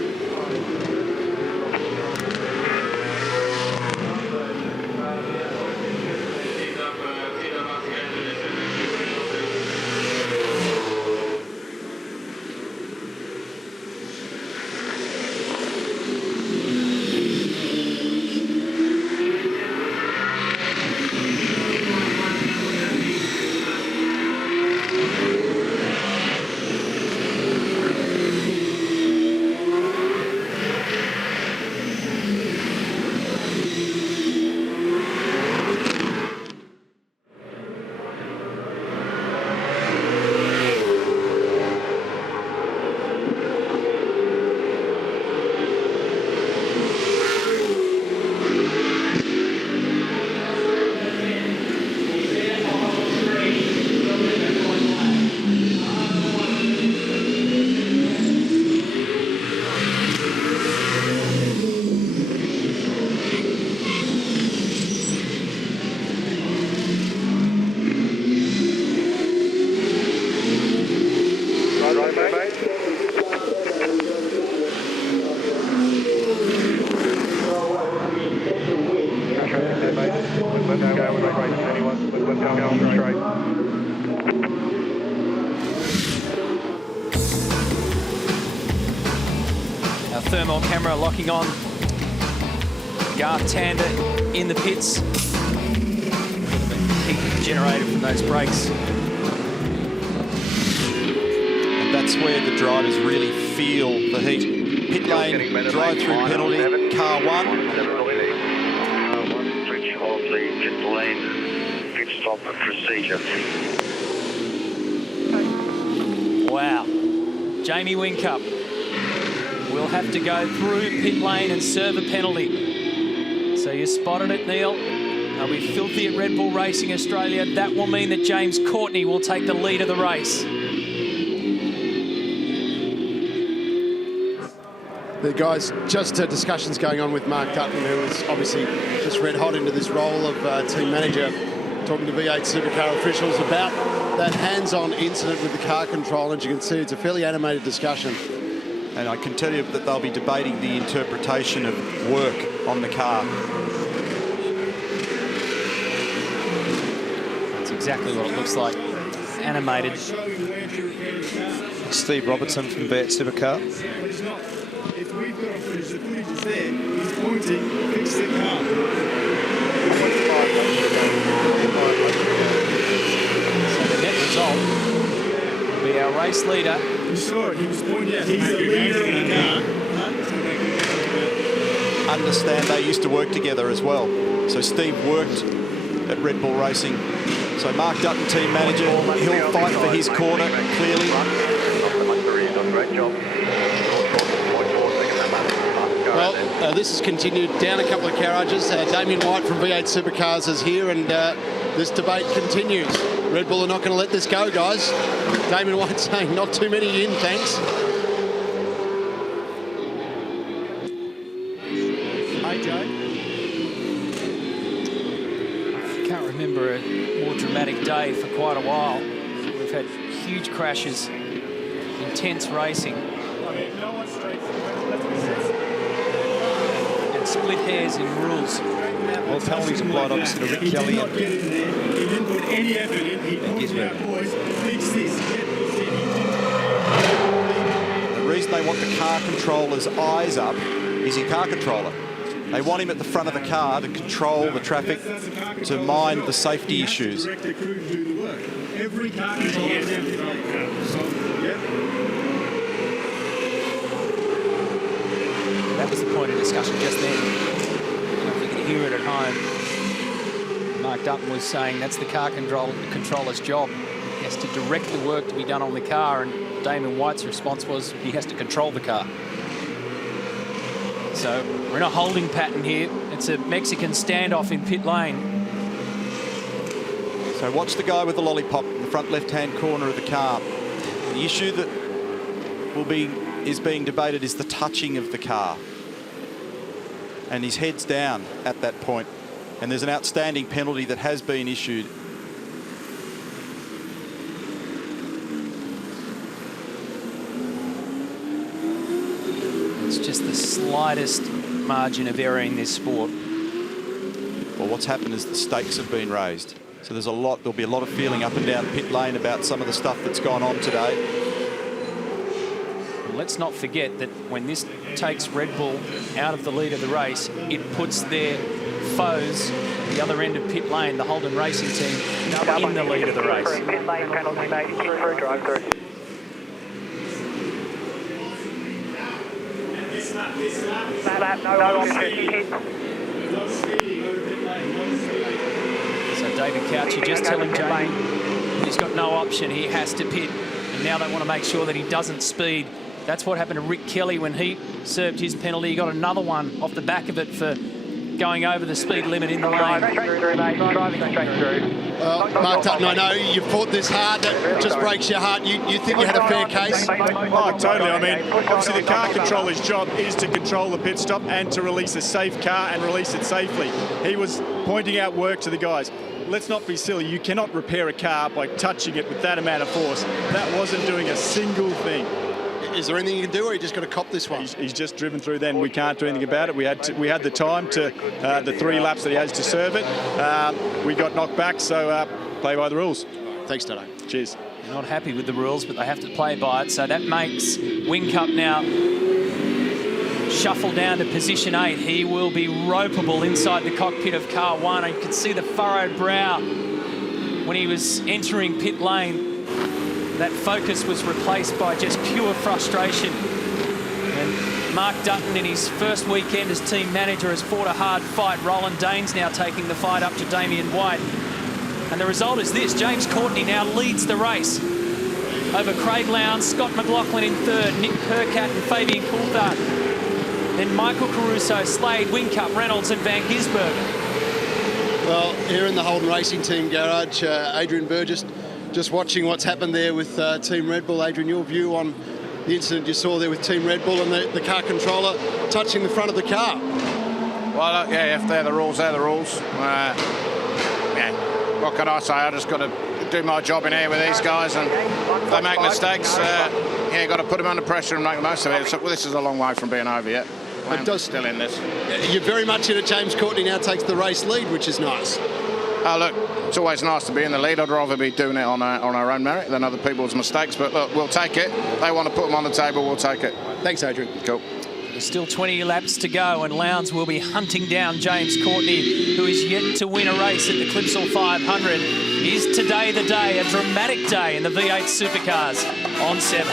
Our thermal camera locking on. Garth Tander in the pits. Heat generated from those brakes. And that's where the drivers really feel the heat. Pit lane, drive-through penalty, car one. Switch off the pit lane, pit stop procedure. Wow. Jamie Whincup will have to go through pit lane and serve a penalty. So you spotted it, Neil. They'll be filthy at Red Bull Racing Australia. That will mean that James Courtney will take the lead of the race. The guys, just discussions going on with Mark Dutton, who is obviously just red hot into this role of team manager, talking to V8 Supercar officials about that hands-on incident with the car control. As you can see, it's a fairly animated discussion. And I can tell you that they'll be debating the interpretation of work on the car. That's exactly what it looks like. Animated. Steve Robertson from V8 Supercar. If we've got a footage, the footage is there. He's pointing, fix the car. So the net result will be our race leader. You saw it, he was pointing out. He's the leader of the car. Understand they used to work together as well. So Steve worked at Red Bull Racing. So Mark Dutton, team manager, he'll fight for his corner, clearly. Great job. Well, this has continued down a couple of garages. Damien White from V8 Supercars is here, and this debate continues. Red Bull are not going to let this go, guys. Damien White saying not too many in, thanks. Hey, Joe. I can't remember a more dramatic day for quite a while. We've had huge crashes, intense racing, and split hairs in rules. Well, penalties applied obviously to Rick Kelly and He didn't put any effort in. He pointed out, boys, fix this. The reason reason they want the car controller's eyes up is your car controller. They want him at the front of the car to control the traffic, to mind the safety issues. Every car controller. That was the point of discussion just then. I don't know if you could hear it at home. Mark Dutton was saying that's the car controller's job. He has to direct the work to be done on the car, and Damon White's response was he has to control the car. So we're in a holding pattern here. It's a Mexican standoff in pit lane. So watch the guy with the lollipop in the front left-hand corner of the car. The issue that is being debated is the touching of the car. And his head's down at that point. And there's an outstanding penalty that has been issued. It's just the slightest margin of error in this sport. Well, what's happened is the stakes have been raised. So there'll be a lot of feeling up and down pit lane about some of the stuff that's gone on today. And let's not forget that when this takes Red Bull out of the lead of the race, it puts their foes at the other end of pit lane, the Holden Racing team, in the lead of the race. Pit lane penalty made, kick through, drive through. Lap, no option, hit. So David Couch, just telling Jamie he's got no option, he has to pit. And now they want to make sure that he doesn't speed. That's what happened to Rick Kelly when he served his penalty. He got another one off the back of it for going over the speed limit in the lane. Driving straight through. Mark Dutton, I know you fought this hard. That just breaks your heart. You think you had a fair case? Oh, totally. I mean, obviously the car controller's job is to control the pit stop and to release a safe car and release it safely. He was pointing out work to the guys. Let's not be silly. You cannot repair a car by touching it with that amount of force. That wasn't doing a single thing. Is there anything you can do, or you just got to cop this one? He's just driven through then. We can't do anything about it. We had the time to, the 3 laps that he has to serve it. We got knocked back, so play by the rules. Thanks, Dono. Cheers. They're not happy with the rules, but they have to play by it. So that makes Whincup now shuffle down to position 8. He will be ropeable inside the cockpit of car 1. You can see the furrowed brow when he was entering pit lane. That focus was replaced by just pure frustration. And Mark Dutton, in his first weekend as team manager, has fought a hard fight. Roland Danes now taking the fight up to Damien White. And the result is this. James Courtney now leads the race over Craig Lowndes, Scott McLaughlin in 3rd, Nick Percat and Fabian Coulthard. Then Michael Caruso, Slade, Whincup, Reynolds and Van Gisbergen. Well, here in the Holden Racing Team garage, Adrian Burgess, just watching what's happened there with Team Red Bull. Adrian, your view on the incident you saw there with Team Red Bull and the car controller touching the front of the car? Well, yeah, if they're the rules, they're the rules. Yeah, what can I say? I just got to do my job in here with these guys, and if they make mistakes, yeah, got to put them under pressure and make the most of it. So, well, this is a long way from being over yet. It does still in this. You're very much in it. James Courtney now takes the race lead, which is nice. Oh, look, it's always nice to be in the lead. I'd rather be doing it on our own merit than other people's mistakes. But look, we'll take it. They want to put them on the table, we'll take it. Thanks, Adrian. Cool. There's still 20 laps to go, and Lowndes will be hunting down James Courtney, who is yet to win a race at the Clipsal 500. Is today the day, a dramatic day in the V8 Supercars on 7.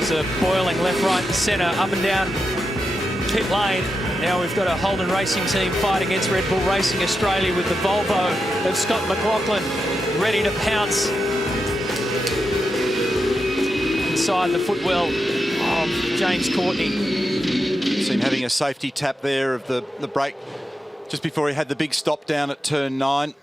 Temperatures are boiling left, right and centre, up and down pit lane. Now we've got a Holden Racing team fight against Red Bull Racing Australia with the Volvo of Scott McLaughlin ready to pounce inside the footwell of James Courtney. See him having a safety tap there of the brake just before he had the big stop down at turn 9.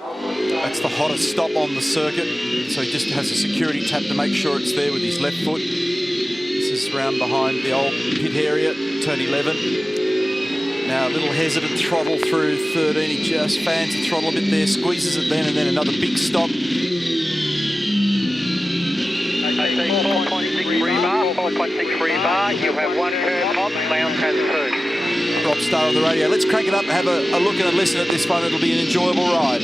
That's the hottest stop on the circuit, so he just has a security tap to make sure it's there with his left foot. This is round behind the old pit area, turn 11. Now a little hesitant throttle through 13, he just fans the throttle a bit there, squeezes it then, and then another big stop. 4.63 bar, you have one curve hop, Lowndes has 2. Rob Star on the radio. Let's crank it up and have a look and a listen at this one. It'll be an enjoyable ride.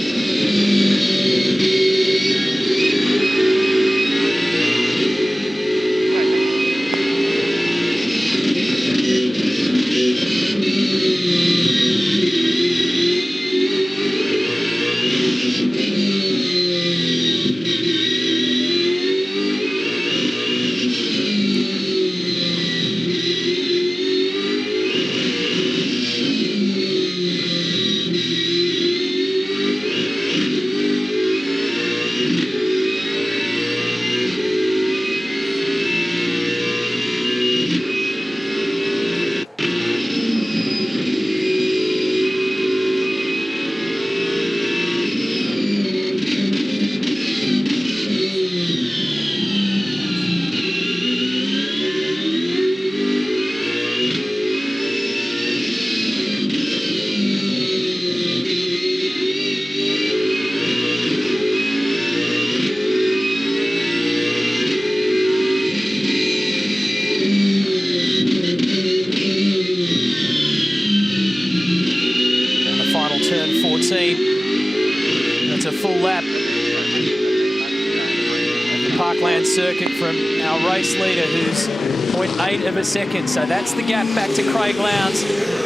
Circuit from our race leader, who's 0.8 of a second. So that's the gap back to Craig Lowndes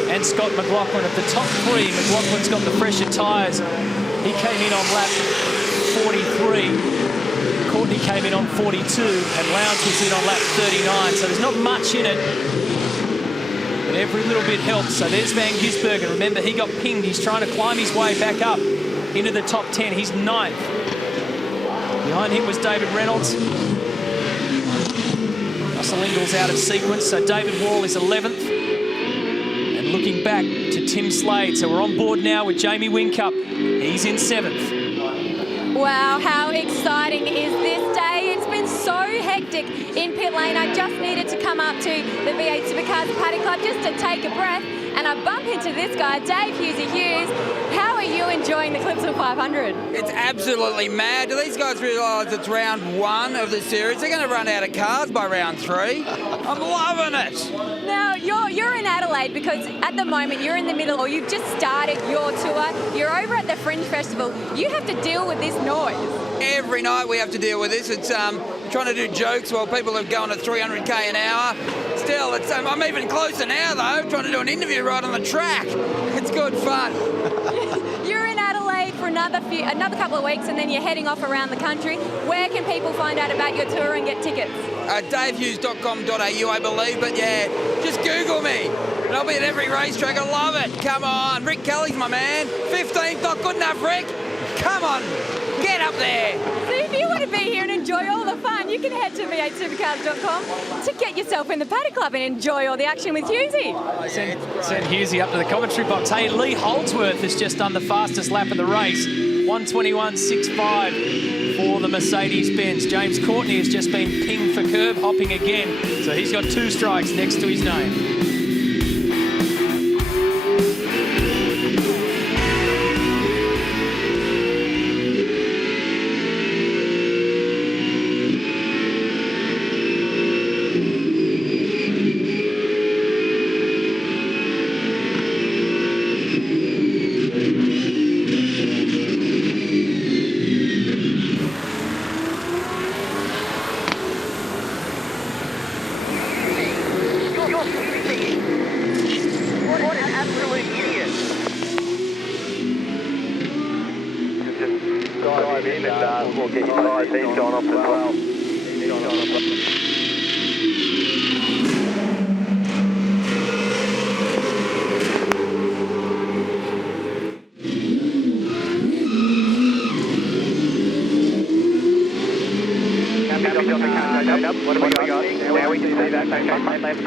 and Scott McLaughlin at the top 3. McLaughlin's got the fresher tyres. He came in on lap 43. Courtney came in on 42, and Lowndes was in on lap 39. So there's not much in it, but every little bit helps. So there's Van Gisbergen. Remember, he got pinged. He's trying to climb his way back up into the top 10. He's 9th. Behind him was David Reynolds. Russell Ingall's out of sequence, so David Wall is 11th. And looking back to Tim Slade. So we're on board now with Jamie Whincup. He's in 7th. Wow, how exciting is this day? It's been so hectic in pit lane. I just needed to come up to the V8 Supercars Paddock Club just to take a breath, and I bump into this guy, Dave Hughes. How are you enjoying the Clipsal 500? It's absolutely mad. Do these guys realise it's round 1 of the series? They're going to run out of cars by round 3. I'm loving it. Now, you're in Adelaide because at the moment you're in the middle, or you've just started your tour. You're over at the Fringe Festival. You have to deal with this noise. Every night we have to deal with this. It's trying to do jokes while people are going at 300k an hour. Still, it's I'm even closer now though, trying to do an interview right on the track. It's good fun. You're in Adelaide for another couple of weeks, and then you're heading off around the country. Where can people find out about your tour and get tickets? davehughes.com.au, I believe, but yeah, just Google me. And I'll be at every racetrack. I love it. Come on, Rick Kelly's my man. 15th, not good enough, Rick. Come on, get up there. So if you want to be here and enjoy all the fun, you can head to v8supercars.com to get yourself in the Paddock Club and enjoy all the action with Hughesy. Send Hughesy up to the commentary box. Hey, Lee Holdsworth has just done the fastest lap of the race. 1:21.65 for the Mercedes-Benz. James Courtney has just been pinged for curb hopping again. So he's got 2 strikes next to his name. We'll get your tyres, he's gone off as well. got the car turned up. What have we got? Now we can see that. Okay, left.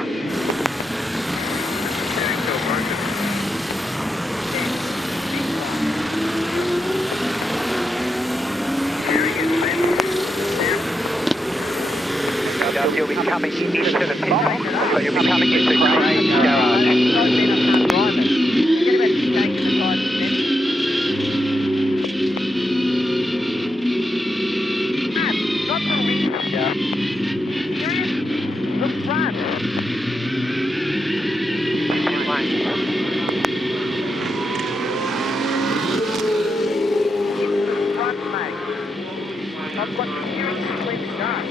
You'll be coming into the box, so you'll be coming into Prix garage. Yeah. Look, run. Run, mate. I've got the steering completely done.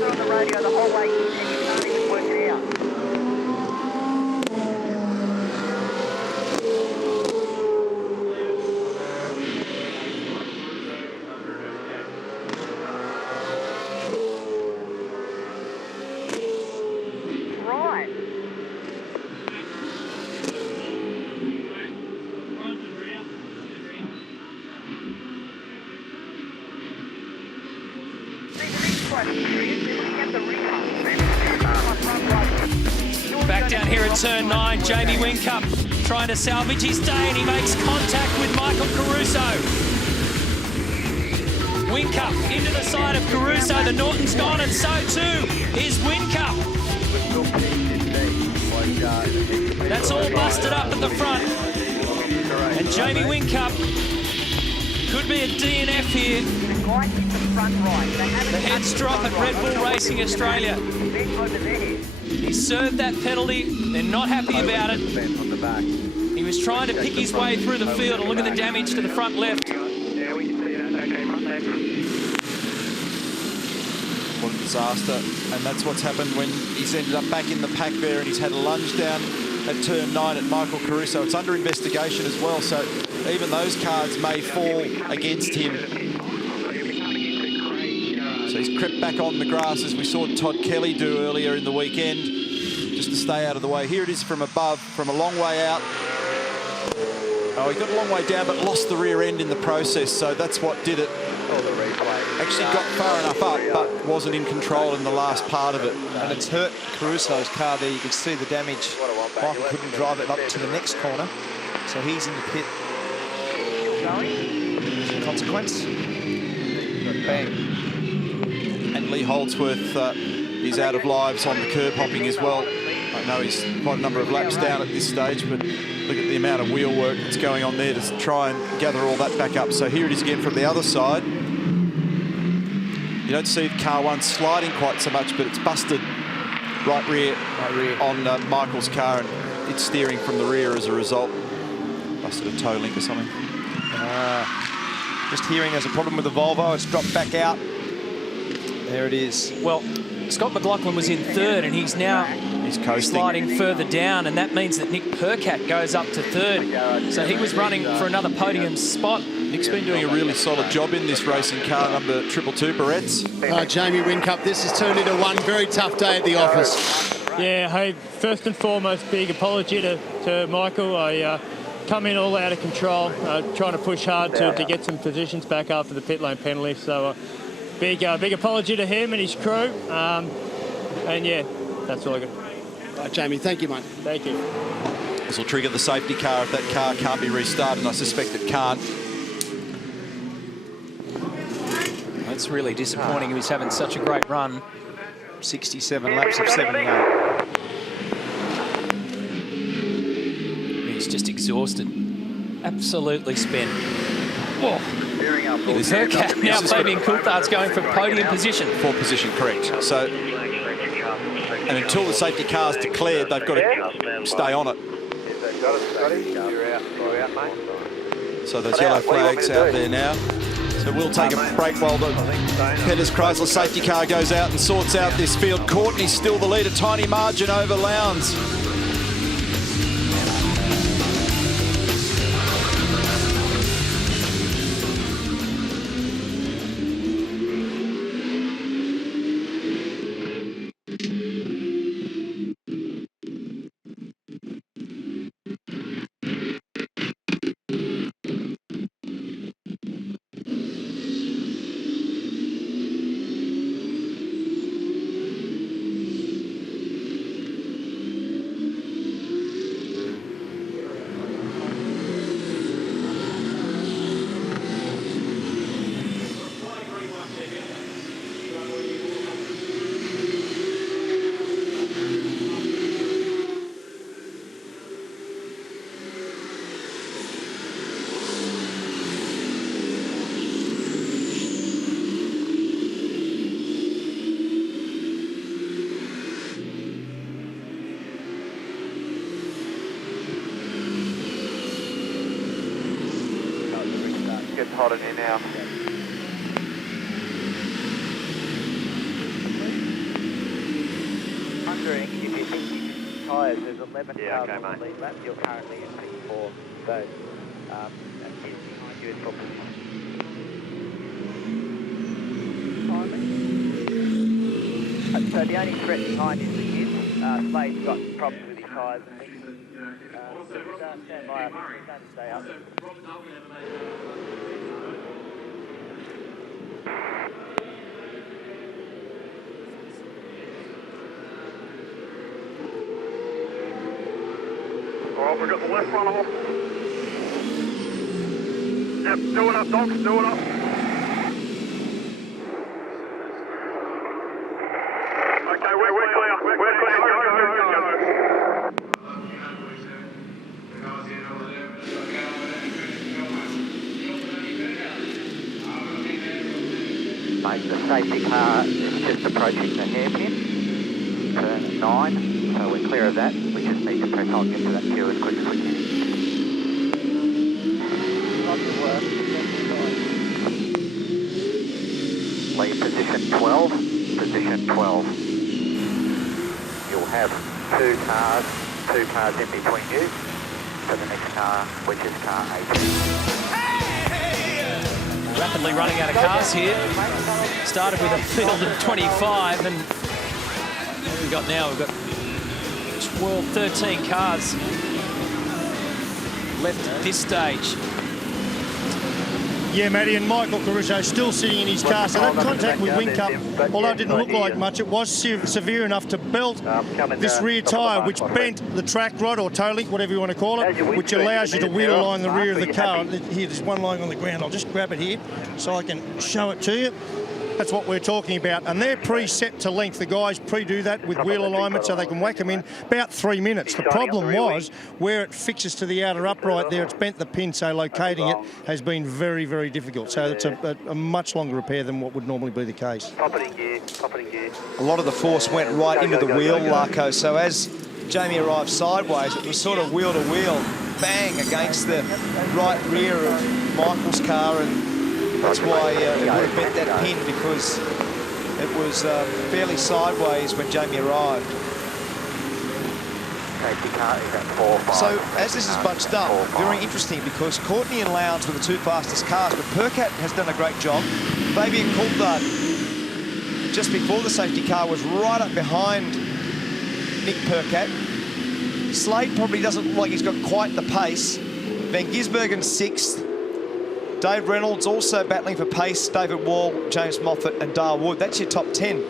On the radio the whole way and you can't even work it out. Right. Back down here at turn 9, Jamie Whincup trying to salvage his day, and he makes contact with Michael Caruso. Whincup into the side of Caruso, the Norton's gone, and so too is Whincup. That's all busted up at the front. And Jamie Whincup could be a DNF here. The heads drop at Red Bull Racing Australia. He served that penalty. They're not happy about it. He was trying to pick his way through the field, and look at the damage to the front left. What a disaster. And that's what's happened when he's ended up back in the pack there, and he's had a lunge down at turn 9 at Michael Caruso. It's under investigation as well, so even those cards may fall against him. So he's crept back on the grass, as we saw Todd Kelly do earlier in the weekend, just to stay out of the way. Here it is from above, from a long way out. Oh, he got a long way down, but lost the rear end in the process, so that's what did it. Actually got far enough up, but wasn't in control in the last part of it. And it's hurt Caruso's car there. You can see the damage. Michael couldn't drive it up to the next corner, so he's in the pit. Consequence. Bang. And Lee Holdsworth is out of lives on the curb hopping as well. I know he's quite a number of laps down at this stage, but look at the amount of wheel work that's going on there to try and gather all that back up. So here it is again from the other side. You don't see car 1 sliding quite so much, but it's busted right rear on Michael's car, and it's steering from the rear as a result. Busted a toe link or something. Just hearing there's a problem with the Volvo. It's dropped back out. There it is. Well, Scott McLaughlin was in 3rd, and he's now sliding further down, and that means that Nick Percat goes up to 3rd. So he was running for another podium spot. Nick's been doing a really solid job in this racing car, number 222 Barrett's. Jamie Whincup, this has turned into one very tough day at the office. Yeah, hey, first and foremost, big apology to Michael. I come in all out of control, trying to push hard to get some positions back after the pit lane penalty. So big apology to him and his crew. And yeah, that's all I got. Jamie, thank you, mate. Thank you. This will trigger the safety car if that car can't be restarted, and I suspect it can't. That's really disappointing. He was having such a great run. 67 laps of 78. He's just exhausted. Absolutely spent. Whoa. Percat now, Fabian Coulthard's going for podium position. 4th position, correct. So, and until the safety car's declared, they've got to stay on it. So those yellow flags out there now. So we'll take a break while the Pettis Chrysler safety car goes out and sorts out this field. Courtney's still the lead, a tiny margin over Lowndes. It's hot in here now. Wondering if you think you can tyres, there's 11 cars on the lead lap, you're currently in P4, so and he's behind you in for position. So the only threat behind is the Gibbs. Slade's got problems with his tyres and things. Stand by, he's going to stay up. All right, we've got the left front off. Yep, do it up, Doc, do it up. Okay, we're clear, go, go. Mate, the safety car is just approaching the hairpin, turn 9, so we're clear of that. We just need to press on into that queue as quick as we can. Lead position 12, position 12. You'll have two cars in between you for the next car, which is car 18. Rapidly running out of cars here. Started with a field of 25, and what have we got now? We've got 12, 13 cars left at this stage. Yeah, Matty, and Michael Caruso still sitting in his car. So that contact with Whincup, although it didn't look like much, it was severe enough to belt this rear tyre, which bent the track rod or toe link, whatever you want to call it, which allows you to wheel align the rear of the car. Here, there's one lying on the ground. I'll just grab it here so I can show it to you. That's what we're talking about. And they're pre-set to length. The guys pre-do that with wheel alignment so they can whack them in about 3 minutes. The problem was where it fixes to the outer upright there, it's bent the pin, so locating it has been very, very difficult. So it's a much longer repair than what would normally be the case. Pop it in gear, pop it in gear. A lot of the force went right into the wheel, Larko. So as Jamie arrived sideways, it was sort of wheel to wheel, bang, against the right rear of Michael's car, and that's why it would have bent that pin, because it was fairly sideways when Jamie arrived. So as this is bunched up, very interesting, because Courtney and Lowndes were the two fastest cars, but Percat has done a great job. Fabian Coulthard, just before the safety car, was right up behind Nick Percat. Slade probably doesn't look like he's got quite the pace. Van Gisbergen 6th. Dave Reynolds also battling for pace. David Wall, James Moffat and Dale Wood. That's your top 10.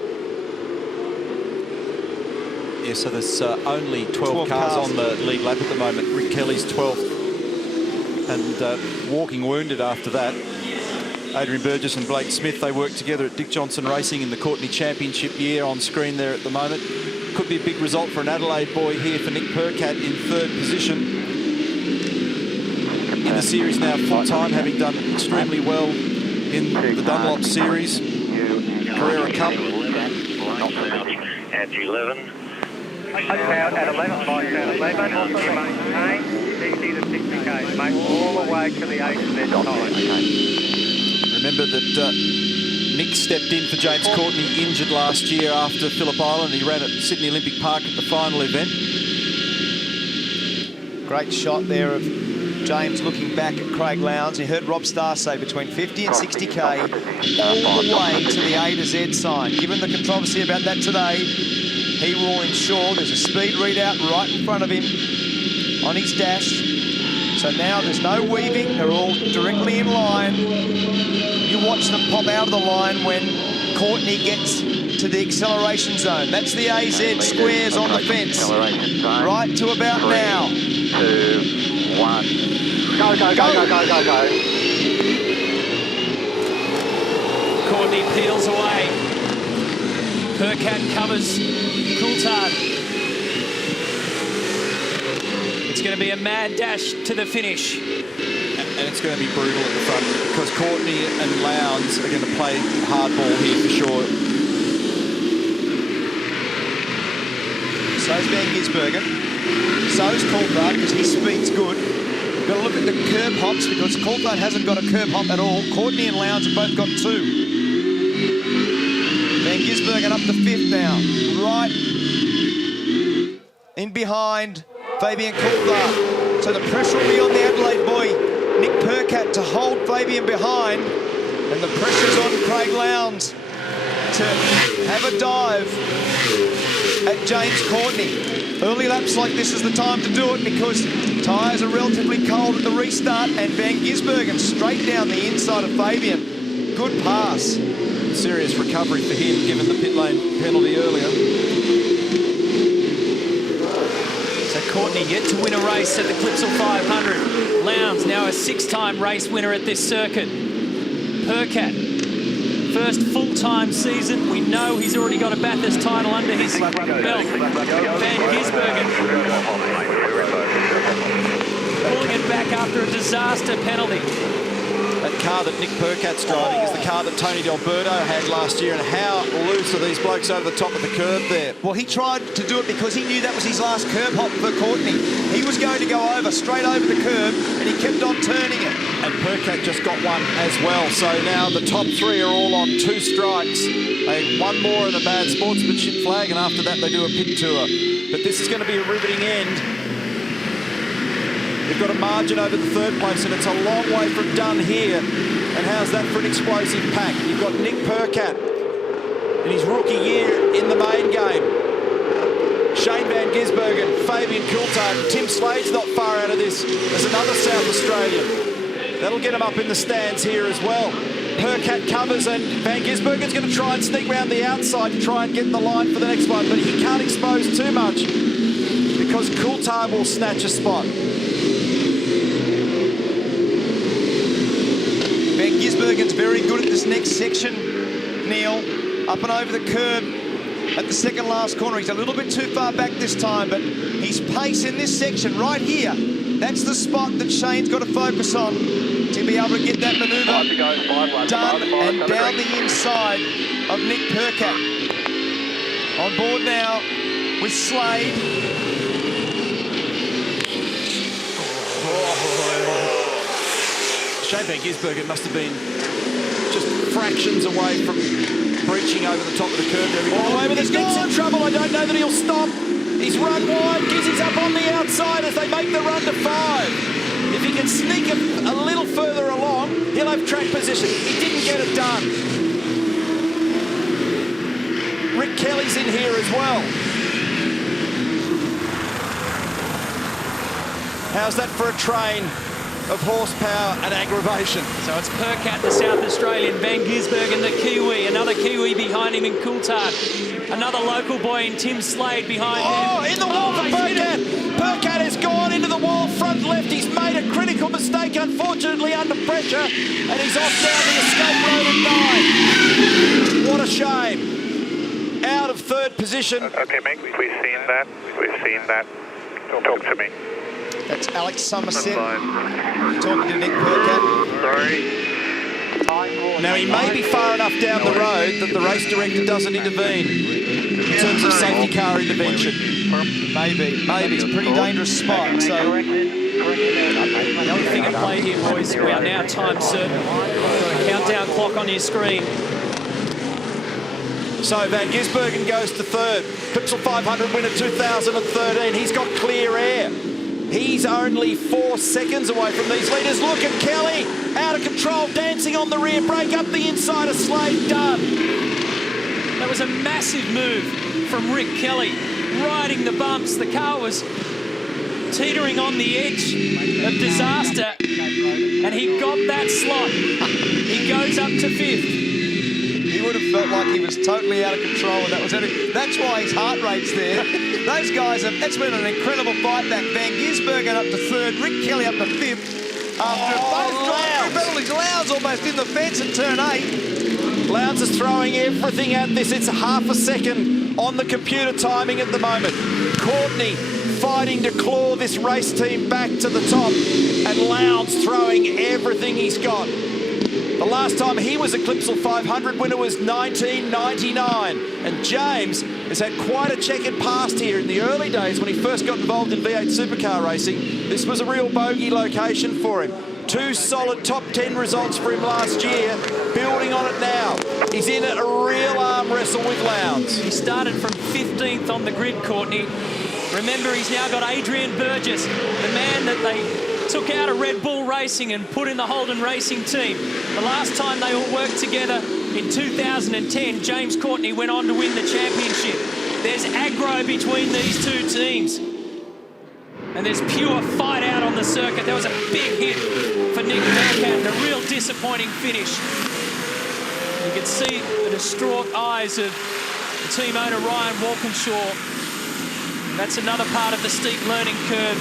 Yeah, so there's only 12 cars on the lead lap at the moment. Rick Kelly's 12th. And walking wounded after that. Adrian Burgess and Blake Smith, they work together at Dick Johnson Racing in the Courtney Championship year, on screen there at the moment. Could be a big result for an Adelaide boy here for Nick Percat in 3rd position. In the series now full-time, having done extremely well in the Dunlop Series, Carrera Cup. At 11. At 11, Mike, at 11, also maintain 60 to 60 k's, mate, all the way to the 8 of their time. Remember that Nick stepped in for James Courtney, injured last year after Phillip Island. He ran at Sydney Olympic Park at the final event. Great shot there of James looking back at Craig Lowndes. You heard Rob Starr say between 50 and 60k, all the way to the A to Z sign. Given the controversy about that today, he will ensure there's a speed readout right in front of him on his dash. So now there's no weaving, they're all directly in line. You watch them pop out of the line when Courtney gets to the acceleration zone. That's the AZ squares on the fence. Right to about now. 2, 1. Go, go, go, go, go, go, go. Courtney peels away. Percat covers Coulthard. It's going to be a mad dash to the finish. And it's going to be brutal at the front, because Courtney and Lowndes are going to play hardball here for sure. So's Van Gisbergen. So's Coulthard, because his speed's good. got to look at the curb hops because Coulthard hasn't got a curb hop at all. Courtney and Lowndes have both got 2. Van Gisbergen up to 5th now. Right in behind Fabian Coulthard. So the pressure will be on the Adelaide boy, Nick Percat, to hold Fabian behind. And the pressure's on Craig Lowndes to have a dive at James Courtney. Early laps like this is the time to do it because tyres are relatively cold at the restart, and Van Gisbergen straight down the inside of Fabian. Good pass. Serious recovery for him, given the pit lane penalty earlier. So Courtney yet to win a race at the Clipsal 500. Lowndes now a 6-time race winner at this circuit. Percat, first full-time season. We know he's already got a Bathurst title under his belt. Van Gisbergen pulling it back after a disaster penalty. That car that Nick Percat's driving is the car that Tony D'Alberto had last year, and how loose are these blokes over the top of the curb there? Well, he tried to do it because he knew that was his last curb hop for Courtney. He was going to go over, straight over the curb, and he kept on turning it. And Percat just got one as well. So now the top 3 are all on 2 strikes. One more in a bad sportsmanship flag, and after that they do a pit tour. But this is going to be a riveting end. They've got a margin over the 3rd place, and it's a long way from done here. And how's that for an explosive pack? You've got Nick Percat in his rookie year in the main game. Shane Van Gisbergen, Fabian Coulthard, Tim Slade's not far out of this. There's another South Australian. That'll get him up in the stands here as well. Percat covers, and Van Gisbergen's going to try and sneak round the outside to try and get the line for the next one, but he can't expose too much because Coulthard will snatch a spot. Van Gisbergen's very good at this next section, Neil. Up and over the curb at the second last corner. He's a little bit too far back this time, but his pace in this section right here, that's the spot that Shane's got to focus on to be able to get that manoeuvre done and down the inside of Nick Percat. On board now with Slade. Shane Van Gisbergen must have been just fractions away from breaching over the top of the curb there. All the way, but there's Nick's in trouble. I don't know that he'll stop. He's run wide. Gizzy's up on the outside as they make the run to 5. If he can sneak a little further along, he'll have track position. He didn't get it done. Rick Kelly's in here as well. How's that for a train of horsepower and aggravation? So it's Percat, the South Australian, Van Gisbergen, the Kiwi, another Kiwi behind him in Coulthard, another local boy in Tim Slade behind him. Oh, in the wall for Percat! Percat has gone into the wall, front left. He's made a critical mistake, unfortunately, under pressure, and he's off down the escape road at 9. What a shame. Out of 3rd position. Okay, mate, we've seen that. We've seen that. Talk to me. That's Alex Somerset talking to Nick Percat. Sorry. Now, he may be far enough down the road that the race director doesn't intervene in terms of safety car intervention. Maybe. It's a pretty dangerous spot. So The only thing at play here, boys, we are now time certain. You've got a countdown clock on your screen. So Van Gisbergen goes to 3rd. Clipsal 500 winner 2013. He's got clear air. He's only 4 seconds away from these leaders. Look at Kelly, out of control, dancing on the rear brake, up the inside of Slade, done. That was a massive move from Rick Kelly, riding the bumps. The car was teetering on the edge of disaster, and he got that slot. He goes up to 5th. he would have felt like he was totally out of control, and that's why his heart rate's there. Those guys that's been an incredible fight back. Van Gisbergen up to 3rd, Rick Kelly up to 5th. After both driving penalties, Lowndes almost in the fence at turn 8. Lowndes is throwing everything at this. It's half a second on the computer timing at the moment. Courtney fighting to claw this race team back to the top, and Lowndes throwing everything he's got. The last time he was a Clipsal 500 winner was 1999. And James has had quite a checkered past here. In the early days when he first got involved in V8 supercar racing, this was a real bogey location for him. 2 solid top 10 results for him last year, building on it now. He's in a real arm wrestle with Lowndes. He started from 15th on the grid, Courtney. Remember, he's now got Adrian Burgess, the man that they took out of Red Bull Racing and put in the Holden Racing team. The last time they all worked together in 2010, James Courtney went on to win the championship. There's aggro between these 2 teams. And there's pure fight out on the circuit. There was a big hit for Nick Burkett and a real disappointing finish. You can see the distraught eyes of the team owner Ryan Walkinshaw. That's another part of the steep learning curve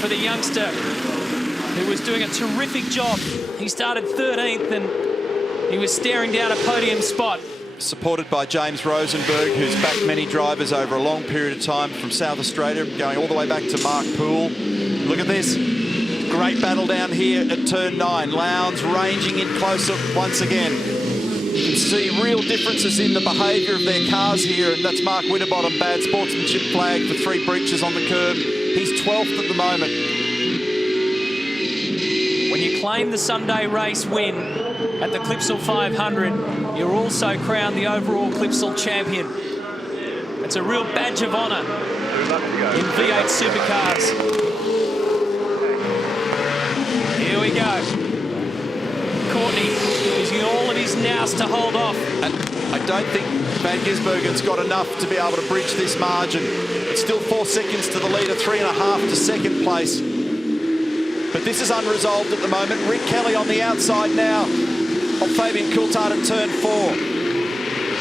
for the youngster who was doing a terrific job. He started 13th and he was staring down a podium spot. Supported by James Rosenberg, who's backed many drivers over a long period of time from South Australia, going all the way back to Mark Poole. Look at this. Great battle down here at turn 9. Lowndes ranging in closer once again. You can see real differences in the behaviour of their cars here, and that's Mark Winterbottom, bad sportsmanship flag for 3 breaches on the curb. He's 12th at the moment. When you claim the Sunday race win at the Clipsal 500, you're also crowned the overall Clipsal champion. It's a real badge of honour in V8 supercars. Here we go. Courtney using all of his nous to hold off. And I don't think Van Gisbergen's got enough to be able to bridge this margin. It's still 4 seconds to the leader, 3.5 to second place. But this is unresolved at the moment. Rick Kelly on the outside now of Fabian Coulthard at turn 4.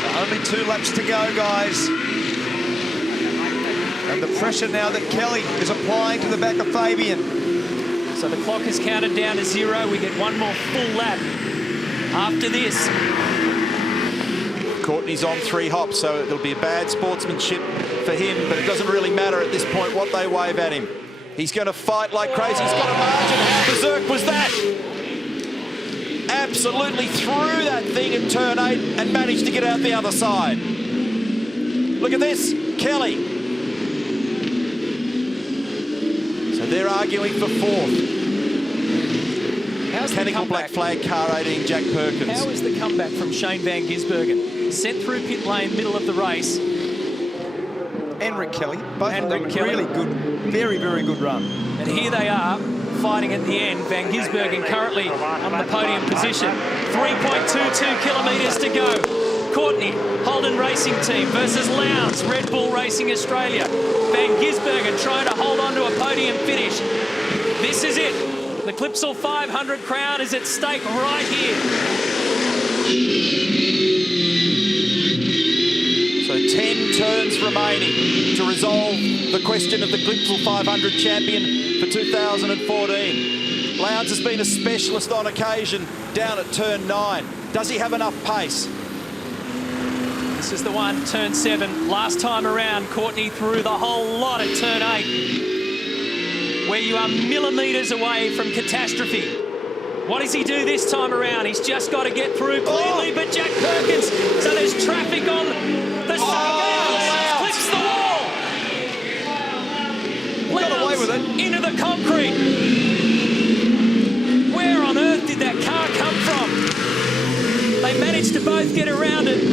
So only 2 laps to go, guys. And the pressure now that Kelly is applying to the back of Fabian. So the clock is counted down to 0. We get 1 more full lap after this. Courtney's on 3 hops, so it'll be a bad sportsmanship for him, but it doesn't really matter at this point what they wave at him. He's going to fight like crazy. He's got a margin. How berserk was that? Absolutely threw that thing at turn 8 and managed to get out the other side. Look at this, Kelly. So they're arguing for 4th. Mechanical black flag, car 18, Jack Perkins. How is the comeback from Shane Van Gisbergen? Sent through pit lane, middle of the race. And Rick Kelly. Both of them really good, very, very good run. And here they are, fighting at the end. Van Gisbergen currently on the podium position. 3.22 kilometres to go. Courtney, Holden Racing Team versus Lowndes, Red Bull Racing Australia. Van Gisbergen trying to hold on to a podium finish. This is it. The Clipsal 500 crown is at stake right here. So 10 turns remaining to resolve the question of the Clipsal 500 champion for 2014. Lowndes has been a specialist on occasion down at turn 9. Does he have enough pace? This is the one, turn 7. Last time around, Courtney threw the whole lot at turn 8, where you are millimetres away from catastrophe. What does he do this time around? He's just got to get through cleanly, but Jack Perkins, so there's traffic on the circuit. Clips the wall. Got away with it. Into the concrete. Where on earth did that car come from? They managed to both get around it.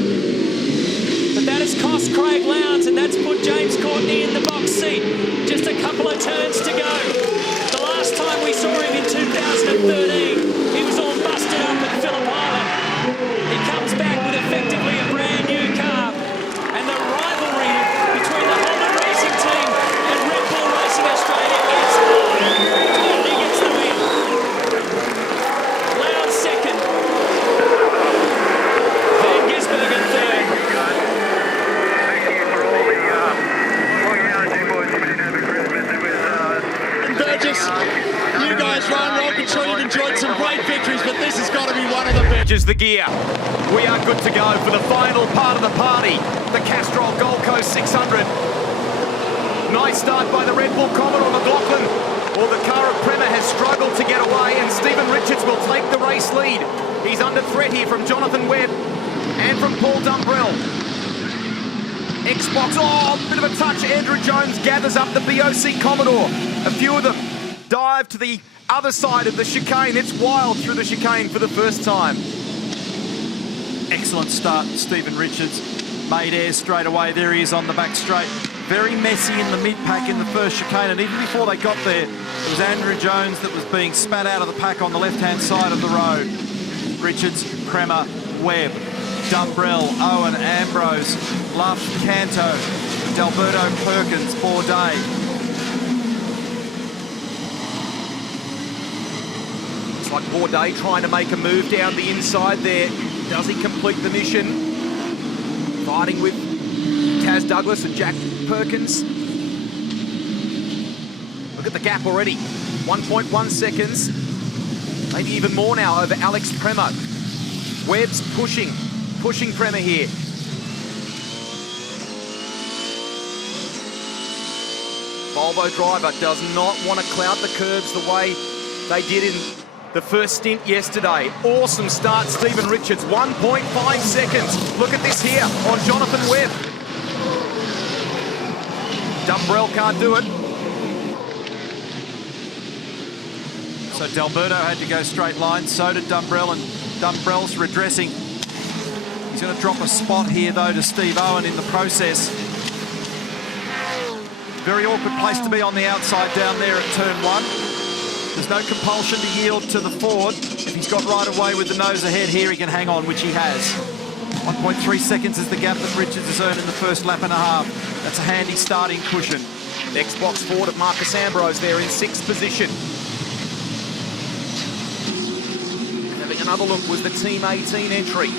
But that has cost Craig Lowndes, and that's put James Courtney in the box seat. Just a couple of turns to go. The last time we saw him in 2013, he was all busted up at Phillip Island. He comes back with effectively a brand new car, and the rivalry between the Holden Racing Team and Red Bull Racing Australia is on. Courtney gets the win. Lowndes second. Van Gisbergen third. Burgess, you guys, Ryan Walkinshaw, you've enjoyed some great victories, but this has got to be one of the best. The gear. We are good to go for the final part of the party, the Castrol Gold Coast 600. Nice start by the Red Bull Commodore McLaughlin. Well, the car of Prema has struggled to get away, and Stephen Richards will take the race lead. He's He's under threat here from Jonathan Webb and from Paul Dumbrell. Xbox, oh, bit of a touch. Andrew Jones gathers up the BOC Commodore. A few of them dive to the other side of the chicane. It's wild through the chicane for the first time. Excellent start, Stephen Richards. Made air straight away. There he is on the back straight. Very messy in the mid-pack in the first chicane, and even before they got there, it was Andrew Jones that was being spat out of the pack on the left-hand side of the road. Richards, Kremer, Webb, Dumbrell, Owen, Ambrose, Luff, Canto, D'Alberto, Perkins, Bourdais. It's like Bourdais trying to make a move down the inside there. Does he complete the mission? Fighting with Taz Douglas and Jack Perkins. Look at the gap already. 1.1 seconds. Maybe even more now over Alex Premer. Webb's pushing Premer here. Volvo driver does not want to cloud the curbs the way they did in the first stint yesterday. Awesome start, Stephen Richards. 1.5 seconds. Look at this here on Jonathan Webb. Dumbrell can't do it. So D'Alberto had to go straight line, so did Dumbrell, and Dumbrell's redressing. He's going to drop a spot here, though, to Steve Owen in the process. Very awkward place to be on the outside down there at turn 1. There's no compulsion to yield to the Ford. If he's got right away with the nose ahead here, he can hang on, which he has. 1.3 seconds is the gap that Richards has earned in the first lap and a half. That's a handy starting cushion. Xbox Ford of Marcus Ambrose there in 6th position. Having another look was the Team 18 entry.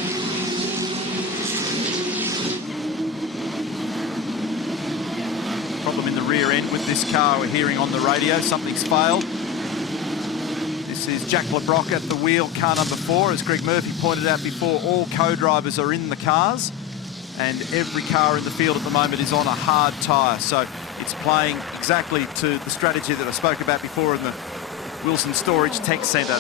Problem in the rear end with this car, we're hearing on the radio, something's failed. This is Jack LeBrock at the wheel, car number 4. As Greg Murphy pointed out before, all co-drivers are in the cars, and every car in the field at the moment is on a hard tyre. So it's playing exactly to the strategy that I spoke about before in the Wilson Storage Tech Centre.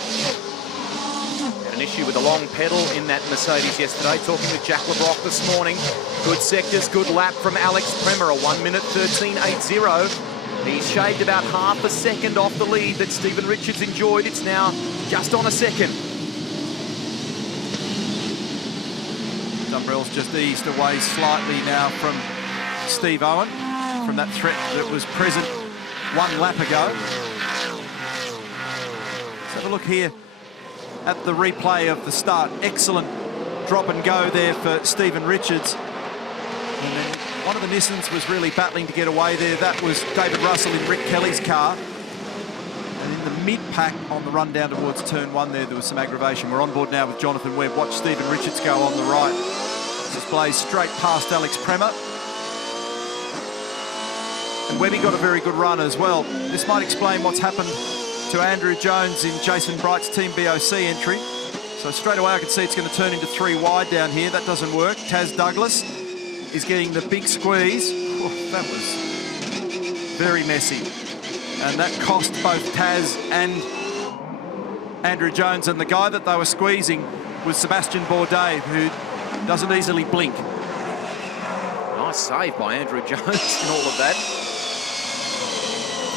Had an issue with the long pedal in that Mercedes yesterday. Talking with Jack LeBrock this morning. Good sectors, good lap from Alex Premer, a 1 minute 13.80. He's shaved about half a second off the lead that Stephen Richards enjoyed. It's now just on a second. Dumbrell's just eased away slightly now from Steve Owen, from that threat that was present 1 lap ago. Let's have a look here at the replay of the start. Excellent drop and go there for Stephen Richards. And then one of the Nissans was really battling to get away there. That was David Russell in Rick Kelly's car. And in the mid-pack on the run down towards turn 1 there was some aggravation. We're on board now with Jonathan Webb. Watch Stephen Richards go on the right. Just blaze straight past Alex Premer. And Webby got a very good run as well. This might explain what's happened to Andrew Jones in Jason Bright's Team BOC entry. So straight away I can see it's going to turn into 3 wide down here. That doesn't work. Taz Douglas is getting the big squeeze. Oh, that was very messy. And that cost both Taz and Andrew Jones. And the guy that they were squeezing was Sebastian Bourdais, who doesn't easily blink. Nice save by Andrew Jones and all of that.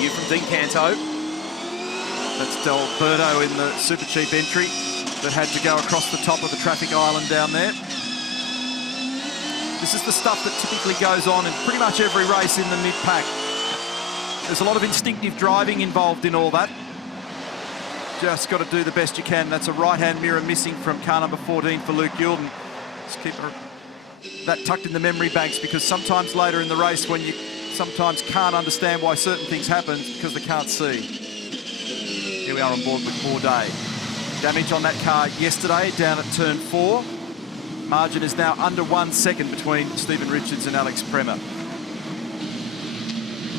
You from Dean Canto. That's D'Alberto in the Super Cheap entry that had to go across the top of the traffic island down there. This is the stuff that typically goes on in pretty much every race in the mid-pack. There's a lot of instinctive driving involved in all that. Just got to do the best you can. That's a right-hand mirror missing from car number 14 for Luke Youlden. Just keep that tucked in the memory banks, because sometimes later in the race when you sometimes can't understand why certain things happen because they can't see. Here we are on board with Bourdais. Damage on that car yesterday down at turn 4. Margin is now under 1 second between Stephen Richards and Alex Premer.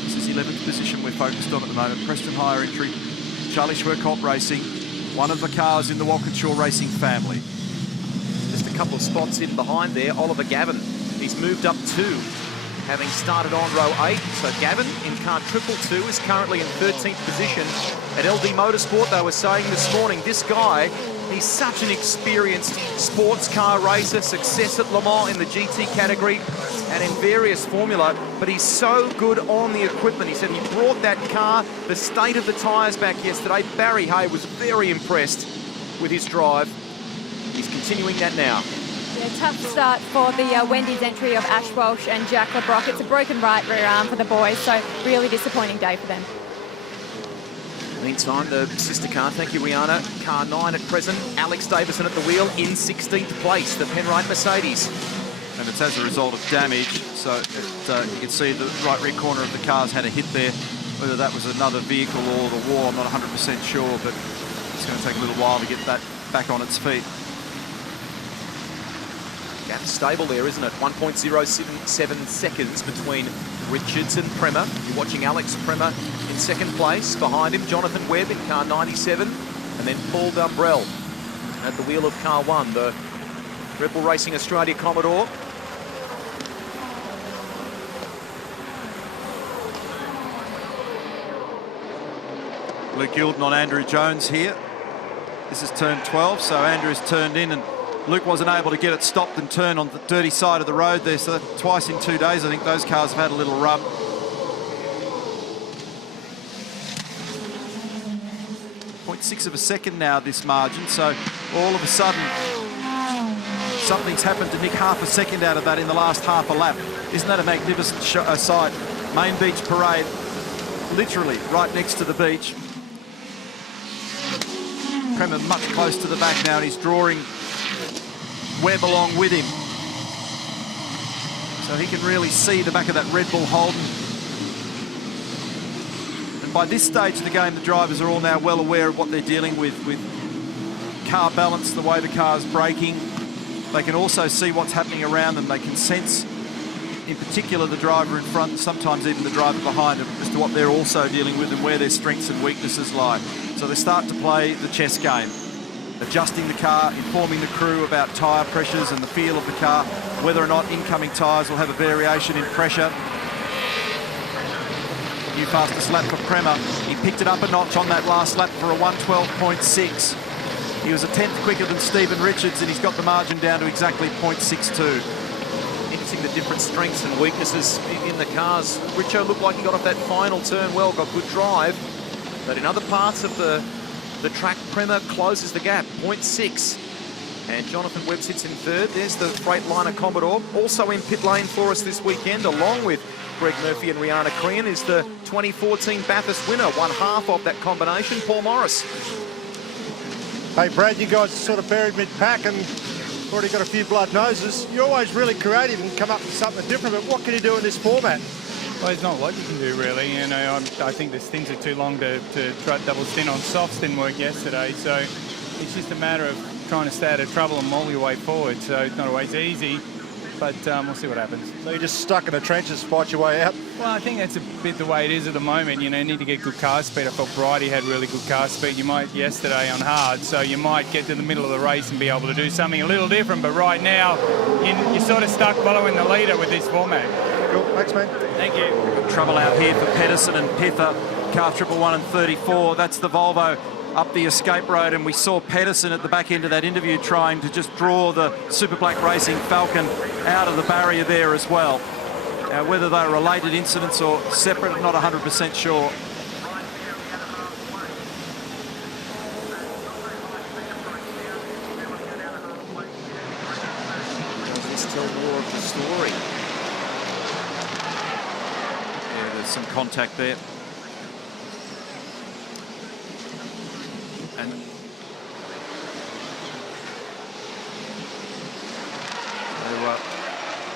This is 11th position we're focused on at the moment. Preston Hire entry, Charlie Schwerkolt Racing, one of the cars in the Walkinshaw Racing family. Just a couple of spots in behind there. Oliver Gavin, he's moved up 2. having started on row 8. So Gavin in car 222 is currently in 13th position. At LD Motorsport, they were saying this morning, this guy, he's such an experienced sports car racer, success at Le Mans in the GT category and in various formula, but he's so good on the equipment. He said he brought that car, the state of the tyres back yesterday. Barry Hay was very impressed with his drive. He's continuing that now. Yeah, tough start for the Wendy's entry of Ash Walsh and Jack LeBrock. It's a broken right rear arm for the boys, so really disappointing day for them. Meantime, the sister car, thank you, Rihanna, car 9 at present. Alex Davison at the wheel in 16th place, the Penrite Mercedes. And it's as a result of damage, so you can see the right rear corner of the car's had a hit there. Whether that was another vehicle or the wall, I'm not 100% sure, but it's going to take a little while to get that back on its feet. Gap stable there, isn't it? 1.077 seconds between Richards and Prema. You're watching Alex Prema in second place. Behind him, Jonathan Webb in car 97. And then Paul Dumbrell at the wheel of car 1, the Red Bull Racing Australia Commodore. Luke Gilden on Andrew Jones here. This is turn 12, so Andrew's turned in and Luke wasn't able to get it stopped and turn on the dirty side of the road there, so twice in 2 days I think those cars have had a little rub. .6 of a second now, this margin, so all of a sudden something's happened to nick half a second out of that in the last half a lap. Isn't that a magnificent sight? Main Beach Parade, literally right next to the beach. Prema much close to the back now and he's drawing Webb along with him. So he can really see the back of that Red Bull Holden. And by this stage of the game, the drivers are all now well aware of what they're dealing with car balance, the way the car's braking. They can also see what's happening around them. They can sense, in particular, the driver in front, sometimes even the driver behind them, as to what they're also dealing with and where their strengths and weaknesses lie. So they start to play the chess game, adjusting the car, informing the crew about tyre pressures and the feel of the car, whether or not incoming tyres will have a variation in pressure. New fastest lap for Prema. He picked it up a notch on that last lap for a 1:12.6. He was a tenth quicker than Stephen Richards and he's got the margin down to exactly .62. Interesting the different strengths and weaknesses in the cars. Richo looked like he got off that final turn well, got good drive, but in other parts of the track, Prema closes the gap, 0.6. And Jonathan Webb sits in third. There's the Freightliner Commodore. Also in pit lane for us this weekend, along with Greg Murphy and Rihanna Crean, is the 2014 Bathurst winner, one half of that combination, Paul Morris. Hey, Brad, you guys sort of buried mid-pack and already got a few blood noses. You're always really creative and come up with something different, but what can you do in this format? Well, there's not a lot you can do, really. You know, I think the stints are too long to double stint on softs. Didn't work yesterday, so it's just a matter of trying to stay out of trouble and mull your way forward. So it's not always easy, but we'll see what happens. So you're just stuck in the trenches, fight your way out? Well, I think that's a bit the way it is at the moment. You know, you need to get good car speed. I felt Bridie had really good car speed. You might yesterday on hard, so you might get to the middle of the race and be able to do something a little different. But right now, you're sort of stuck following the leader with this format. Cool, thanks, man. Thank you. Trouble out here for Pedersen and Pither, car 111 and 34. That's the Volvo up the escape road, and we saw Pedersen at the back end of that interview trying to just draw the Super Black Racing Falcon out of the barrier there as well. Now, whether they're related incidents or separate, I'm not 100% sure. Does this tell more of the story? Yeah, there's some contact there. And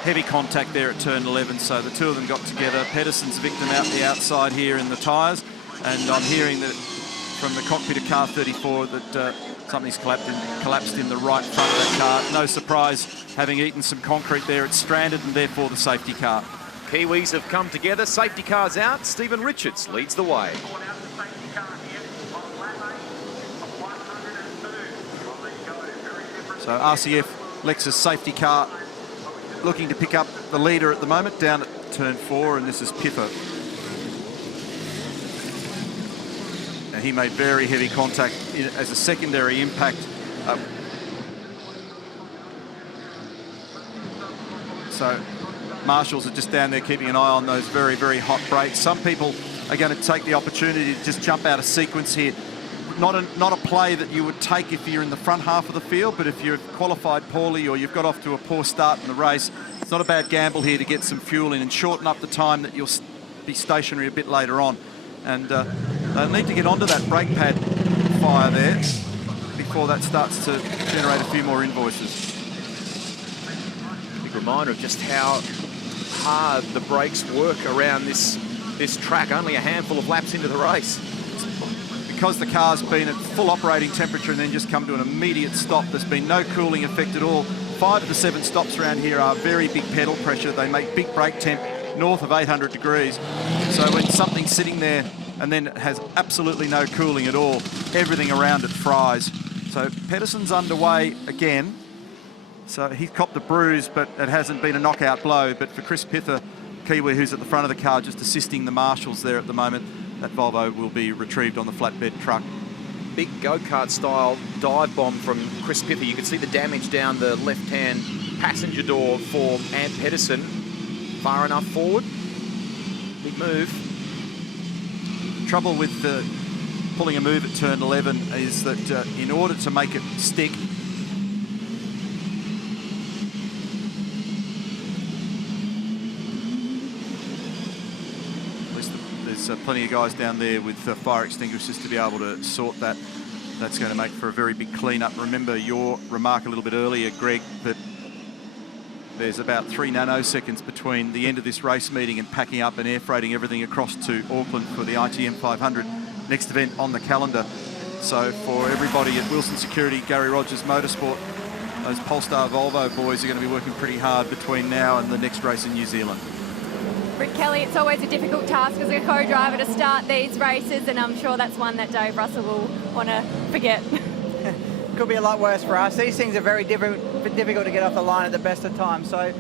heavy contact there at turn 11, so the two of them got together. Pedersen's victim out the outside here in the tyres, and I'm hearing that from the cockpit of car 34 that something's collapsed in the right front of that car. No surprise, having eaten some concrete there, it's stranded, and therefore the safety car. Kiwis have come together, safety cars out. Stephen Richards leads the way. So RCF Lexus safety car looking to pick up the leader at the moment, down at turn 4, and this is Pither. Now, he made very heavy contact as a secondary impact. So marshals are just down there keeping an eye on those very, very hot brakes. Some people are going to take the opportunity to just jump out of sequence here. Not a play that you would take if you're in the front half of the field, but if you've qualified poorly or you've got off to a poor start in the race, it's not a bad gamble here to get some fuel in and shorten up the time that you'll be stationary a bit later on. And they'll need to get onto that brake pad fire there before that starts to generate a few more invoices. Big reminder of just how hard the brakes work around this track, only a handful of laps into the race. Because the car's been at full operating temperature and then just come to an immediate stop, there's been no cooling effect at all. 5 of the 7 stops around here are very big pedal pressure. They make big brake temp north of 800 degrees. So when something's sitting there and then it has absolutely no cooling at all, everything around it fries. So Pedersen's underway again. So he's copped a bruise, but it hasn't been a knockout blow. But for Chris Pither, Kiwi, who's at the front of the car, just assisting the marshals there at the moment, that Volvo will be retrieved on the flatbed truck. Big go-kart style dive bomb from Chris Pither. You can see the damage down the left-hand passenger door for Ant Pedersen. Far enough forward. Big move. Trouble with pulling a move at turn 11 is that in order to make it stick, there's plenty of guys down there with fire extinguishers to be able to sort that. That's going to make for a very big clean-up. Remember your remark a little bit earlier, Greg, that there's about 3 nanoseconds between the end of this race meeting and packing up and air freighting everything across to Auckland for the ITM500, next event on the calendar. So for everybody at Wilson Security, Gary Rogers Motorsport, those Polestar Volvo boys are going to be working pretty hard between now and the next race in New Zealand. Rick Kelly, it's always a difficult task as a co-driver to start these races, and I'm sure that's one that Dave Russell will want to forget. Could be a lot worse for us. These things are very difficult to get off the line at the best of times. So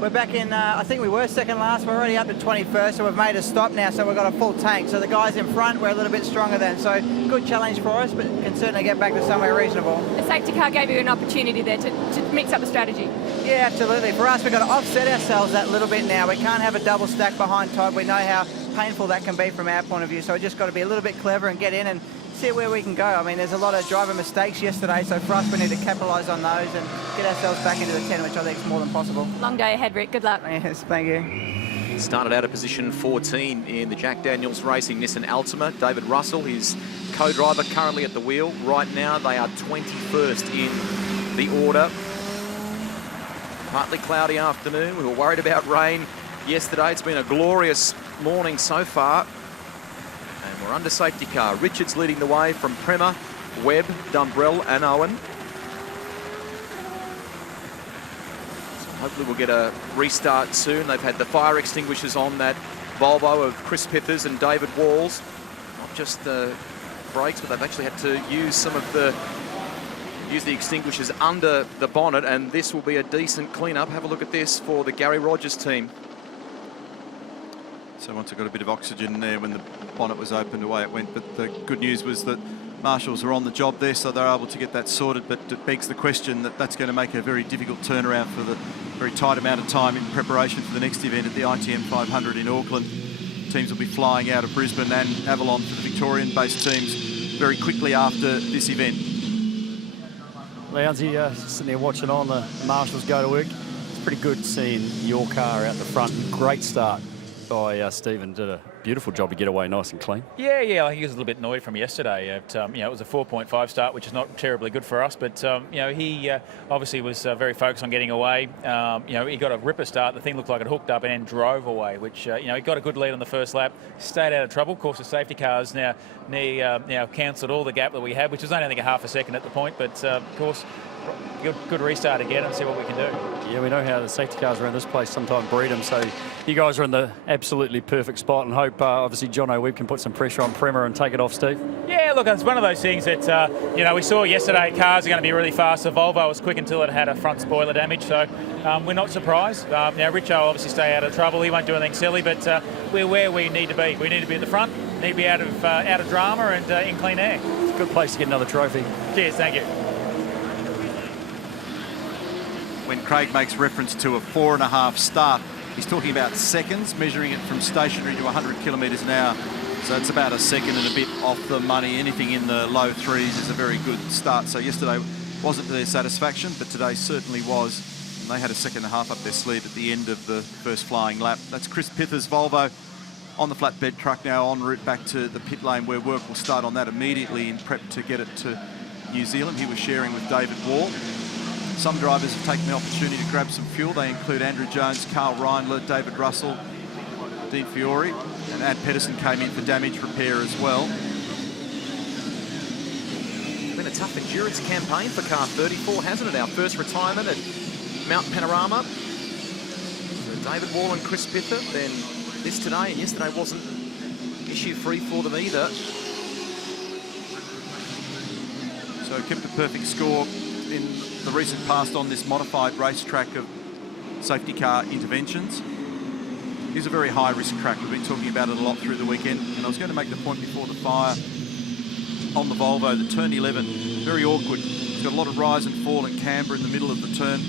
we're back in, I think we were second last. We're already up to 21st, so we've made a stop now, so we've got a full tank. So the guys in front, we're a little bit stronger than. So good challenge for us, but can certainly get back to somewhere reasonable. The safety car gave you an opportunity there to mix up the strategy. Yeah, absolutely. For us, we've got to offset ourselves that little bit now. We can't have a double stack behind Todd. We know how painful that can be from our point of view. So we just got to be a little bit clever and get in and see where we can go. I mean, there's a lot of driver mistakes yesterday, so for us, we need to capitalise on those and get ourselves back into the 10, which I think is more than possible. Long day ahead, Rick. Good luck. Yes, thank you. Started out at position 14 in the Jack Daniels Racing Nissan Altima. David Russell, his co-driver, currently at the wheel. Right now, they are 21st in the order. Partly cloudy afternoon. We were worried about rain yesterday. It's been a glorious morning so far. And we're under safety car. Richards leading the way from Prema, Webb, Dumbrell and Owen. So hopefully we'll get a restart soon. They've had the fire extinguishers on that Volvo of Chris Pithers and David Walls. Not just the brakes, but they've actually had to use some of the extinguishers under the bonnet, and this will be a decent clean-up. Have a look at this for the Gary Rogers team. So once I got a bit of oxygen there when the bonnet was opened, away it went. But the good news was that marshals are on the job there, so they're able to get that sorted. But it begs the question that that's going to make a very difficult turnaround for the very tight amount of time in preparation for the next event at the ITM500 in Auckland. Teams will be flying out of Brisbane and Avalon for the Victorian-based teams very quickly after this event. Lounsey sitting there watching on the marshals go to work. It's pretty good seeing your car out the front. Great start by Stephen. Did a beautiful job to get away nice and clean. Yeah, I think he was a little bit annoyed from yesterday. It was a 4.5 start, which is not terribly good for us. But he obviously was very focused on getting away. He got a ripper start. The thing looked like it hooked up and then drove away, which he got a good lead on the first lap. Stayed out of trouble. Of course, the safety cars now cancelled all the gap that we had, which was only I think a half a second at the point. But of course, good restart again and see what we can do. Yeah, we know how the safety cars around this place sometimes breed them, so you guys are in the absolutely perfect spot, and hope, obviously, John O'Webb can put some pressure on Prema and take it off, Steve. Yeah, look, it's one of those things that, you know, we saw yesterday cars are going to be really fast. The Volvo was quick until it had a front spoiler damage, so we're not surprised. Now, Richo will obviously stay out of trouble. He won't do anything silly, but we're where we need to be. We need to be at the front, need to be out of drama and in clean air. It's a good place to get another trophy. Cheers, thank you. When Craig makes reference to a 4.5 start, he's talking about seconds, measuring it from stationary to 100 kilometres an hour. So it's about a second and a bit off the money. Anything in the low threes is a very good start. So yesterday wasn't to their satisfaction, but today certainly was. And they had a second and a half up their sleeve at the end of the first flying lap. That's Chris Pither's Volvo on the flatbed truck now, en route back to the pit lane, where work will start on that immediately in prep to get it to New Zealand. He was sharing with David Wall. Some drivers have taken the opportunity to grab some fuel. They include Andrew Jones, Carl Reindler, David Russell, Dean Fiore, and Ad Pedersen came in for damage repair as well. It's been a tough endurance campaign for car 34, hasn't it? Our first retirement at Mount Panorama. So David Wall and Chris Pither, then this today, and yesterday wasn't issue-free for them either. So kept a perfect score in the recent past on this modified racetrack of safety car interventions. It's a very high-risk track. We've been talking about it a lot through the weekend, and I was going to make the point before the fire on the Volvo that turn 11, very awkward. It's got a lot of rise and fall and camber in the middle of the turn.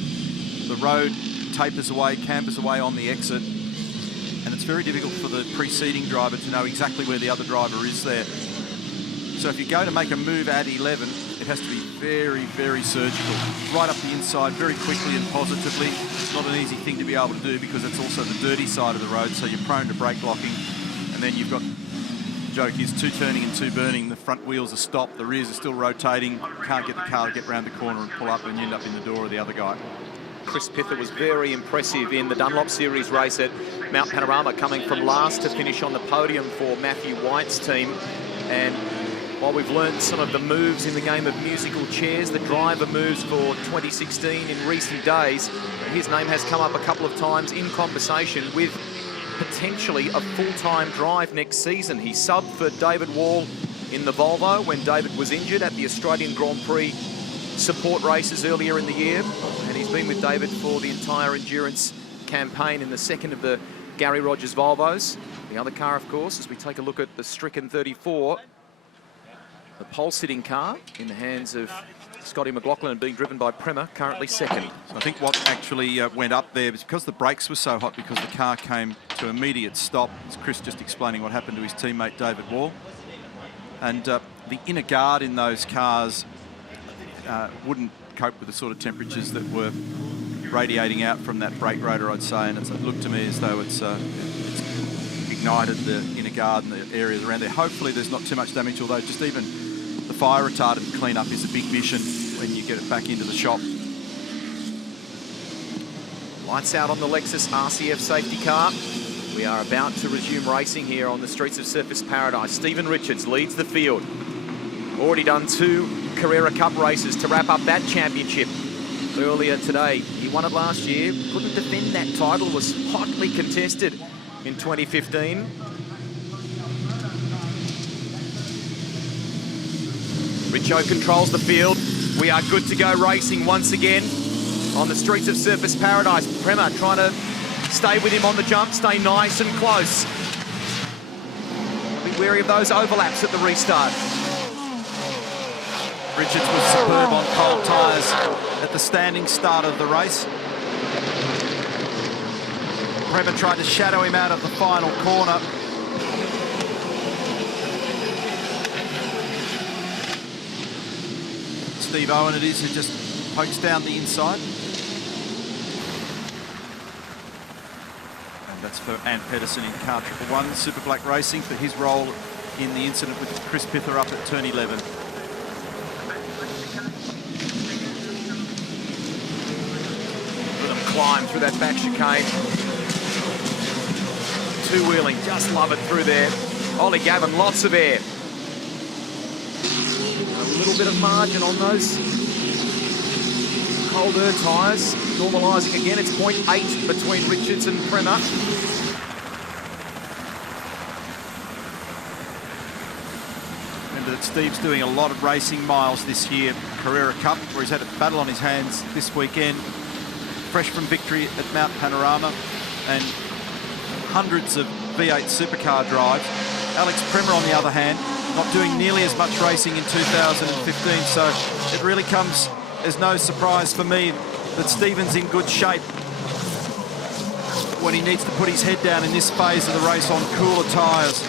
The road tapers away, cambers away on the exit, and it's very difficult for the preceding driver to know exactly where the other driver is there. So if you go to make a move at 11, it has to be very, very surgical. Right up the inside, very quickly and positively. It's not an easy thing to be able to do because it's also the dirty side of the road, so you're prone to brake blocking. And then you've got, the joke is 2 turning and 2 burning. The front wheels are stopped, the rears are still rotating. You can't get the car to get round the corner and pull up, and you end up in the door of the other guy. Chris Pither was very impressive in the Dunlop Series race at Mount Panorama, coming from last to finish on the podium for Matthew White's team. And while we've learned some of the moves in the game of musical chairs, the driver moves for 2016 in recent days, his name has come up a couple of times in conversation with potentially a full-time drive next season. He subbed for David Wall in the Volvo when David was injured at the Australian Grand Prix support races earlier in the year, and he's been with David for the entire endurance campaign in the second of the Gary Rogers Volvos. The other car, of course, as we take a look at the Stricken 34, the pole-sitting car in the hands of Scotty McLaughlin and being driven by Prema, currently second. So I think what actually went up there was because the brakes were so hot, because the car came to immediate stop. It's Chris just explaining what happened to his teammate David Wall. And the inner guard in those cars wouldn't cope with the sort of temperatures that were radiating out from that brake rotor, I'd say. And it looked to me as though it's ignited the inner guard and the areas around there. Hopefully there's not too much damage, although just even the fire retardant cleanup is a big mission when you get it back into the shop. Lights out on the Lexus RCF safety car. We are about to resume racing here on the streets of Surfers Paradise. Stephen Richards leads the field. Already done 2 Carrera Cup races to wrap up that championship earlier today. He won it last year, couldn't defend that title, was hotly contested in 2015. Richo controls the field. We are good to go racing once again on the streets of Surfers Paradise. Prema trying to stay with him on the jump, stay nice and close. Be wary of those overlaps at the restart. Richards was superb on cold tyres at the standing start of the race. Prema tried to shadow him out of the final corner. Steve Owen it is, who just pokes down the inside. And that's for Ant Pedersen in car 111, Super Black Racing, for his role in the incident with Chris Pither up at turn 11. Let them climb through that back chicane. Two-wheeling, just love it through there. Ollie Gavin, lots of air. A little bit of margin on those colder tyres, normalising again. It's 0.8 between Richards and Prema. Remember that Steve's doing a lot of racing miles this year. Carrera Cup, where he's had a battle on his hands this weekend. Fresh from victory at Mount Panorama and hundreds of V8 supercar drives. Alex Prema, on the other hand, not doing nearly as much racing in 2015, so it really comes as no surprise for me that Steven's in good shape when he needs to put his head down in this phase of the race on cooler tyres.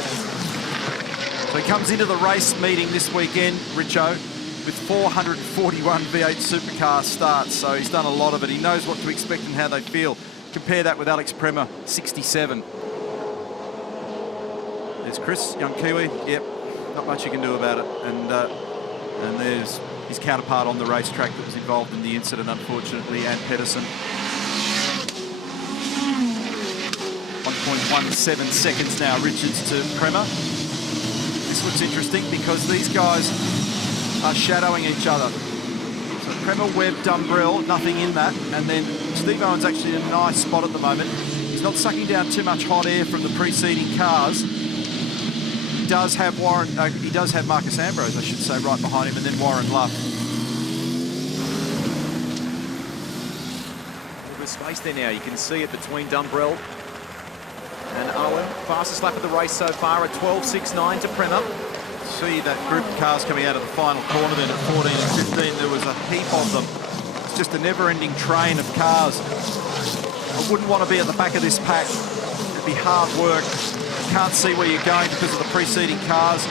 So he comes into the race meeting this weekend, Richo, with 441 V8 supercar starts, so he's done a lot of it. He knows what to expect and how they feel. Compare that with Alex Prema, 67. There's Chris, young Kiwi. Yep, not much you can do about it. And there's his counterpart on the racetrack that was involved in the incident, unfortunately, Ann Pedersen. 1.17 seconds now, Richards to Prema. This looks interesting because these guys are shadowing each other. So Prema, Webb, Dumbrell, nothing in that. And then Steve Owen's actually in a nice spot at the moment. He's not sucking down too much hot air from the preceding cars. He does have Marcus Ambrose, I should say, right behind him, and then Warren Luff. A little bit of space there now. You can see it between Dumbrell and Owen. Fastest lap of the race so far at 12.69 to Prema. See that group of cars coming out of the final corner then at 14 and 15. There was a heap of them. It's just a never-ending train of cars. I wouldn't want to be at the back of this pack. It'd be hard work. You can't see where you're going because of the preceding cars.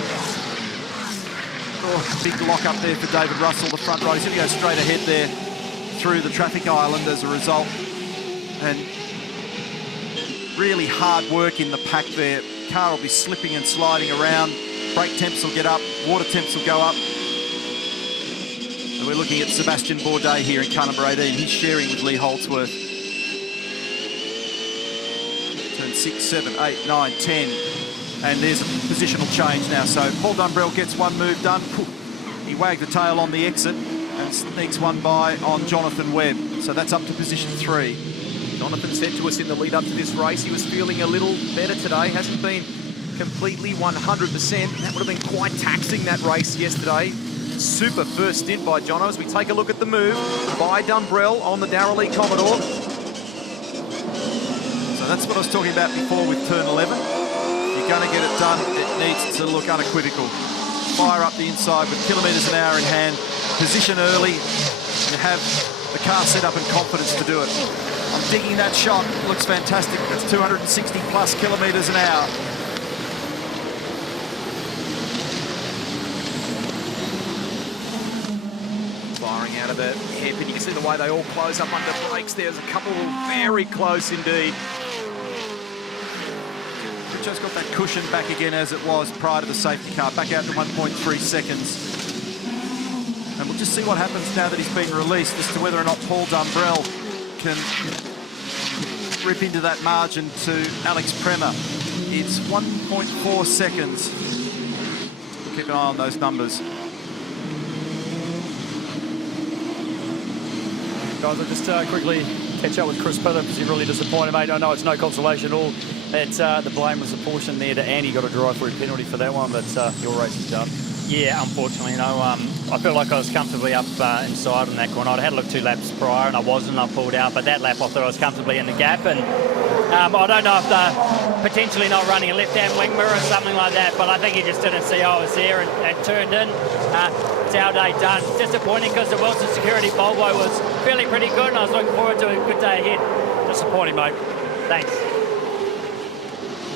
Oh, big lock up there for David Russell, the front row. He's going to go straight ahead there through the traffic island as a result. And really hard work in the pack there. Car will be slipping and sliding around. Brake temps will get up, water temps will go up. So we're looking at Sebastian Bourdais here in car number 18. He's sharing with Lee Holdsworth. Turn 6, 7, 8, 9, 10. And there's a positional change now. So Paul Dumbrell gets one move done. He wagged the tail on the exit and sneaks one by on Jonathan Webb. So that's up to position 3. Jonathan said to us in the lead up to this race he was feeling a little better today. Hasn't been completely 100%. That would have been quite taxing, that race yesterday. Super first stint by Jono as we take a look at the move by Dumbrell on the Darrell E Commodore. So that's what I was talking about before with turn 11. If you're going to get it done, it needs to look unequivocal. Fire up the inside with kilometres an hour in hand, position early, and have the car set up and confidence to do it. I'm digging that shot, it looks fantastic. That's 260 plus kilometres an hour. Firing out of the hairpin, you can see the way they all close up under brakes. There's a couple very close indeed. Richo's got that cushion back again as it was prior to the safety car, back out to 1.3 seconds. And we'll just see what happens now that he's been released as to whether or not Paul Dumbrell can rip into that margin to Alex Prema. It's 1.4 seconds. Keep an eye on those numbers. Guys, I'll just quickly catch up with Chris Pillar because he's really disappointed, mate. I know it's no consolation at all. It's, the blame was apportioned there to Andy. Got a drive-through penalty for that one, but your race is done. Yeah, unfortunately, I felt like I was comfortably up inside on that corner. I'd had a look 2 laps prior and I wasn't, I pulled out, but that lap I thought I was comfortably in the gap, and I don't know if they're potentially not running a left-hand wing mirror or something like that, but I think he just didn't see I was there and turned in. It's our day done. Disappointing because the Wilson Security Volvo was feeling pretty good and I was looking forward to a good day ahead. Disappointing, mate. Thanks.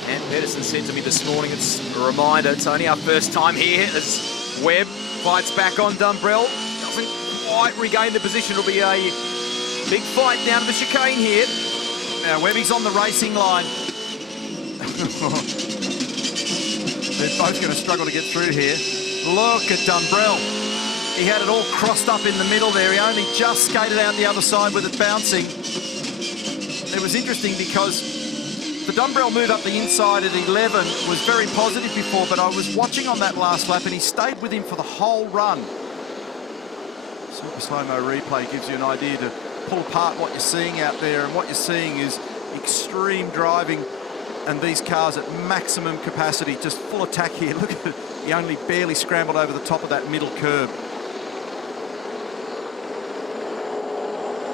And Pedersen said to me this morning, it's a reminder, it's only our first time here as Webb fights back on Dumbrell. Doesn't quite regain the position. It'll be a big fight down to the chicane here. Now Webby's on the racing line. They're both going to struggle to get through here. Look at Dumbrell. He had it all crossed up in the middle there. He only just skated out the other side with it bouncing. It was interesting because the Dumbrell move up the inside at 11 was very positive before, but I was watching on that last lap and he stayed with him for the whole run. Super slow-mo replay gives you an idea to pull apart what you're seeing out there, and what you're seeing is extreme driving and these cars at maximum capacity, just full attack here. Look at it, he only barely scrambled over the top of that middle curb.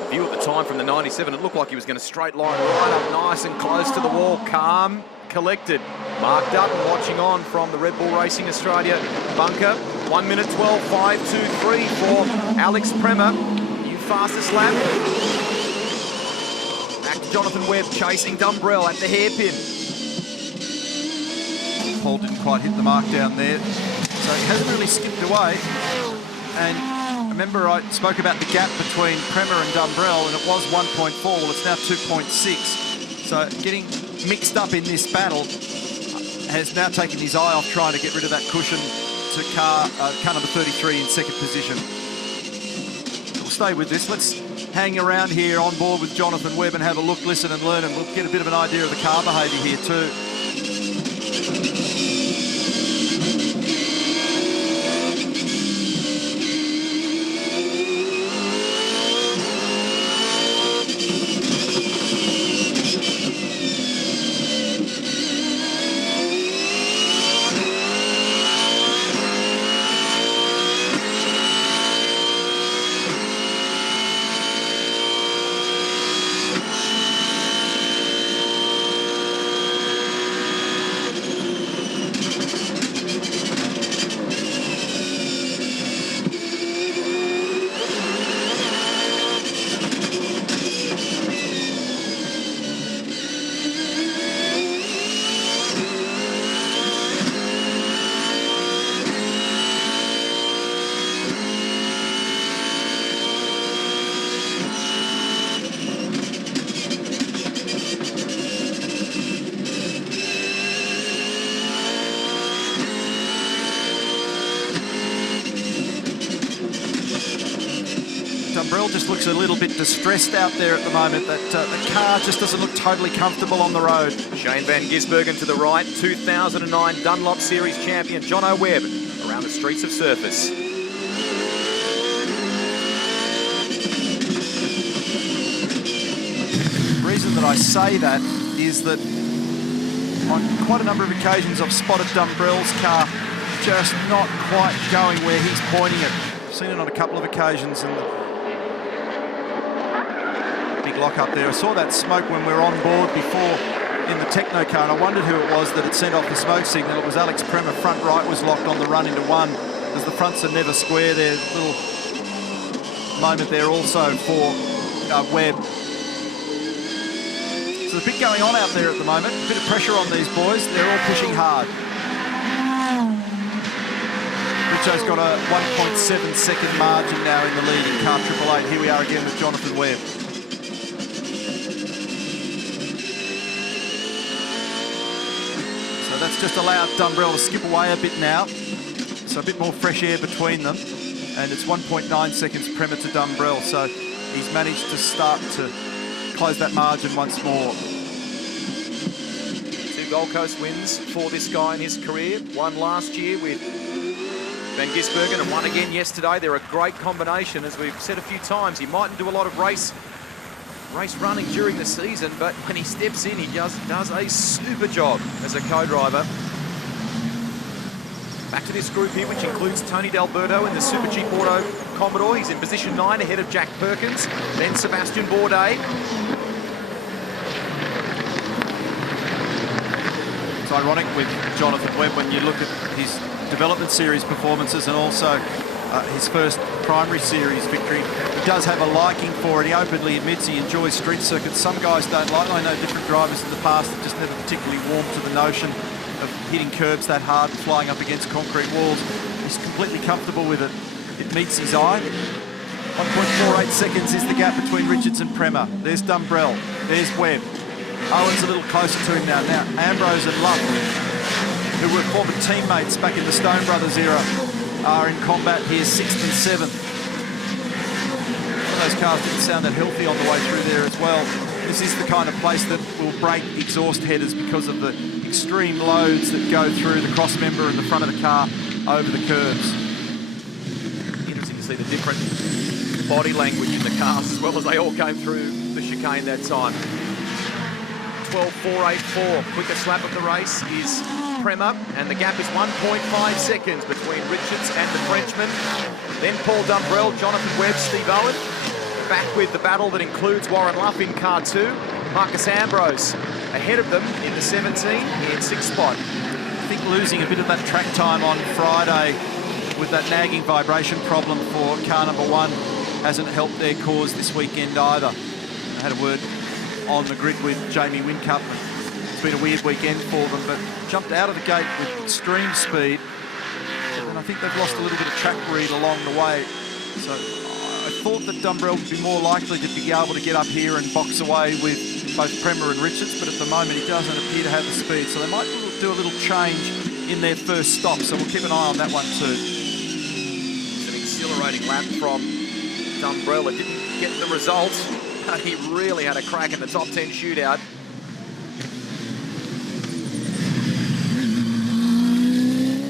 View at the time from the 97, it looked like he was going to straight line right up nice and close to the wall. Calm, collected. Mark Dutton watching on from the Red Bull Racing Australia bunker. 1 minute 12.523 for Alex Premer. New fastest lap. Back to Jonathan Webb chasing Dumbrell at the hairpin. Paul didn't quite hit the mark down there, so he hasn't really skipped away. And remember, I spoke about the gap between Premer and Dumbrell, and it was 1.4. Well, it's now 2.6. So getting mixed up in this battle has now taken his eye off trying to get rid of that cushion to car number 33 in second position. We'll stay with this. Let's hang around here on board with Jonathan Webb and have a look, listen and learn, and we'll get a bit of an idea of the car behaviour here too. Just looks a little bit distressed out there at the moment. That the car just doesn't look totally comfortable on the road. Shane Van Gisbergen to the right, 2009 Dunlop Series champion Jono Webb around the streets of Surface. The reason that I say that is that on quite a number of occasions I've spotted Dumbrell's car just not quite going where he's pointing it. I've seen it on a couple of occasions, and lock up there. I saw that smoke when we were on board before in the Techno car, and I wondered who it was that had sent off the smoke signal. It was Alex Premer. Front right was locked on the run into one, as the fronts are never square there. Little moment there also for Webb. So there's a bit going on out there at the moment. A bit of pressure on these boys. They're all pushing hard. Richo's got a 1.7 second margin now in the lead in car 888. Here we are again with Jonathan Webb. That's just allowed Dumbrell to skip away a bit now. So a bit more fresh air between them. And it's 1.9 seconds Premer to Dumbrell. So he's managed to start to close that margin once more. 2 Gold Coast wins for this guy in his career. One last year with Van Gisbergen and one again yesterday. They're a great combination, as we've said a few times. He mightn't do a lot of race running during the season, but when he steps in, he does a super job as a co-driver. Back to this group here, which includes Tony D'Alberto in the Super Jeep Auto Commodore. He's in position 9 ahead of Jack Perkins, then Sebastian Bourdais. It's ironic with Jonathan Webb when you look at his development series performances and also his first primary series victory. He does have a liking for it. He openly admits he enjoys street circuits. Some guys don't like it. I know different drivers in the past that just never particularly warmed to the notion of hitting curbs that hard and flying up against concrete walls. He's completely comfortable with it. It meets his eye. 1.48 seconds is the gap between Richards and Premer. There's Dumbrell. There's Webb. Owen's a little closer to him now. Now Ambrose and Luff, who were former teammates back in the Stone Brothers era, are in combat here, 6th and 7th. Those cars didn't sound that healthy on the way through there as well. This is the kind of place that will break exhaust headers because of the extreme loads that go through the cross member and the front of the car over the curbs. Enters his see the different body language in the cars as well as they all came through the chicane that time. 12.484, quickest lap of the race is Prema, and the gap is 1.5 seconds between Richards and the Frenchman. Then Paul Dumbrell, Jonathan Webb, Steve Owen. Back with the battle that includes Warren Luff in car 2. Marcus Ambrose ahead of them in the 17 in 6th spot. I think losing a bit of that track time on Friday with that nagging vibration problem for car number 1 hasn't helped their cause this weekend either. I had a word on the grid with Jamie Whincup. It's been a weird weekend for them, but jumped out of the gate with extreme speed. And I think they've lost a little bit of track read along the way. So I thought that Dumbrell would be more likely to be able to get up here and box away with both Prema and Richards, but at the moment he doesn't appear to have the speed. So they might do a little change in their first stop. So we'll keep an eye on that one too. It's an exhilarating lap from Dumbrell. It didn't get the result, but he really had a crack in the top 10 shootout.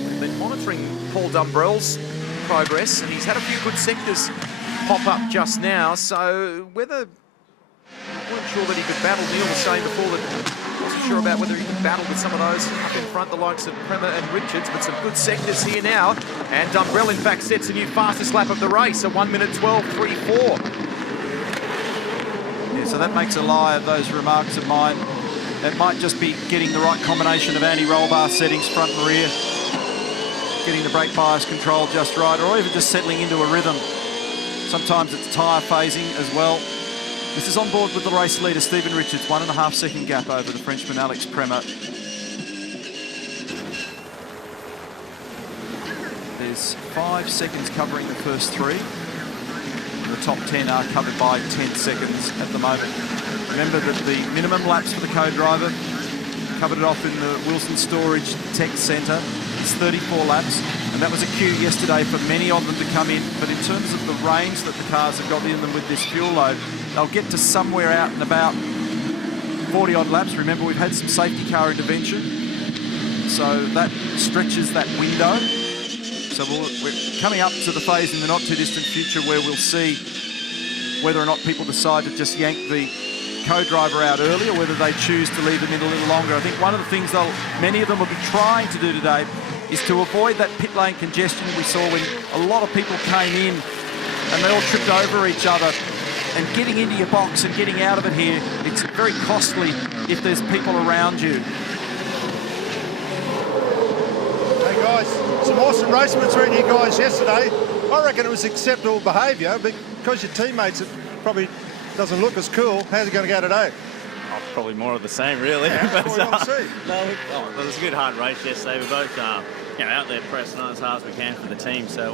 We've been monitoring Paul Dumbrell's progress, and he's had a few good sectors pop up just now, so whether... I weren't sure that he could battle. Neil was saying before that he wasn't sure about whether he could battle with some of those up in front, the likes of Prema and Richards, but some good sectors here now. And Dumbrell, in fact, sets a new fastest lap of the race, a 1:12.34. Yeah, so that makes a lie of those remarks of mine. It might just be getting the right combination of anti-roll bar settings, front and rear, getting the brake bias control just right, or even just settling into a rhythm. Sometimes it's tyre phasing as well. This is on board with the race leader, Stephen Richards, 1.5 second gap over the Frenchman, Alex Prema. There's 5 seconds covering the first 3. The top 10 are covered by 10 seconds at the moment. Remember that the minimum laps for the co-driver, covered it off in the Wilson Storage Tech Centre, is 34 laps. And that was a cue yesterday for many of them to come in. But in terms of the range that the cars have got in them with this fuel load, they'll get to somewhere out and about 40-odd laps. Remember, we've had some safety car intervention, so that stretches that window. So we're coming up to the phase in the not-too-distant future where we'll see whether or not people decide to just yank the co-driver out early or whether they choose to leave them in a little longer. I think one of the things many of them will be trying to do today is to avoid that pit lane congestion we saw when a lot of people came in and they all tripped over each other. And getting into your box and getting out of it here, it's very costly if there's people around you. Hey guys, some awesome racing between you guys yesterday. I reckon it was acceptable behaviour, but because your teammates, it probably doesn't look as cool. How's it going to go today? Oh, probably more of the same, really. Yeah, but, what we want to see. It was a good hard race yesterday. We're both out there pressing on as hard as we can for the team. So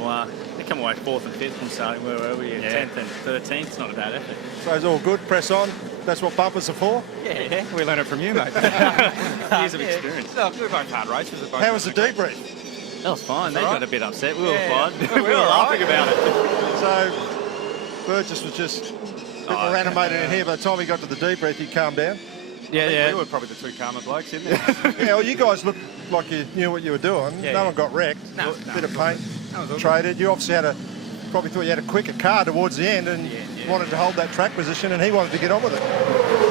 they come away 4th and 5th from starting. Where were we? 10th and 13th. It's not a bad effort. So it's all good. Press on. That's what bumpers are for. Yeah. We learned it from you, mate. Years of experience. No, we were both hard racers. How was the debrief? That was fine. They got a bit upset. We were fine. We we were laughing about it. So Burgess was just a bit more animated in here. By the time he got to the debrief, he calmed down. Yeah. We were probably the 2 calmer blokes, didn't we? Yeah, well, you guys looked like you knew what you were doing. No one got wrecked. No, bit of paint traded. You obviously probably thought you had a quicker car towards the end and wanted to hold that track position, and he wanted to get on with it.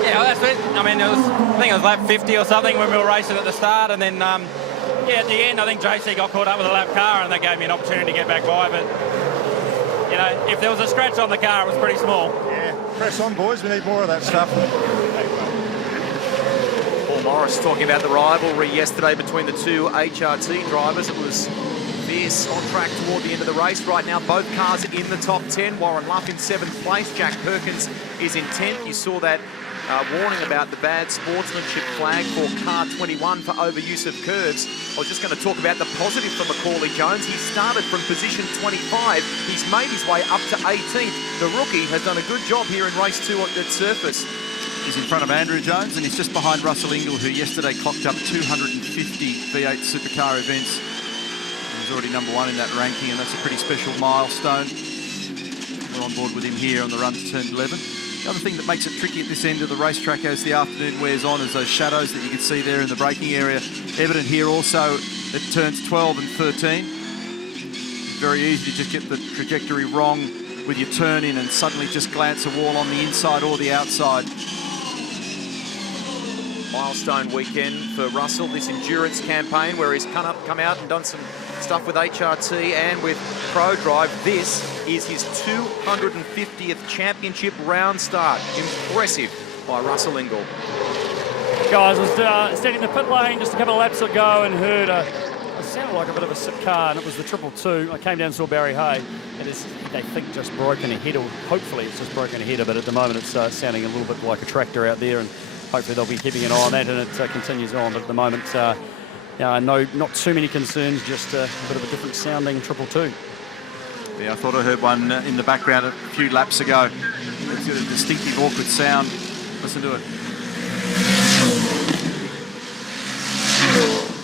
Yeah, well, that's it. I mean, I think it was lap 50 or something when we were racing at the start, and then at the end, I think JC got caught up with a lap car, and that gave me an opportunity to get back by. But you know, if there was a scratch on the car, it was pretty small. Yeah, press on, boys. We need more of that stuff. Paul Morris talking about the rivalry yesterday between the 2 HRT drivers. It was fierce on track toward the end of the race. Right now, both cars are in the top 10. Warren Luff in 7th place. Jack Perkins is in 10th. You saw that warning about the bad sportsmanship flag for car 21 for overuse of curves. I was just going to talk about the positive for Macaulay Jones. He started from position 25. He's made his way up to 18th. The rookie has done a good job here in race 2 at surface. He's in front of Andrew Jones, and he's just behind Russell Ingall, who yesterday clocked up 250 V8 supercar events. He's already number 1 in that ranking, and that's a pretty special milestone. We're on board with him here on the run to turn 11. The other thing that makes it tricky at this end of the racetrack as the afternoon wears on is those shadows that you can see there in the braking area. Evident here also at turns 12 and 13. very easy to just get the trajectory wrong with your turn in and suddenly just glance a wall on the inside or the outside. Milestone weekend for Russell, this endurance campaign where he's come out and done some stuff with HRT and with ProDrive. This is his 250th championship round start. Impressive by Russell Ingall. Guys, I was standing in the pit lane just a couple of laps ago and heard it sounded like a bit of a sick car, and it was the 222. I came down and saw Barry Hay. It is, they think, just broken a header. Hopefully it's just broken a header, but at the moment it's sounding a little bit like a tractor out there, and hopefully they'll be keeping an eye on that, and it continues on. But at the moment, no, not too many concerns, just a bit of a different sounding 222. Yeah, I thought I heard one in the background a few laps ago. It's got a distinctive, awkward sound. Listen to it.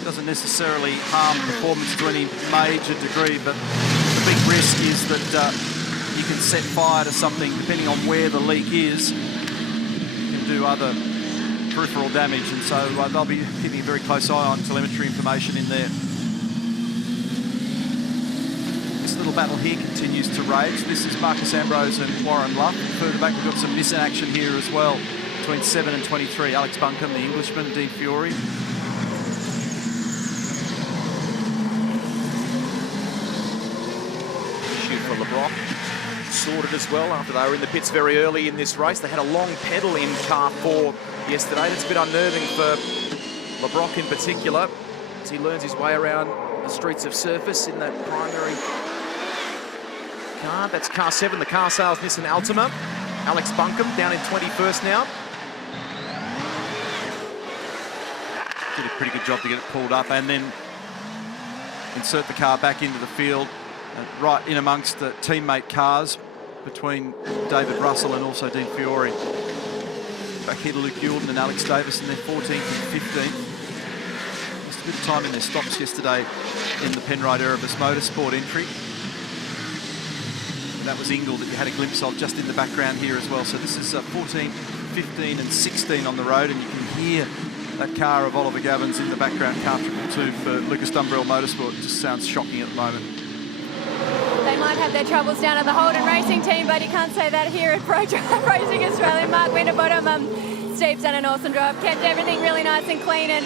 It doesn't necessarily harm performance to any major degree, but the big risk is that you can set fire to something, depending on where the leak is. You can do other peripheral damage, and so they'll be keeping a very close eye on telemetry information in there. This little battle here continues to rage. This is Marcus Ambrose and Warren Luff. Further back, we've got some miss action here as well between 7 and 23. Alex Buncombe, the Englishman, Dean Fiore. For LeBrock, sorted as well after they were in the pits very early in this race. They had a long pedal in car 4 yesterday. That's a bit unnerving for LeBrock in particular as he learns his way around the streets of surface in that primary car. That's car 7, the car sales Nissan Altima. Alex Buncombe down in 21st now. Did a pretty good job to get it pulled up and then insert the car back into the field. Right in amongst the teammate cars between David Russell and also Dean Fiore. Back here to Luke Youlden and Alex Davis in their 14th and 15th. Just a bit of time in their stops yesterday in the Penrite Erebus Motorsport entry. And that was Ingall that you had a glimpse of just in the background here as well. So this is 14, 15 and 16 on the road, and you can hear that car of Oliver Gavins in the background, car 222 for Lucas Dumbrell Motorsport. It just sounds shocking at the moment. They might have their troubles down at the Holden Racing team, but you can't say that here at ProDrive Racing Australia. Mark Winterbottom, Steve's done an awesome job, kept everything really nice and clean, and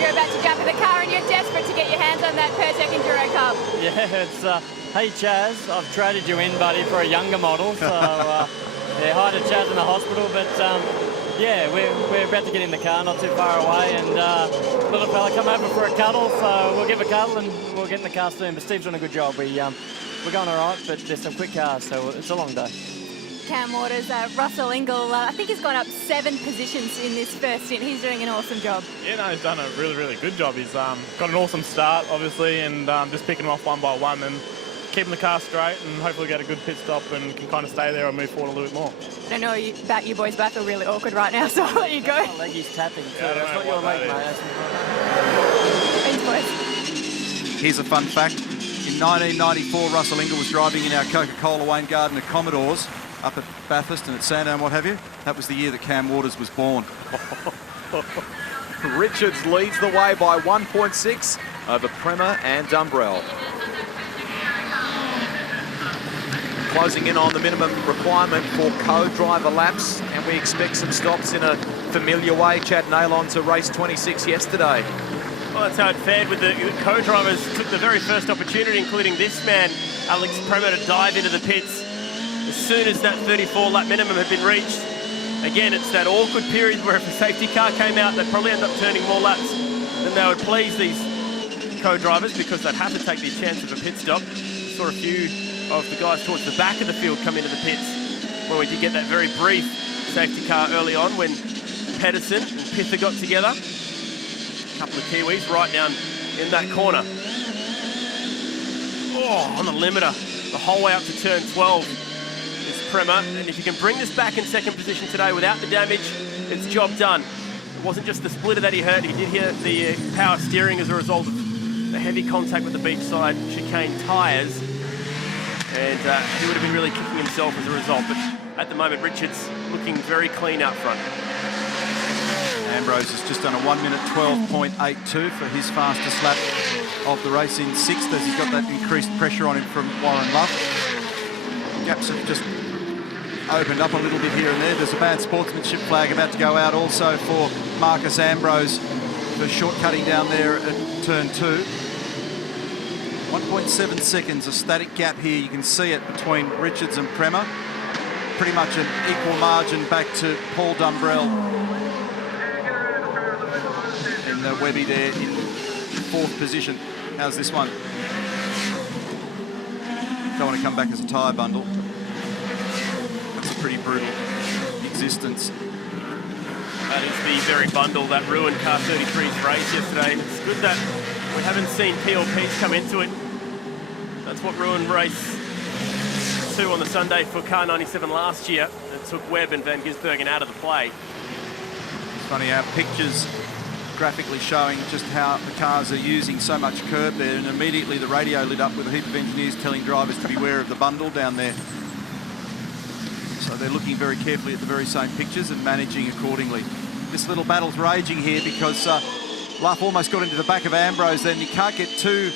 you're about to jump in the car and you're desperate to get your hands on that Persec Enduro Cup. Yeah, it's, hey Chaz, I've traded you in, buddy, for a younger model, so yeah, hi to Chaz in the hospital, but yeah, we're about to get in the car, not too far away, and little fella come over for a cuddle, so we'll give a cuddle and we'll get in the car soon. But Steve's doing a good job. We're going all right, but there's some quick cars, so it's a long day. Cam Waters, Russell Ingall, I think he's gone up 7 positions in this first stint. He's doing an awesome job. Yeah, no, he's done a really, really good job. He's got an awesome start, obviously, and just picking them off one by one and keeping the car straight and hopefully get a good pit stop and can kind of stay there and move forward a little bit more. I don't know about you boys, but I feel really awkward right now, so I'll let you go. My leg is tapping too. Yeah, that's not your leg, mate. Thanks, boys. Here's a fun fact. In 1994, Russell Ingall was driving in our Coca-Cola Wayne Gardner Commodores up at Bathurst and at Sandown, what have you. That was the year that Cam Waters was born. Richards leads the way by 1.6 over Prema and Dumbrell. Closing in on the minimum requirement for co-driver laps, and we expect some stops in a familiar way. Chad Nailon to race 26 yesterday. Well, that's how it fared with the co-drivers. Took the very first opportunity, including this man, Alex Prema, to dive into the pits as soon as that 34-lap minimum had been reached. Again, it's that awkward period where if a safety car came out, they'd probably end up turning more laps than they would please these co-drivers because they'd have to take the chance of a pit stop. Saw a few of the guys towards the back of the field come into the pits when we did get that very brief safety car early on when Pedersen and Pither got together. A couple of Kiwis right down in that corner. Oh, on the limiter, the whole way up to turn 12 is Prema, and if you can bring this back in second position today without the damage, it's job done. It wasn't just the splitter that he hurt, he did hit the power steering as a result of the heavy contact with the beachside chicane tyres. And he would have been really kicking himself as a result. But at the moment, Richards looking very clean out front. Ambrose has just done a 1 minute 12.82 for his fastest lap of the race in 6th as he's got that increased pressure on him from Warren Luff. Gaps have just opened up a little bit here and there. There's a bad sportsmanship flag about to go out also for Marcus Ambrose for shortcutting down there at turn 2. 1.7 seconds, a static gap here. You can see it between Richards and Prema. Pretty much an equal margin back to Paul Dumbrell. And Webby there in 4th position. How's this one? Don't want to come back as a tyre bundle. That's a pretty brutal existence. That is the very bundle that ruined Car 33's race yesterday. It's good that we haven't seen PLPs come into it. That's what ruined race 2 on the Sunday for Car 97 last year. It took Webb and Van Gisbergen out of the play. It's funny how pictures graphically showing just how the cars are using so much curb there, and immediately the radio lit up with a heap of engineers telling drivers to beware of the bundle down there. So they're looking very carefully at the very same pictures and managing accordingly. This little battle's raging here because Luff almost got into the back of Ambrose then. You can't get too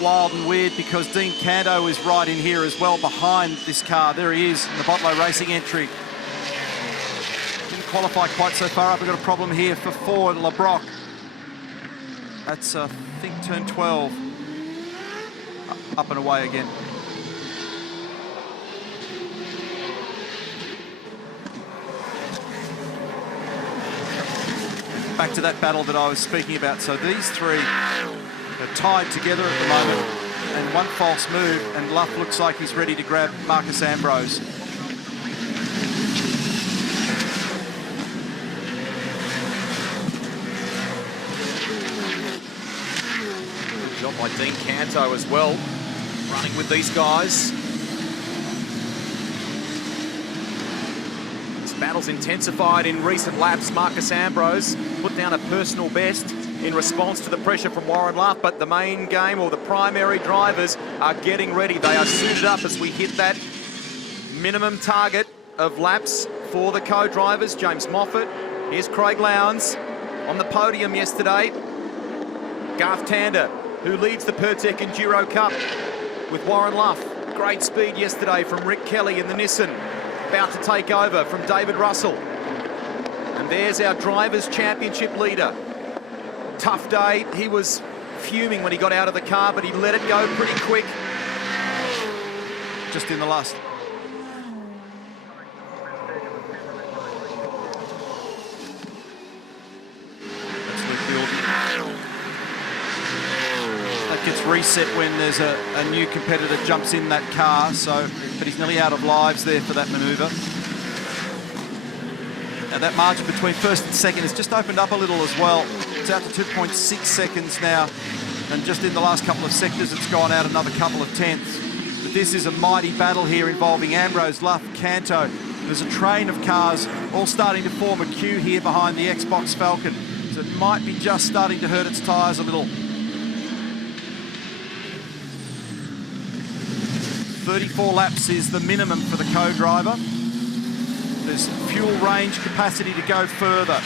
wild and weird because Dean Canto is right in here as well behind this car. There he is in the Botlow Racing entry. Didn't qualify quite so far up. We've got a problem here for Ford LeBrock. That's, I think, turn 12. Up and away again. Back to that battle that I was speaking about. So these three are tied together at the moment, and one false move, and Luff looks like he's ready to grab Marcus Ambrose. Good job by Dean Canto as well, running with these guys. Battle's intensified in recent laps. Marcus Ambrose put down a personal best in response to the pressure from Warren Luff, but the main game, or the primary drivers, are getting ready. They are suited up as we hit that minimum target of laps for the co-drivers. James Moffat, here's Craig Lowndes on the podium yesterday. Garth Tander, who leads the Pertec Enduro Cup with Warren Luff. Great speed yesterday from Rick Kelly in the Nissan. About to take over from David Russell. And there's our Drivers' Championship leader. Tough day. He was fuming when he got out of the car, but he let it go pretty quick. Just in the last. That's Luke Bilden. That gets reset when there's a new competitor jumps in that car, so, but he's nearly out of lives there for that manoeuvre. Now that margin between first and second has just opened up a little as well. It's out to 2.6 seconds now, and just in the last couple of sectors it's gone out another couple of tenths. But this is a mighty battle here involving Ambrose, Luff, Canto. There's a train of cars all starting to form a queue here behind the Xbox Falcon, so it might be just starting to hurt its tyres a little. 34 laps is the minimum for the co-driver. There's fuel range capacity to go further.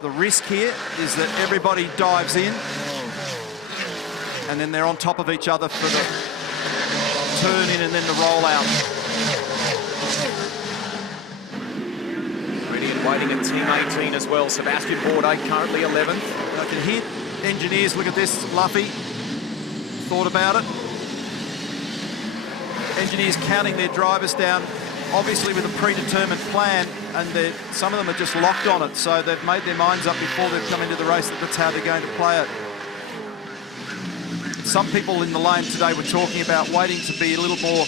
The risk here is that everybody dives in and then they're on top of each other for the turn in and then the roll out. Ready and waiting at Team 18 as well. Sebastian Bourdais currently 11th. I can hear engineers, look at this, Luffy. Thought about it. Engineers counting their drivers down, obviously with a predetermined plan, and some of them are just locked on it, so they've made their minds up before they've come into the race that that's how they're going to play it. Some people in the lane today were talking about waiting to be a little more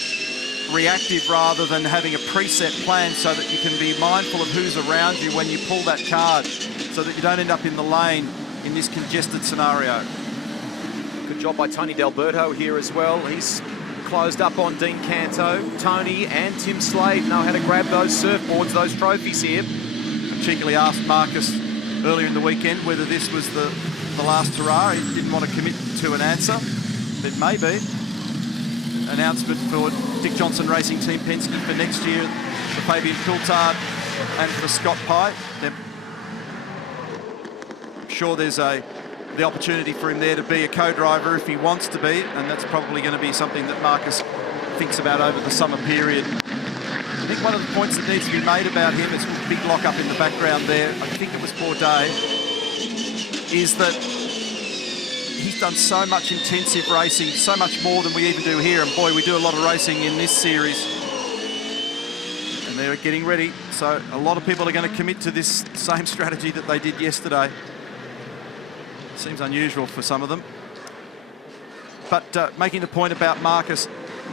reactive rather than having a preset plan, so that you can be mindful of who's around you when you pull that card, so that you don't end up in the lane in this congested scenario. Good job by Tony D'Alberto here as well. He's closed up on Dean Canto. Tony and Tim Slade know how to grab those surfboards, those trophies here. I cheekily asked Marcus earlier in the weekend whether this was the last hurrah. He didn't want to commit to an answer. It may be. Announcement for Dick Johnson Racing Team Penske for next year, for Fabian Coulthard and for Scott Pye. They're sure there's the opportunity for him there to be a co-driver if he wants to be, and that's probably going to be something that Marcus thinks about over the summer period. I think one of the points that needs to be made about him, is a big lock-up in the background there, I think it was Bourdais, is that he's done so much intensive racing, so much more than we even do here, and boy, we do a lot of racing in this series. And they're getting ready, so a lot of people are going to commit to this same strategy that they did yesterday. Seems unusual for some of them. But making the point about Marcus,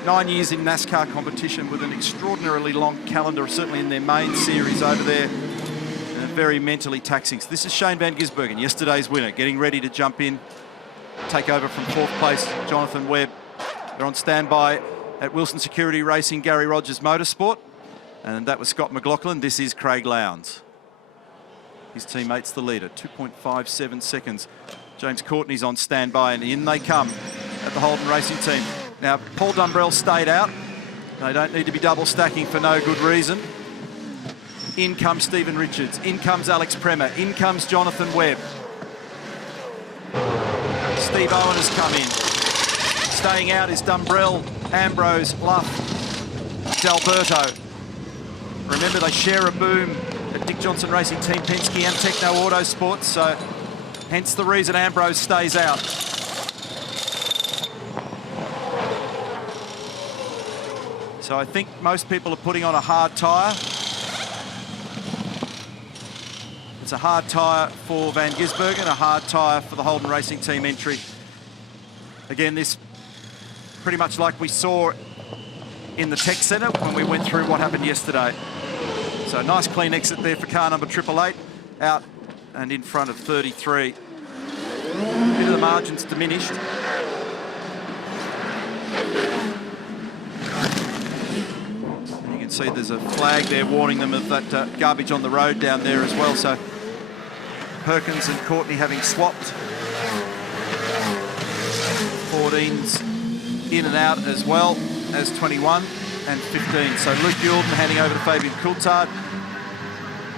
9 years in NASCAR competition with an extraordinarily long calendar, certainly in their main series over there, and very mentally taxing. So this is Shane Van Gisbergen, yesterday's winner, getting ready to jump in, take over from 4th place, Jonathan Webb. They're on standby at Wilson Security Racing, Gary Rogers Motorsport, and that was Scott McLaughlin. This is Craig Lowndes. His teammate's the leader, 2.57 seconds. James Courtney's on standby, and in they come at the Holden Racing team. Now, Paul Dumbrell stayed out. They don't need to be double stacking for no good reason. In comes Stephen Richards. In comes Alex Premer. In comes Jonathan Webb. Steve Owen has come in. Staying out is Dumbrell, Ambrose, Luff, D'Alberto. Remember, they share a boom at Dick Johnson Racing Team Penske and Techno Autosports, so hence the reason Ambrose stays out. So I think most people are putting on a hard tyre. It's a hard tyre for Van Gisbergen, a hard tyre for the Holden Racing Team entry. Again, this pretty much like we saw in the Tech Centre when we went through what happened yesterday. So a nice clean exit there for car number 888, out and in front of 33. A bit of the margins diminished. You can see there's a flag there warning them of that garbage on the road down there as well. So Perkins and Courtney having swapped. 14's in and out as well as 21 and 15. So Luke Youlden handing over to Fabian Coulthard.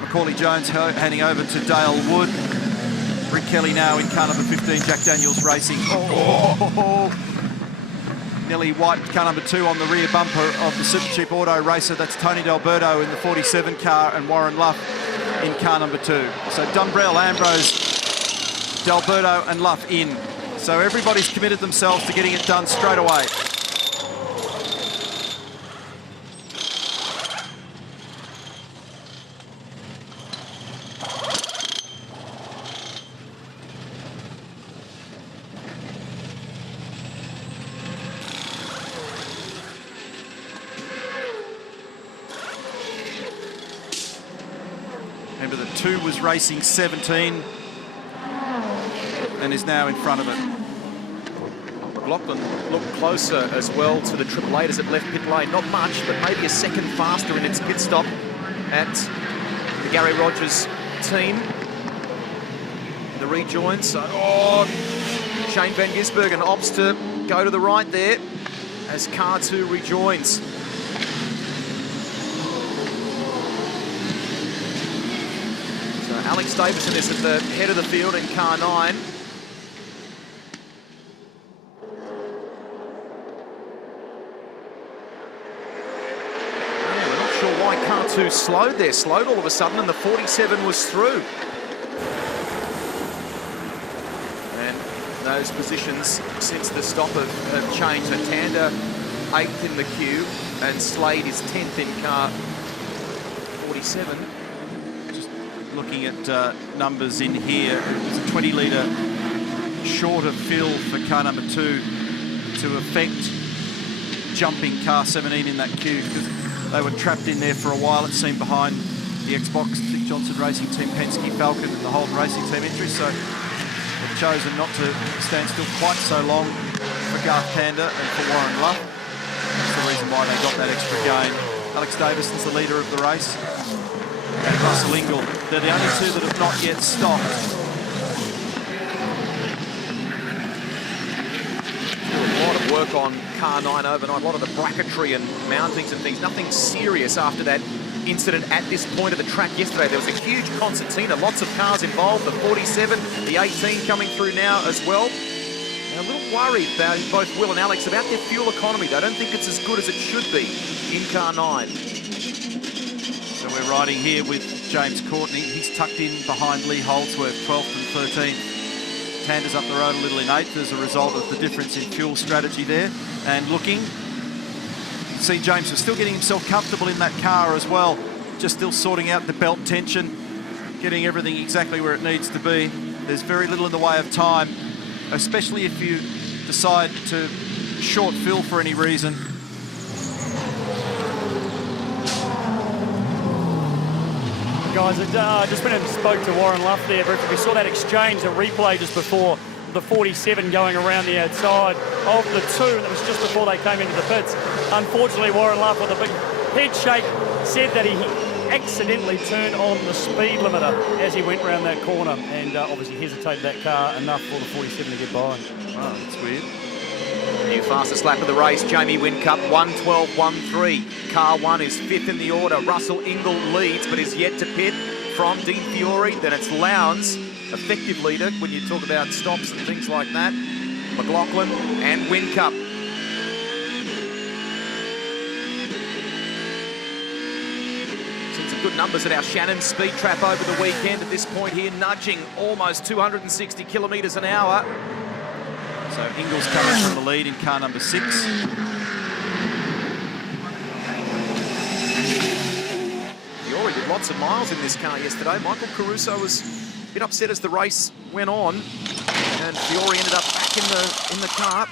Macaulay Jones handing over to Dale Wood. Rick Kelly now in car number 15, Jack Daniels Racing. Nearly wiped car number 2 on the rear bumper of the Super Cheap Auto Racer. That's Tony D'Alberto in the 47 car and Warren Luff in car number 2. So Dumbrell, Ambrose, D'Alberto and Luff in. So everybody's committed themselves to getting it done straight away. Remember, the 2 was racing 17 and is now in front of it. McLaughlin looked closer as well to the 888 as it left pit lane. Not much, but maybe a second faster in its pit stop at the Gary Rogers team. The rejoin, so, Shane Van Gisbergen opts to go to the right there as car 2 rejoins. So Alex Davison is at the head of the field in car 9. Car 2 slowed there, slowed all of a sudden, and the 47 was through. And those positions since the stop have changed. So Tander 8th in the queue, and Slade is 10th in car 47. Just looking at numbers in here, it's a 20 litre shorter fill for car number 2 to affect jumping car 17 in that queue, because they were trapped in there for a while, it seemed, behind the Xbox Dick Johnson Racing Team Penske Falcon and the Holden Racing Team entry. So they've chosen not to stand still quite so long for Garth Tander and for Warren Luff. That's the reason why they got that extra gain. Alex Davison's the leader of the race. And Russell Ingall, they're the only 2 that have not yet stopped. A lot of work on car 9 overnight, a lot of the bracketry and mountings and things. Nothing serious after that incident at this point of the track yesterday. There was a huge concertina, lots of cars involved, the 47, the 18 coming through now as well. And a little worried about both Will and Alex about their fuel economy. They don't think it's as good as it should be in car 9. So we're riding here with James Courtney. He's tucked in behind Lee Holdsworth, 12th and 13th. Tander's up the road a little in 8th as a result of the difference in fuel strategy there. And looking, see James was still getting himself comfortable in that car as well. Just still sorting out the belt tension, getting everything exactly where it needs to be. There's very little in the way of time, especially if you decide to short fill for any reason. Guys, I just went and spoke to Warren Luff there. We saw that exchange, the replay just before, the 47 going around the outside of the 2, and it was just before they came into the pits. Unfortunately, Warren Luff, with a big head shake, said that he accidentally turned on the speed limiter as he went around that corner, and obviously hesitated that car enough for the 47 to get by. Wow, that's weird. New fastest lap of the race, Jamie Whincup, 1:12.13. Car 1 is 5th in the order. Russell Ingall leads, but is yet to pit from Dean Fiore. Then it's Lowndes, effective leader when you talk about stops and things like that. McLaughlin and Whincup. Seen some good numbers at our Shannon speed trap over the weekend. At this point here, nudging almost 260 kilometres an hour. So Ingall's coming from the lead in car number 6. Fiore did lots of miles in this car yesterday. Michael Caruso was a bit upset as the race went on, and Fiore ended up back in the car.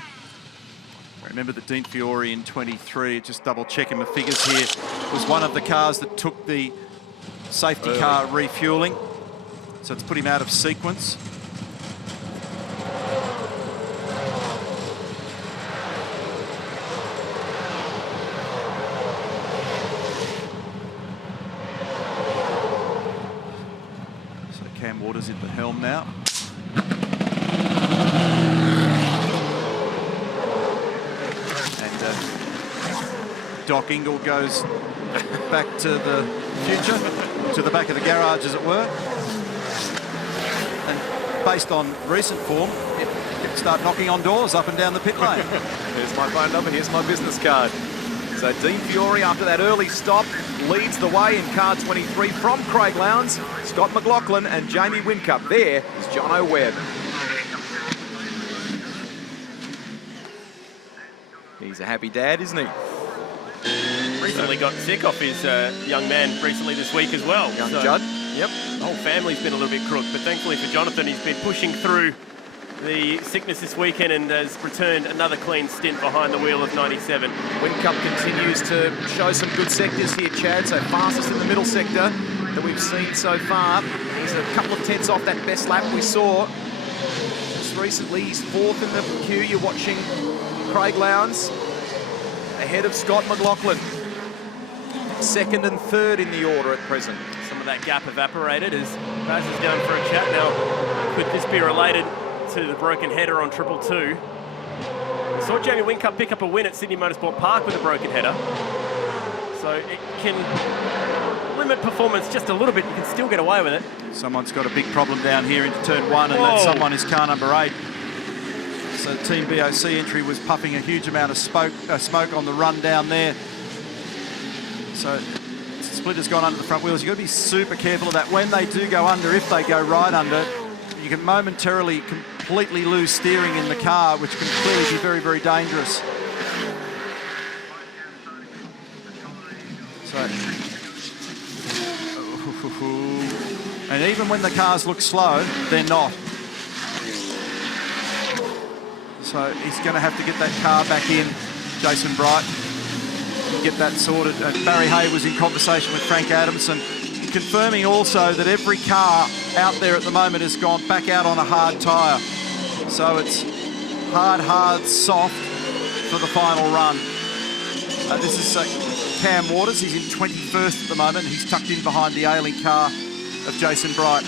Remember that Dean Fiore in 23, just double checking my figures here, was one of the cars that took the safety car refueling. So it's put him out of sequence. Cam Waters at the helm now. And Doc Ingall goes back to the future, to the back of the garage, as it were. And based on recent form, start knocking on doors up and down the pit lane. Here's my phone number, here's my business card. So Dean Fiore, after that early stop, leads the way in car 23 from Craig Lowndes, Scott McLaughlin and Jamie Whincup. There is Jono Webb. He's a happy dad, isn't he? Recently got sick off his young man recently this week as well. Young Judd. Yep. The whole family's been a little bit crook, but thankfully for Jonathan, he's been pushing through the sickness this weekend and has returned another clean stint behind the wheel of 97. Whincup continues to show some good sectors here, Chad. So fastest in the middle sector that we've seen so far. He's a couple of tenths off that best lap we saw just recently. He's 4th in the queue. You're watching Craig Lowndes ahead of Scott McLaughlin. 2nd and 3rd in the order at present. Some of that gap evaporated as Baz is down for a chat now. Could this be related to the broken header on 222? Saw Jamie Whincup pick up a win at Sydney Motorsport Park with a broken header. So it can limit performance just a little bit. You can still get away with it. Someone's got a big problem down here into turn 1, and that someone is car number 8. So Team BOC entry was puffing a huge amount of smoke on the run down there. So splitter's gone under the front wheels. You've got to be super careful of that. When they do go under, if they go right under, you can momentarily completely lose steering in the car, which can clearly be very, very dangerous. So, and even when the cars look slow, they're not. So he's going to have to get that car back in, Jason Bright, get that sorted. Barry Hay was in conversation with Frank Adamson, confirming also that every car out there at the moment has gone back out on a hard tyre. So it's hard, soft for the final run. This is Cam Waters. He's in 21st at the moment. He's tucked in behind the ailing car of Jason Bright.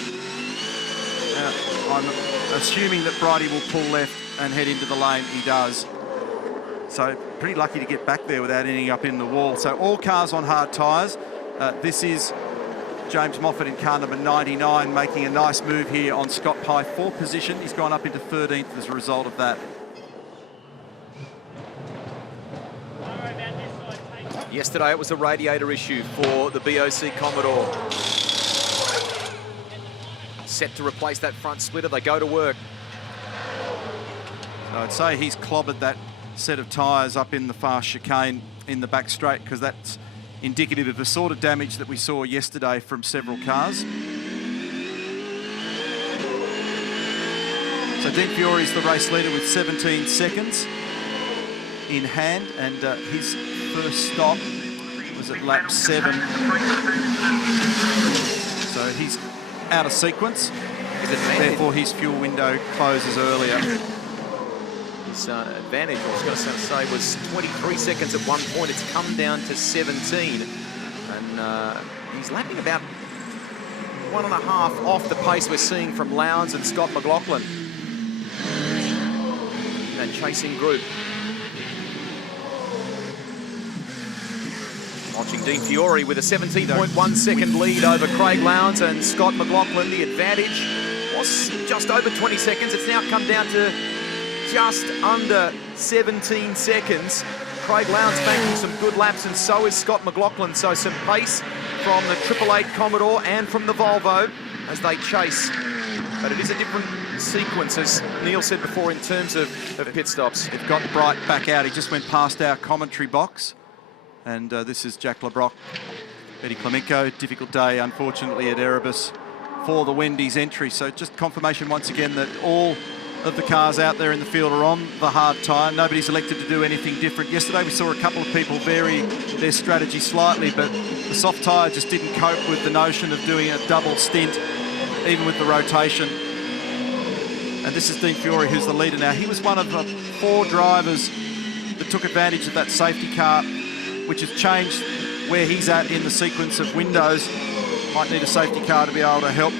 I'm assuming that Brighty will pull left and head into the lane. He does. So pretty lucky to get back there without ending up in the wall. So all cars on hard tyres. This is James Moffat in car number 99, making a nice move here on Scott Pye for position. He's gone up into 13th as a result of that. Yesterday it was a radiator issue for the BOC Commodore. Set to replace that front splitter. They go to work. So I'd say he's clobbered that set of tyres up in the fast chicane in the back straight, because that's indicative of the sort of damage that we saw yesterday from several cars. So Dean Fiore's the race leader with 17 seconds in hand, and his first stop was at lap 7. So he's out of sequence. Therefore, his fuel window closes earlier. His advantage, I was going to say, was 23 seconds at one point. It's come down to 17. And he's lapping about 1.5 off the pace we're seeing from Lowndes and Scott McLaughlin in that chasing group. Watching Dean Fiore with a 17.1 second lead over Craig Lowndes and Scott McLaughlin. The advantage was just over 20 seconds. It's now come down to just under 17 seconds. Craig Lowndes making some good laps, and so is Scott McLaughlin. So some pace from the 888 Commodore and from the Volvo as they chase. But it is a different sequence, as Neil said before, in terms of pit stops. They've got Bright back out. He just went past our commentary box. And this is Jack LeBrock, Eddie Clemenco. Difficult day, unfortunately, at Erebus for the Wendy's entry. So just confirmation once again that all of the cars out there in the field are on the hard tyre. Nobody's elected to do anything different. Yesterday we saw a couple of people vary their strategy slightly, but the soft tyre just didn't cope with the notion of doing a double stint, even with the rotation. And this is Dean Fiore, who's the leader now. He was one of the 4 drivers that took advantage of that safety car, which has changed where he's at in the sequence of windows. Might need a safety car to be able to help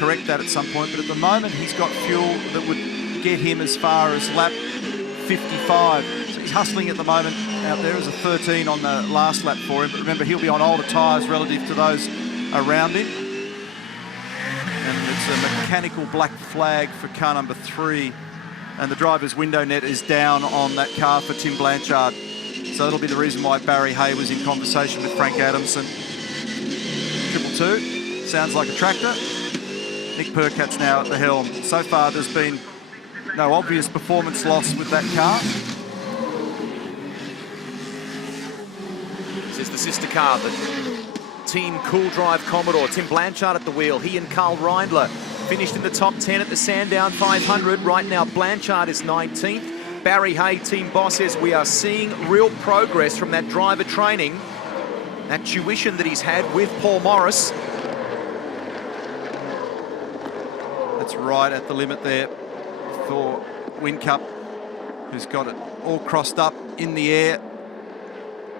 correct that at some point, but at the moment he's got fuel that would get him as far as lap 55. So he's hustling at the moment out there. As a 13 on the last lap for him, but remember, he'll be on older tyres relative to those around him. And it's a mechanical black flag for car number 3, and the driver's window net is down on that car for Tim Blanchard. So that'll be the reason why Barry Hay was in conversation with Frank Adamson. 222, sounds like a tractor. Nick Percat's now at the helm. So far, there's been no obvious performance loss with that car. This is the sister car, the Team Cool Drive Commodore. Tim Blanchard at the wheel. He and Carl Reindler finished in the top 10 at the Sandown 500. Right now, Blanchard is 19th. Barry Hay, team boss, says we are seeing real progress from that driver training, that tuition that he's had with Paul Morris. That's right at the limit there for Whincup, who's got it all crossed up in the air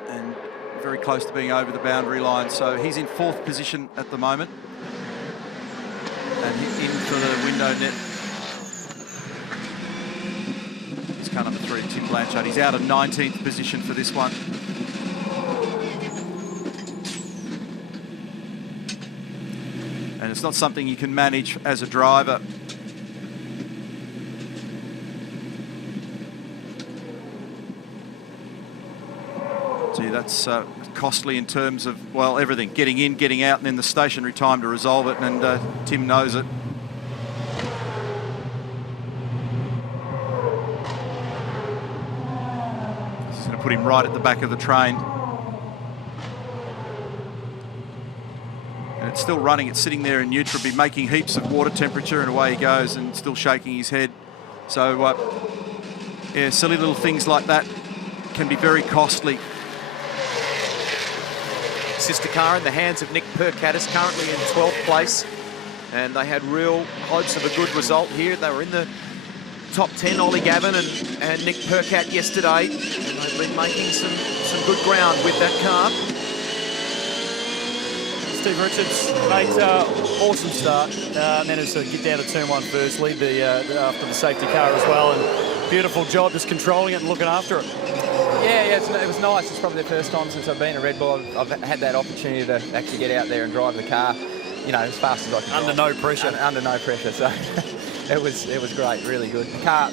and very close to being over the boundary line. So he's in 4th position at the moment, and he's in for the window net. It's car number 3, Tim Blanchard. He's out of 19th position for this one. And it's not something you can manage as a driver. Gee, that's costly in terms of, well, everything. Getting in, getting out, and then the stationary time to resolve it, and Tim knows it. This is going to put him right at the back of the train. And it's still running, it's sitting there in neutral, be making heaps of water temperature, and away he goes, and still shaking his head. So, yeah, silly little things like that can be very costly. Sister car in the hands of Nick Percat is currently in 12th place, and they had real hopes of a good result here. They were in the top 10, Ollie Gavin and Nick Percat yesterday, and they've been making some good ground with that car. Steve Richards made awesome start, managed to get down to turn 1 first, lead after the safety car as well, and beautiful job just controlling it and looking after it. Yeah, it was nice. It's probably the first time since I've been a Red Bull I've had that opportunity to actually get out there and drive the car, you know, as fast as I can. Under no pressure. Under no pressure, so it was great, really good. The car,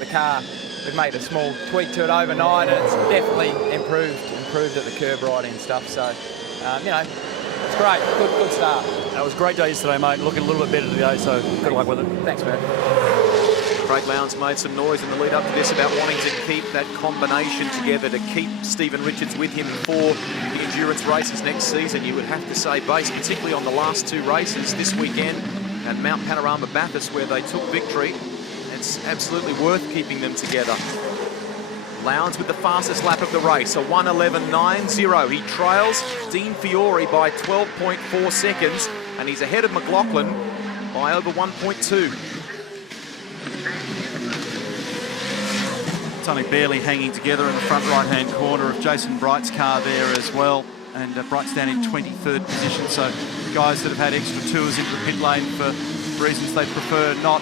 we've made a small tweak to it overnight, and it's definitely improved at the curb riding and stuff. So, you know, it's great. Good start. That was a great day yesterday, mate. Looking a little bit better today, so good luck with it. Thanks, man. Craig Lowndes made some noise in the lead up to this about wanting to keep that combination together, to keep Stephen Richards with him for the endurance races next season. You would have to say, based particularly on the last two races this weekend at Mount Panorama Bathurst, where they took victory, it's absolutely worth keeping them together. Lowndes with the fastest lap of the race, a 1:11.90. He trails Dean Fiore by 12.4 seconds, and he's ahead of McLaughlin by over 1.2. It's only barely hanging together in the front right-hand corner of Jason Bright's car there as well. And Bright's down in 23rd position. So guys that have had extra tours into the pit lane for reasons they prefer not,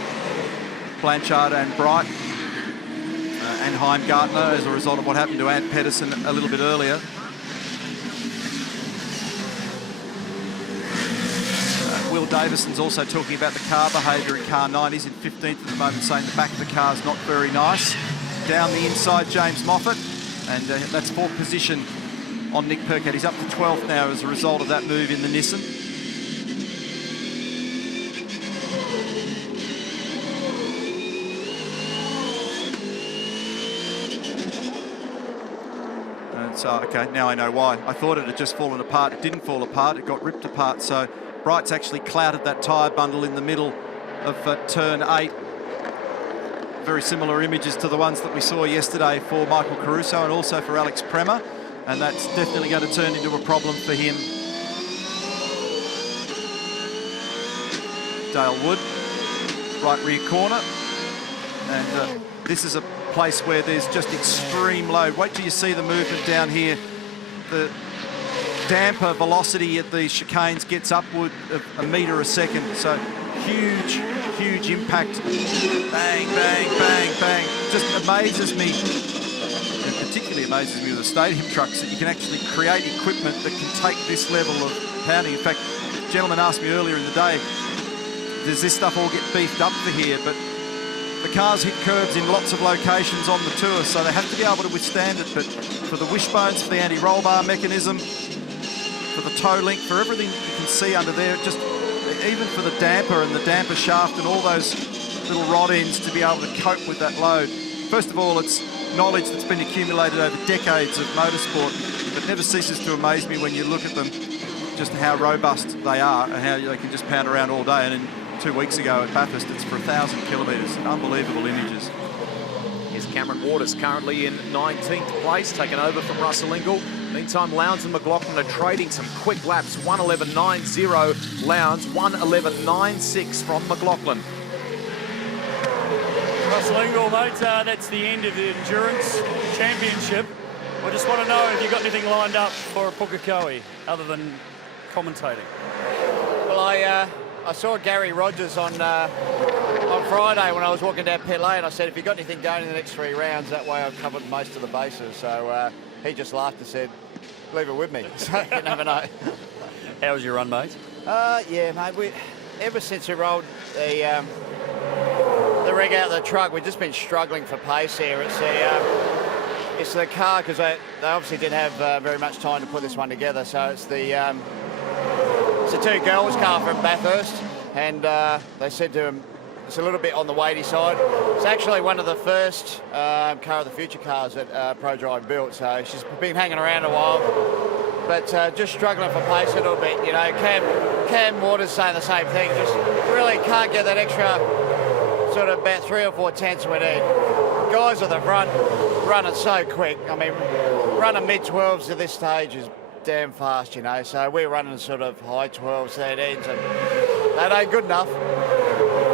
Blanchard and Bright and Heimgartner, as a result of what happened to Ant Pedersen a little bit earlier. Will Davison's also talking about the car behaviour in car 9. He's in 15th at the moment, saying the back of the car is not very nice. Down the inside, James Moffat, and that's 4th position on Nick Percat. He's up to 12th now as a result of that move in the Nissan. And so, okay, now I know why. I thought it had just fallen apart. It didn't fall apart, it got ripped apart. So Bright's actually clouted that tyre bundle in the middle of turn 8. Very similar images to the ones that we saw yesterday for Michael Caruso and also for Alex Premer, and that's definitely going to turn into a problem for him. Dale Wood, right rear corner, and this is a place where there's just extreme load. Wait till you see the movement down here. The damper velocity at these chicanes gets upward of a metre a second, so huge impact. Bang, bang, bang, bang. Just amazes me, and particularly amazes me with the stadium trucks, that you can actually create equipment that can take this level of pounding. In fact, a gentleman asked me earlier in the day, does this stuff all get beefed up for here? But the cars hit curbs in lots of locations on the tour, so they have to be able to withstand it. But for the wishbones, for the anti-roll bar mechanism, for the toe link, for everything you can see under there, just even for the damper and the damper shaft and all those little rod ends to be able to cope with that load. First of all, it's knowledge that's been accumulated over decades of motorsport, but never ceases to amaze me when you look at them, just how robust they are and how they can just pound around all day. And 2 weeks ago at Bathurst, it's for 1,000 kilometres. Unbelievable images. Here's Cameron Waters currently in 19th place, taken over from Russell Ingall. Meantime, Lowndes and McLaughlin are trading some quick laps. 1:11.90 Lowndes, 1:11.96 from McLaughlin. Russell Ingall, mate, that's the end of the Endurance Championship. I just want to know if you've got anything lined up for Pukekohe other than commentating. Well, I saw Gary Rogers on Friday when I was walking down pit lane. I said, if you've got anything going in the next 3 rounds, that way I've covered most of the bases. So he just laughed and said, leave it with me. So you never know. How was your run, mate? Yeah, mate. Ever since we rolled the rig out of the truck, we've just been struggling for pace here. It's the car, because they obviously didn't have very much time to put this one together. So it's the two girls' car from Bathurst, and they said to him, it's a little bit on the weighty side. It's actually one of the first Car of the Future cars that ProDrive built, so she's been hanging around a while, but just struggling for pace a little bit. You know, Cam Waters saying the same thing, just really can't get that extra sort of about 3 or 4 tenths we need. Guys at the front running so quick. I mean, running mid-12s at this stage is damn fast, you know, so we're running sort of high 12s, 13s, and that ain't good enough.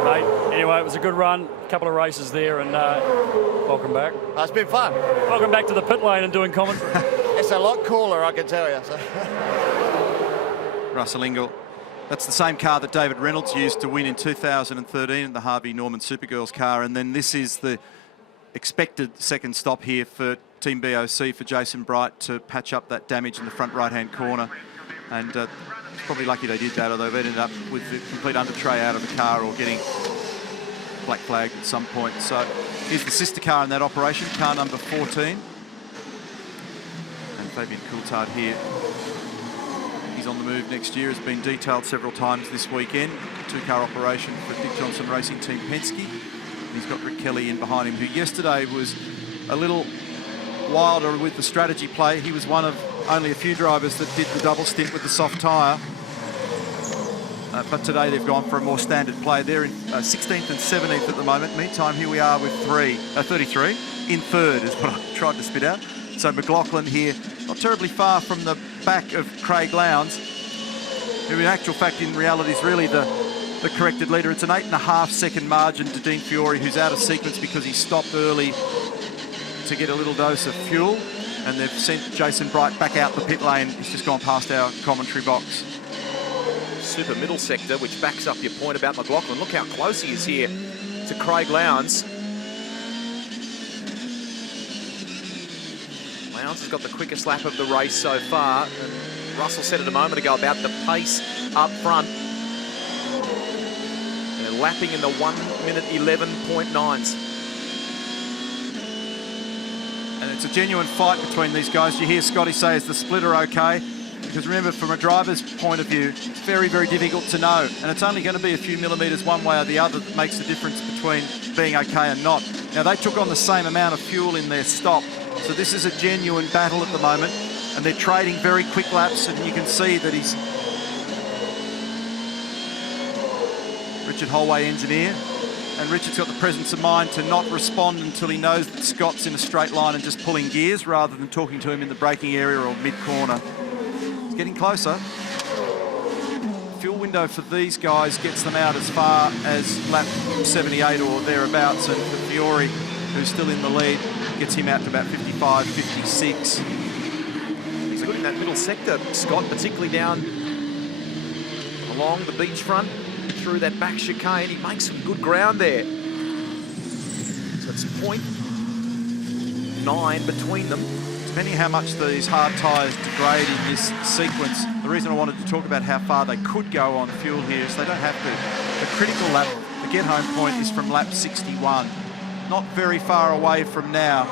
Mate, anyway, it was a good run, a couple of races there, and welcome back. It's been fun. Welcome back to the pit lane and doing commentary. It's a lot cooler, I can tell you. So. Russell Ingall. That's the same car that David Reynolds used to win in 2013 in the Harvey Norman Supergirls car, and then this is the expected second stop here for Team BOC, for Jason Bright to patch up that damage in the front right-hand corner. And probably lucky they did that, although they ended up with the complete under tray out of the car or getting black flagged at some point. So here's the sister car in that operation, car number 14. And Fabian Coulthard here. He's on the move next year, has been detailed several times this weekend. Two-car operation for Dick Johnson Racing Team Penske. He's got Rick Kelly in behind him, who yesterday was a little wilder with the strategy play. He was one of only a few drivers that did the double stint with the soft tyre. But today they've gone for a more standard play. They're in 16th and 17th at the moment. Meantime, here we are with 33 in third is what I tried to spit out. So McLaughlin here, not terribly far from the back of Craig Lowndes, who in actual fact, in reality, is really the corrected leader. It's an 8.5 second margin to Dean Fiore, who's out of sequence because he stopped early to get a little dose of fuel. And they've sent Jason Bright back out the pit lane. He's just gone past our commentary box. Super middle sector, which backs up your point about McLaughlin. Look how close he is here to Craig Lowndes. Lowndes has got the quickest lap of the race so far. And Russell said it a moment ago about the pace up front. They're lapping in the 1:11.9s. And it's a genuine fight between these guys. You hear Scotty say, is the splitter okay? Because remember, from a driver's point of view, it's very, very difficult to know. And it's only going to be a few millimetres one way or the other that makes the difference between being okay and not. Now, they took on the same amount of fuel in their stop. So this is a genuine battle at the moment. And they're trading very quick laps. And you can see that he's Richard Holway, engineer. And Richard's got the presence of mind to not respond until he knows that Scott's in a straight line and just pulling gears rather than talking to him in the braking area or mid-corner. It's getting closer. Fuel window for these guys gets them out as far as lap 78 or thereabouts, and for Fiore, who's still in the lead, gets him out to about 55, 56. He's good in that middle sector, Scott, particularly down along the beachfront. Through that back chicane, he makes some good ground there. So it's 0.9 between them. Depending how much these hard tyres degrade in this sequence, the reason I wanted to talk about how far they could go on fuel here is they don't have to. The critical lap, the get-home point, is from lap 61. Not very far away from now.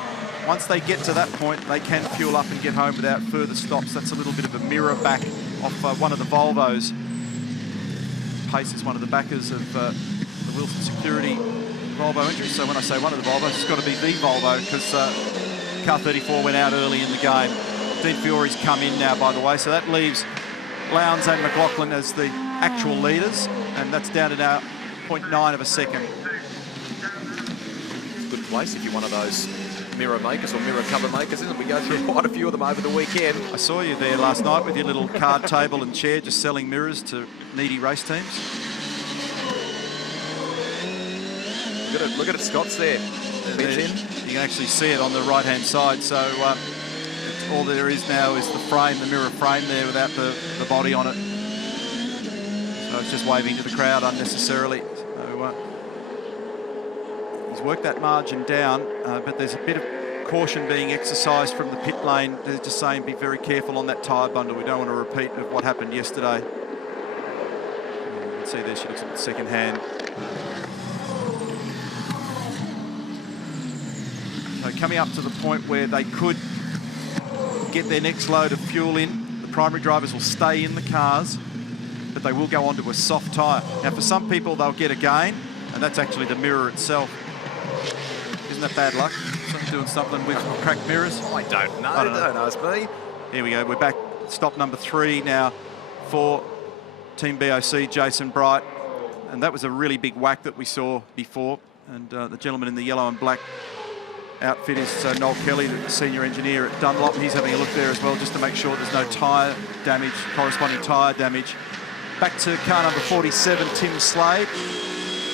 Once they get to that point, they can fuel up and get home without further stops. That's a little bit of a mirror back off one of the Volvos. Pace is one of the backers of the Wilson Security Volvo entry. So when I say one of the Volvos, it's got to be the Volvo, because car 34 went out early in the game. Dean Fiore's come in now, by the way, so that leaves Lowndes and McLaughlin as the actual leaders, and that's down to now 0.9 of a second. Good place if you're one of those mirror makers or mirror cover makers, isn't it? We go through quite a few of them over the weekend. I saw you there last night with your little card table and chair, just selling mirrors to needy race teams. Look at it, Scott's there. You can actually see it on the right-hand side. So all there is now is the frame, the mirror frame there without the body on it. So it's just waving to the crowd unnecessarily. So, he's worked that margin down, but there's a bit of caution being exercised from the pit lane. They're just saying be very careful on that tyre bundle. We don't want a repeat of what happened yesterday. You can see there she looks at the second hand. So coming up to the point where they could get their next load of fuel in. The primary drivers will stay in the cars, but they will go onto a soft tyre. Now, for some people, they'll get a gain, and that's actually the mirror itself. Isn't that bad luck? Doing something with cracked mirrors? I don't know. Don't ask me. Here we go. We're back. Stop number 3 now for Team BOC, Jason Bright. And that was a really big whack that we saw before. And the gentleman in the yellow and black outfit is Noel Kelly, the senior engineer at Dunlop. He's having a look there as well, just to make sure there's no tyre damage, corresponding tyre damage. Back to car number 47, Tim Slade.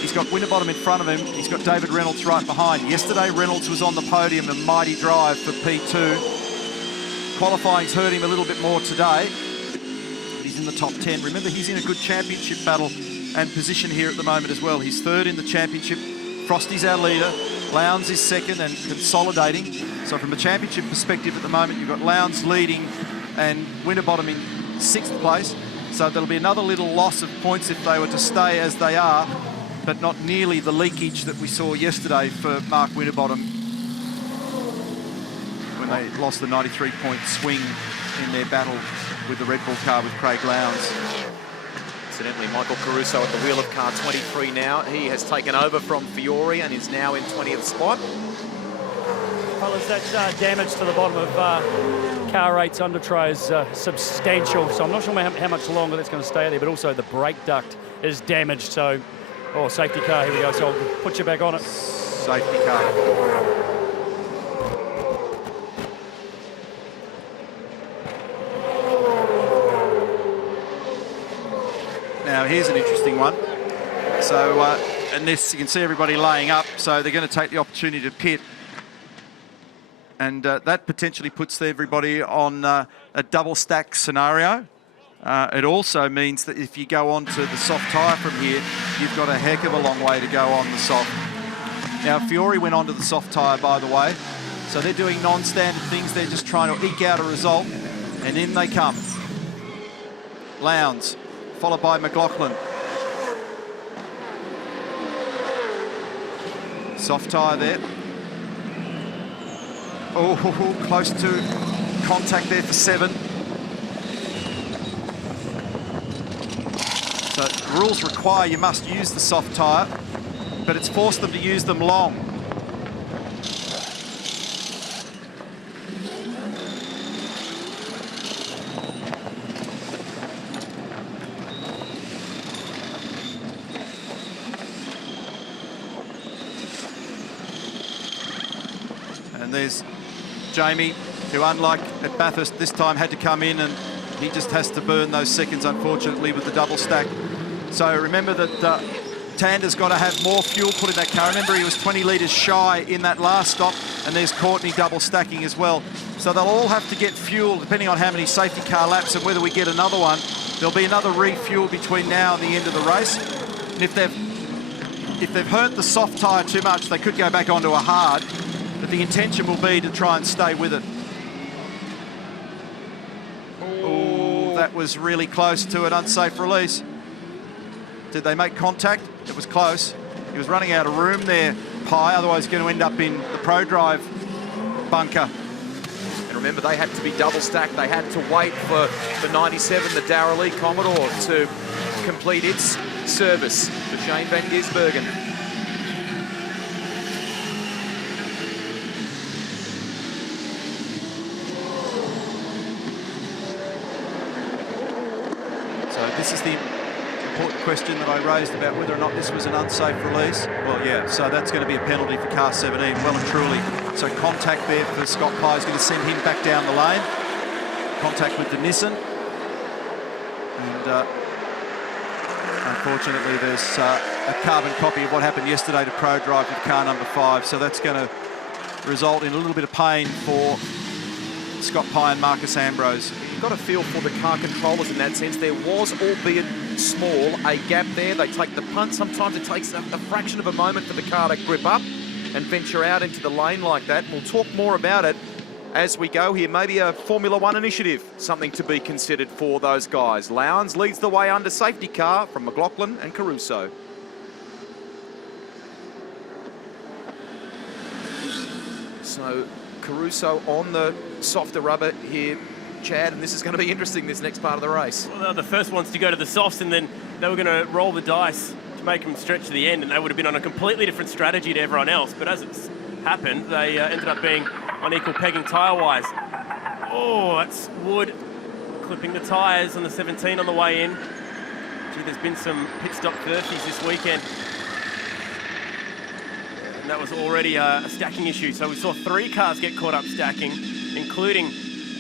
He's got Winterbottom in front of him. He's got David Reynolds right behind. Yesterday, Reynolds was on the podium, a mighty drive for P2. Qualifying's hurt him a little bit more today. He's in the top 10. Remember, he's in a good championship battle and position here at the moment as well. He's third in the championship. Frosty's our leader. Lowndes is second and consolidating. So from a championship perspective at the moment, you've got Lowndes leading and Winterbottom in 6th place. So there'll be another little loss of points if they were to stay as they are, but not nearly the leakage that we saw yesterday for Mark Winterbottom when they lost the 93-point swing in their battle with the Red Bull car with Craig Lowndes. Incidentally, Michael Caruso at the wheel of car 23 now. He has taken over from Fiore and is now in 20th spot. Well, that's damage to the bottom of car 8's under tray is substantial, so I'm not sure how much longer that's going to stay there, but also the brake duct is damaged, so... Oh, safety car, here we go, so I'll put you back on it. Safety car. Now, here's an interesting one. So, and this, you can see everybody laying up, so they're going to take the opportunity to pit. And that potentially puts everybody on a double stack scenario. It also means that if you go on to the soft tyre from here, you've got a heck of a long way to go on the soft. Now, Fiore went onto the soft tyre, by the way, so they're doing non-standard things. They're just trying to eke out a result, and in they come. Lowndes, followed by McLaughlin. Soft tyre there. Oh, close to contact there for 7. So the rules require you must use the soft tyre, but it's forced them to use them long. And there's Jamie, who unlike at Bathurst this time had to come in, and he just has to burn those seconds, unfortunately, with the double stack. So remember that Tander's got to have more fuel put in that car. Remember, he was 20 litres shy in that last stop, and there's Courtney double stacking as well. So they'll all have to get fuel, depending on how many safety car laps and whether we get another one. There'll be another refuel between now and the end of the race. And if they've hurt the soft tyre too much, they could go back onto a hard, but the intention will be to try and stay with it. Oh, that was really close to an unsafe release. Did they make contact? It was close. He was running out of room there, Pye, otherwise going to end up in the Pro Drive bunker. And remember, they had to be double stacked. They had to wait for the 97, the Darrell Lee Commodore, to complete its service for Shane van Gisbergen. So this is the important question that I raised about whether or not this was an unsafe release. Well, yeah, so that's going to be a penalty for car 17, well and truly. So contact there for Scott Pye is going to send him back down the lane. Contact with the Nissan. And unfortunately, there's a carbon copy of what happened yesterday to Pro Drive with car number 5. So that's going to result in a little bit of pain for Scott Pye and Marcus Ambrose. You've got a feel for the car controllers in that sense. There was, albeit small, a gap there. They take the punt. Sometimes it takes a fraction of a moment for the car to grip up and venture out into the lane like that. We'll talk more about it as we go here. Maybe a Formula One initiative, something to be considered for those guys. Lowndes leads the way under safety car from McLaughlin and Caruso. So Caruso on the softer rubber here, Chad, and this is going to be interesting, this next part of the race. Well, they were the first ones to go to the softs, and then they were going to roll the dice to make them stretch to the end, and they would have been on a completely different strategy to everyone else. But as it's happened, they ended up being on equal pegging tyre-wise. Oh, that's Wood clipping the tyres on the 17 on the way in. Gee, there's been some pit stop 30s this weekend. And that was already a stacking issue. So we saw 3 cars get caught up stacking, including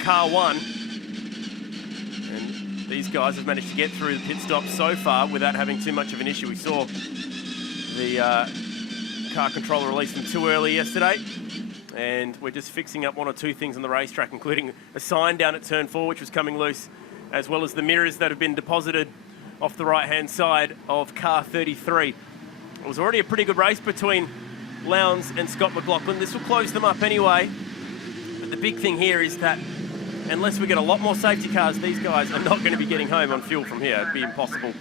car 1. And these guys have managed to get through the pit stop so far without having too much of an issue. We saw the car controller release them too early yesterday. And we're just fixing up 1 or 2 things on the racetrack, including a sign down at turn 4, which was coming loose, as well as the mirrors that have been deposited off the right-hand side of car 33. It was already a pretty good race between Lowndes and Scott McLaughlin. This will close them up anyway. But the big thing here is that unless we get a lot more safety cars, these guys are not going to be getting home on fuel from here. It'd be impossible.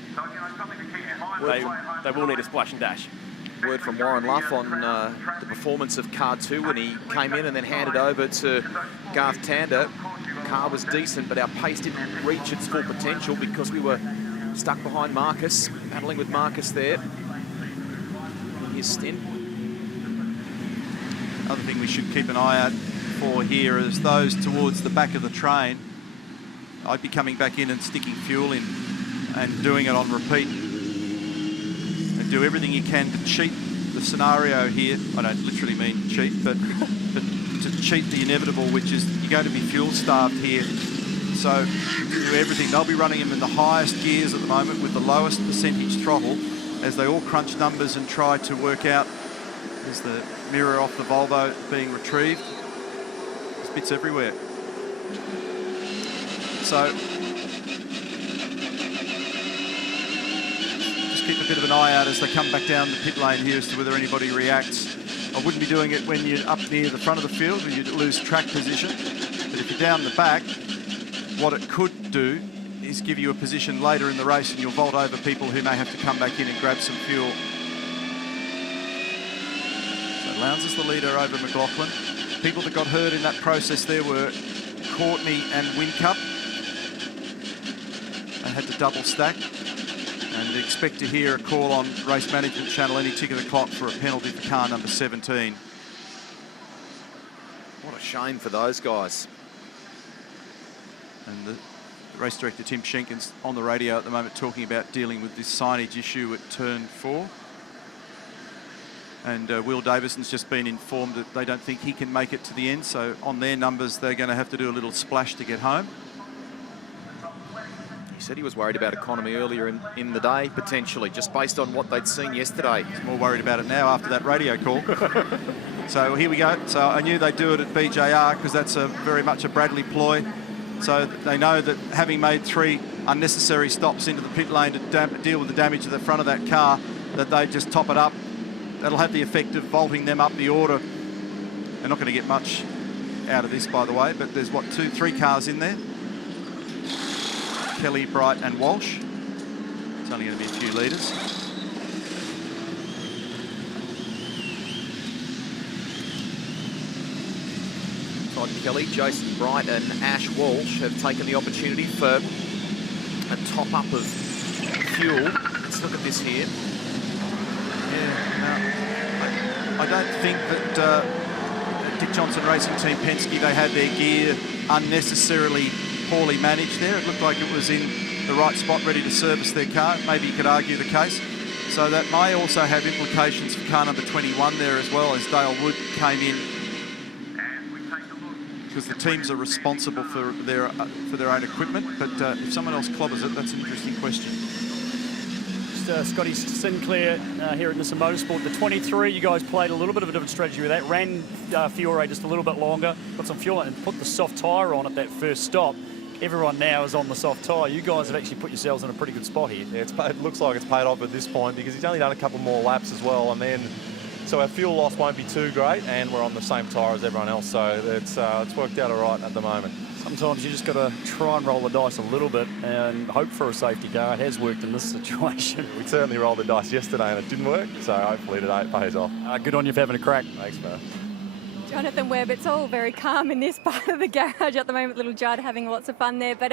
They will need a splash and dash. Word from Warren Luff on the performance of car 2 when he came in and then handed over to Garth Tander. The car was decent, but our pace didn't reach its full potential because we were stuck behind Marcus, battling with Marcus there in his stint. Another thing we should keep an eye out for here is those towards the back of the train. I'd be coming back in and sticking fuel in and doing it on repeat. And do everything you can to cheat the scenario here. I don't literally mean cheat, but to cheat the inevitable, which is you're going to be fuel starved here. So do everything. They'll be running them in the highest gears at the moment with the lowest percentage throttle as they all crunch numbers and try to work out. There's the mirror off the Volvo being retrieved. There's bits everywhere. So just keep a bit of an eye out as they come back down the pit lane here as to whether anybody reacts. I wouldn't be doing it when you're up near the front of the field where you'd lose track position. But if you're down the back, what it could do is give you a position later in the race and you'll vault over people who may have to come back in and grab some fuel. So Lowndes is the leader over McLaughlin. People that got hurt in that process there were Courtney and Whincup. They had to double stack. And expect to hear a call on Race Management Channel any tick of the clock for a penalty for car number 17. What a shame for those guys. And the race director Tim Schenken's on the radio at the moment talking about dealing with this signage issue at turn 4. And Will Davison's just been informed that they don't think he can make it to the end, so on their numbers they're going to have to do a little splash to get home. He said he was worried about economy earlier in the day, potentially, just based on what they'd seen yesterday. He's more worried about it now after that radio call. So here we go. So I knew they'd do it at BJR because that's very much a Bradley ploy. So they know that having made 3 unnecessary stops into the pit lane to deal with the damage to the front of that car, that they just top it up. That'll have the effect of vaulting them up the order. They're not going to get much out of this, by the way, but there's, what, 3 cars in there? Kelly, Bright and Walsh. It's only going to be a few litres. Todd Kelly, Jason Bright and Ash Walsh have taken the opportunity for a top-up of fuel. Let's look at this here. Yeah, no, I don't think that Dick Johnson Racing Team Penske, they had their gear unnecessarily poorly managed there. It looked like it was in the right spot, ready to service their car. Maybe you could argue the case. So that may also have implications for car number 21 there as well, as Dale Wood came in. Because the teams are responsible for their own equipment, but if someone else clobbers it, that's an interesting question. Scotty Sinclair here at Nissan Motorsport. The 23, you guys played a little bit of a different strategy with that. Ran Fiore just a little bit longer, got some fuel and put the soft tyre on at that first stop. Everyone now is on the soft tyre. You guys have actually put yourselves in a pretty good spot here. Yeah, it looks like it's paid off at this point because he's only done a couple more laps as well, and then so our fuel loss won't be too great, and we're on the same tyre as everyone else, so it's worked out all right at the moment. Sometimes you just got to try and roll the dice a little bit and hope for a safety car. It has worked in this situation. We certainly rolled the dice yesterday and it didn't work, so hopefully today it pays off. Good on you for having a crack. Thanks, man. Jonathan Webb, it's all very calm in this part of the garage at the moment. Little Judd having lots of fun there, but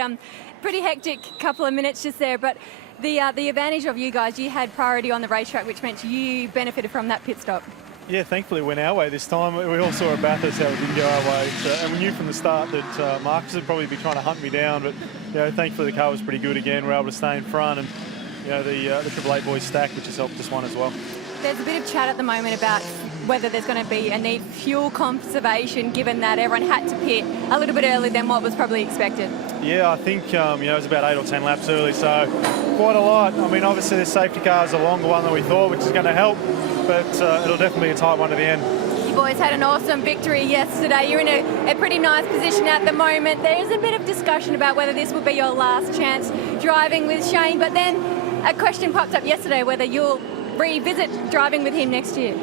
pretty hectic couple of minutes just there. But the advantage of you guys, you had priority on the racetrack, which meant you benefited from that pit stop. Yeah, thankfully it went our way this time. We all saw at Bathurst how it didn't go our way, and we knew from the start that Marcus would probably be trying to hunt me down. But thankfully the car was pretty good again. We were able to stay in front, and the Triple Eight boys stacked, which has helped us won as well. There's a bit of chat at the moment about whether there's going to be a need for fuel conservation, given that everyone had to pit a little bit earlier than what was probably expected. Yeah, I think it was about 8 or 10 laps early, so quite a lot. I mean, obviously the safety car is a longer one than we thought, which is going to help, but it'll definitely be a tight one at the end. You boys had an awesome victory yesterday. You're in a pretty nice position at the moment. There is a bit of discussion about whether this will be your last chance driving with Shane, but then a question popped up yesterday whether you'll revisit driving with him next year.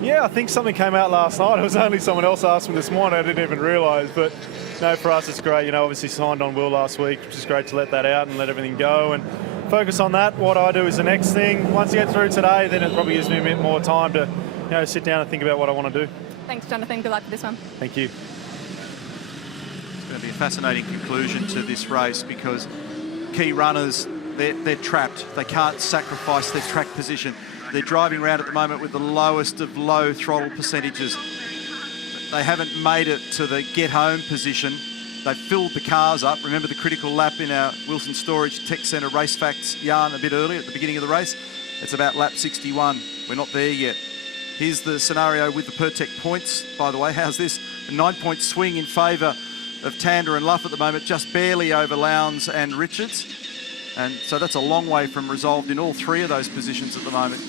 Yeah, I think something came out last night. It was only someone else asked me this morning. I didn't even realise. But no, for us it's great. You know, obviously signed on Will last week, which is great to let that out and let everything go and focus on that. What I do is the next thing. Once you get through today, then it probably gives me a bit more time to, you know, sit down and think about what I want to do. Thanks, Jonathan. Good luck for this one. Thank you. It's going to be a fascinating conclusion to this race because key runners, they're trapped. They can't sacrifice their track position. They're driving around at the moment with the lowest of low throttle percentages. They haven't made it to the get-home position. They've filled the cars up. Remember the critical lap in our Wilson Storage Tech Centre Race Facts yarn a bit earlier at the beginning of the race? It's about lap 61. We're not there yet. Here's the scenario with the Pertec points, by the way. How's this? A 9-point swing in favour of Tander and Luff at the moment, just barely over Lowndes and Richards. And so that's a long way from resolved in all three of those positions at the moment.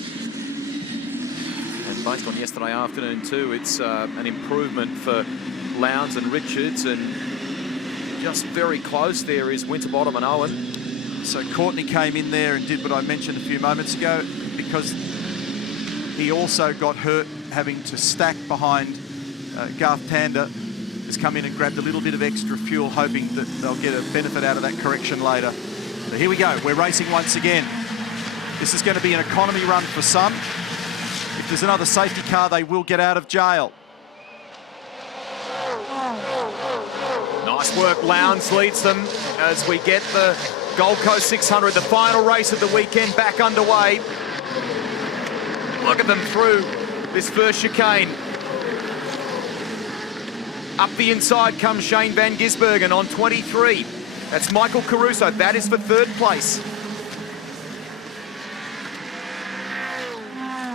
And based on yesterday afternoon too, it's an improvement for Lowndes and Richards, and just very close there is Winterbottom and Owen. So Courtney came in there and did what I mentioned a few moments ago, because he also got hurt having to stack behind Garth Tander. Has come in and grabbed a little bit of extra fuel, hoping that they'll get a benefit out of that correction later. So here we go, we're racing once again. This is going to be an economy run for some. If there's another safety car, they will get out of jail. Nice work, Lowndes leads them as we get the Gold Coast 600, the final race of the weekend, back underway. Look at them through this first chicane. Up the inside comes Shane Van Gisbergen on 23. That's Michael Caruso. That is for third place.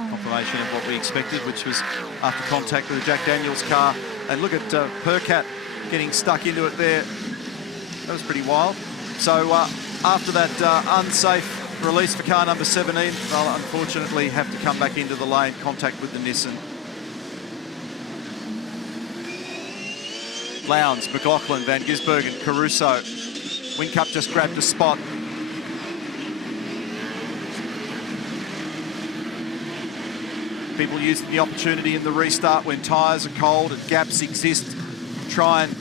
Confirmation of what we expected, which was after contact with the Jack Daniels car. And look at Percat getting stuck into it there. That was pretty wild. So after that unsafe release for car number 17, they'll unfortunately have to come back into the lane, contact with the Nissan. Lowndes, McLaughlin, Van Gisbergen, Caruso. Whincup just grabbed a spot. People using the opportunity in the restart when tyres are cold and gaps exist to try and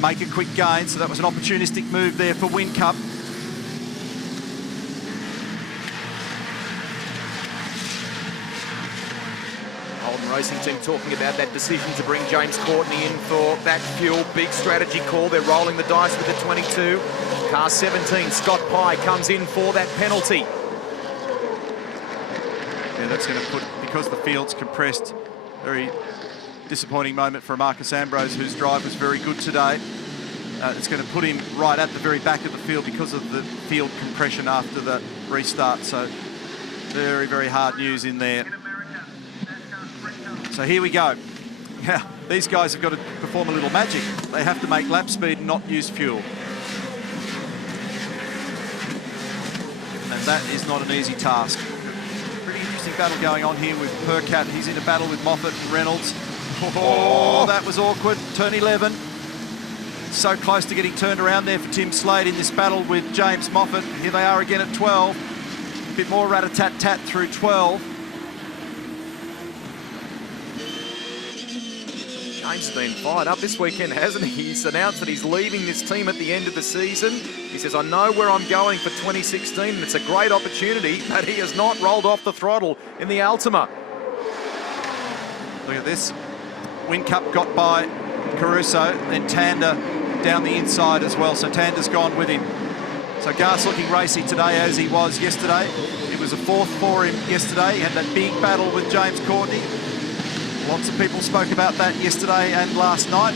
make a quick gain. So that was an opportunistic move there for Whincup. Holden Racing Team talking about that decision to bring James Courtney in for that fuel. Big strategy call. They're rolling the dice with the 22. Car 17, Scott Pye comes in for that penalty. Yeah, that's going to put, because the field's compressed, very disappointing moment for Marcus Ambrose, whose drive was very good today. It's going to put him right at the very back of the field because of the field compression after the restart. So very, very hard news in there. So here we go. Yeah, these guys have got to perform a little magic. They have to make lap speed and not use fuel. And that is not an easy task. Pretty interesting battle going on here with Percat. He's in a battle with Moffat and Reynolds. Oh, that was awkward. Turn 11. So close to getting turned around there for Tim Slade in this battle with James Moffat. Here they are again at 12. A bit more rat-a-tat-tat through 12. James has been fired up this weekend, hasn't he? He's announced that he's leaving this team at the end of the season. He says, I know where I'm going for 2016, and it's a great opportunity, but he has not rolled off the throttle in the Altima. Look at this. Whincup got by Caruso, then Tander down the inside as well. So Tander's gone with him. So Garth's looking racy today as he was yesterday. It was a fourth for him yesterday. He had that big battle with James Courtney. Lots of people spoke about that yesterday and last night.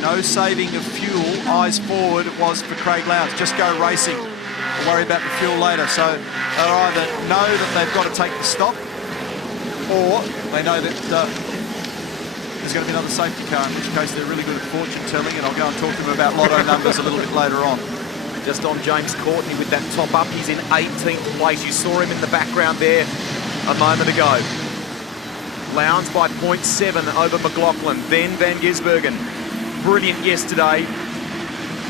No saving of fuel, eyes forward it was for Craig Lowndes. Just go racing, we'll worry about the fuel later. So they'll either know that they've got to take the stop, or they know that there's going to be another safety car, in which case they're really good at fortune telling, and I'll go and talk to them about lotto numbers a little bit later on. Just on James Courtney with that top up, he's in 18th place. You saw him in the background there a moment ago. Lowndes by 0.7 over McLaughlin, then Van Gisbergen. Brilliant yesterday.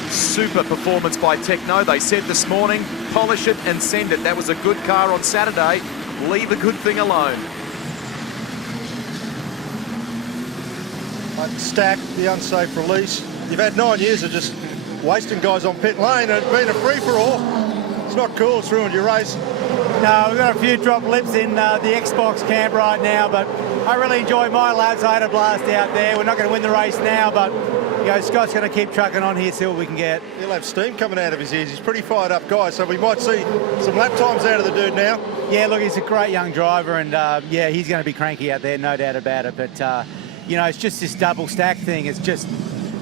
Super performance by Techno. They said this morning, polish it and send it. That was a good car on Saturday. leave a good thing alone. Stack, the unsafe release. You've had 9 years of just wasting guys on pit lane and it's been a free-for-all. It's not cool, it's ruined your race. No, we've got a few drop lips in the Xbox camp right now, but I really enjoyed my laps. I had a blast out there. We're not going to win the race now, but you know, Scott's going to keep trucking on here, see what we can get. He'll have steam coming out of his ears. He's a pretty fired up guy, so we might see some lap times out of the dude now. Yeah, look, he's a great young driver, and yeah, he's going to be cranky out there, no doubt about it. But you know, it's just this double stack thing. It's just,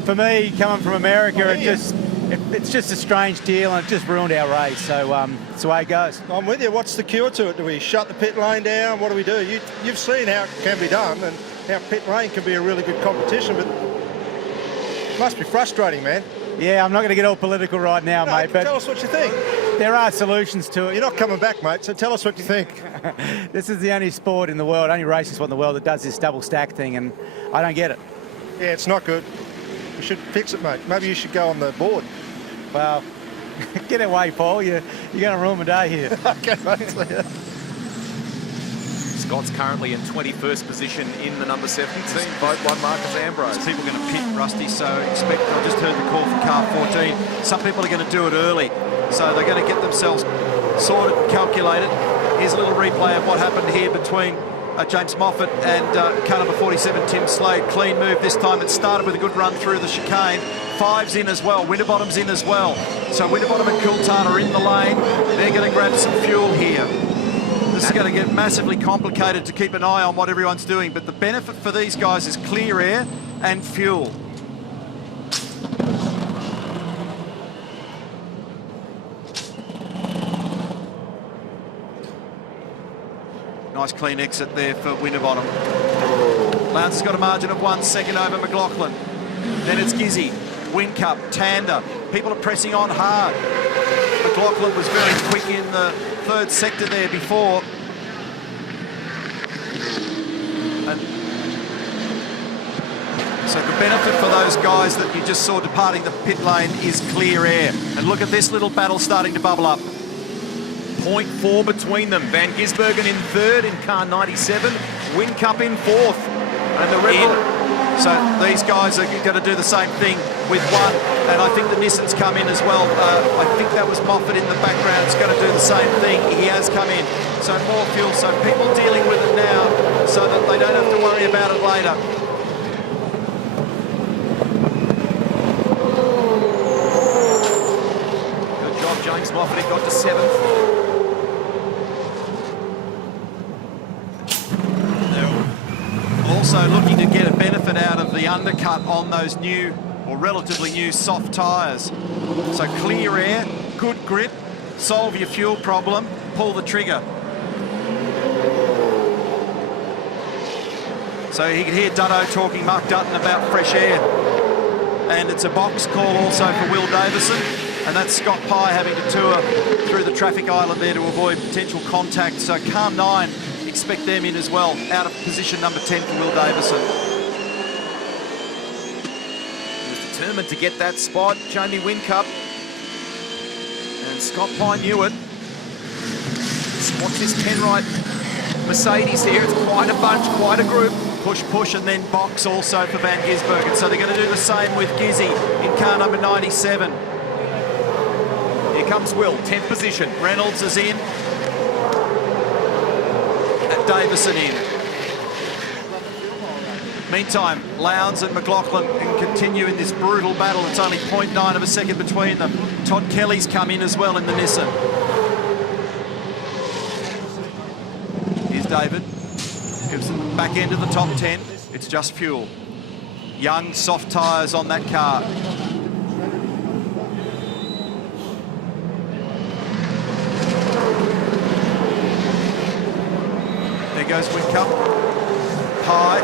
for me, coming from America, it's just a strange deal, and it just ruined our race. So it's the way it goes. I'm with you. What's the cure to it? Do we shut the pit lane down? What do we do? You've seen how it can be done and how pit lane can be a really good competition, but it must be frustrating, man. Yeah, I'm not going to get all political right now, mate. But tell us what you think. There are solutions to it. You're not coming back, mate, so tell us what you think. This is the only sport in the world, only racing sport in the world that does this double stack thing, and I don't get it. Yeah, it's not good. You should fix it, mate. Maybe you should go on the board. Well, get away, Paul. You're going to ruin my day here. Okay, mate. Scott's currently in 21st position in the number 17, vote one Marcus Ambrose. People are going to pit, Rusty, so expect, I just heard the call from car 14. Some people are going to do it early, so they're going to get themselves sorted and calculated. Here's a little replay of what happened here between James Moffat and car number 47, Tim Slade. Clean move this time. It started with a good run through the chicane. Five's in as well. Winterbottom's in as well. So Winterbottom and Coulthard are in the lane. They're going to grab some fuel here. This is going to get massively complicated to keep an eye on what everyone's doing, but the benefit for these guys is clear air and fuel. Nice clean exit there for Winterbottom. Lance has got a margin of 1 second over McLaughlin. Then it's Gizzy, Whincup, Tander. People are pressing on hard. McLaughlin was very quick in the third sector there before. And so the benefit for those guys that you just saw departing the pit lane is clear air. And look at this little battle starting to bubble up. 0.4 between them. Van Gisbergen in third in car 97. Whincup in fourth. And the Red Bull. So these guys are going to do the same thing with one. And I think the Nissan's come in as well. I think that was Moffat in the background. It's going to do the same thing. He has come in. So more fuel. So people dealing with it now so that they don't have to worry about it later. Good job, James Moffat. He got to 7th. Also looking to get a benefit out of the undercut on those new or relatively new soft tyres. So clear air, good grip, solve your fuel problem, pull the trigger. So you can hear Dutto talking, Mark Dutton, about fresh air. And it's a box call also for Will Davison. And that's Scott Pye having to tour through the traffic island there to avoid potential contact. So car 9, expect them in as well, out of position number 10 for Will Davison. He was determined to get that spot, Jamie Whincup. And Scott Pye knew it. Watch this Penrite Mercedes here. It's quite a bunch, quite a group. Push, push, and then box also for Van Gisbergen. So they're going to do the same with Gizzy in car number 97. Here comes Will, 10th position. Reynolds is in. Davison in. Meantime, Lowndes and McLaughlin can continue in this brutal battle. It's only 0.9 of a second between them. Todd Kelly's come in as well in the Nissan. Here's David. Gives them the back end of the top 10. It's just fuel. Young, soft tyres on that car. There goes Whincup. Pye.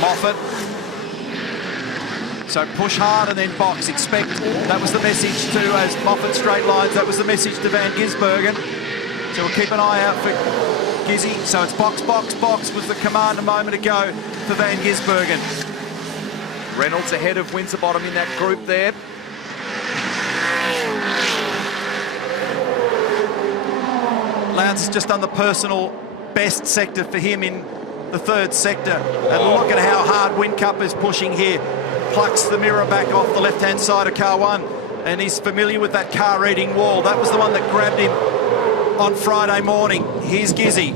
Moffat. So push hard and then box. Expect, that was the message to, as Moffat straight lines, that was the message to Van Gisbergen. So we'll keep an eye out for Gizzy. So it's box, box, box was the command a moment ago for Van Gisbergen. Reynolds ahead of Winterbottom in that group there. Lowndes has just done the personal best sector for him in the third sector. And look at how hard Whincup is pushing here. Plucks the mirror back off the left-hand side of car one. And he's familiar with that car reading wall. That was the one that grabbed him on Friday morning. Here's Gizzy.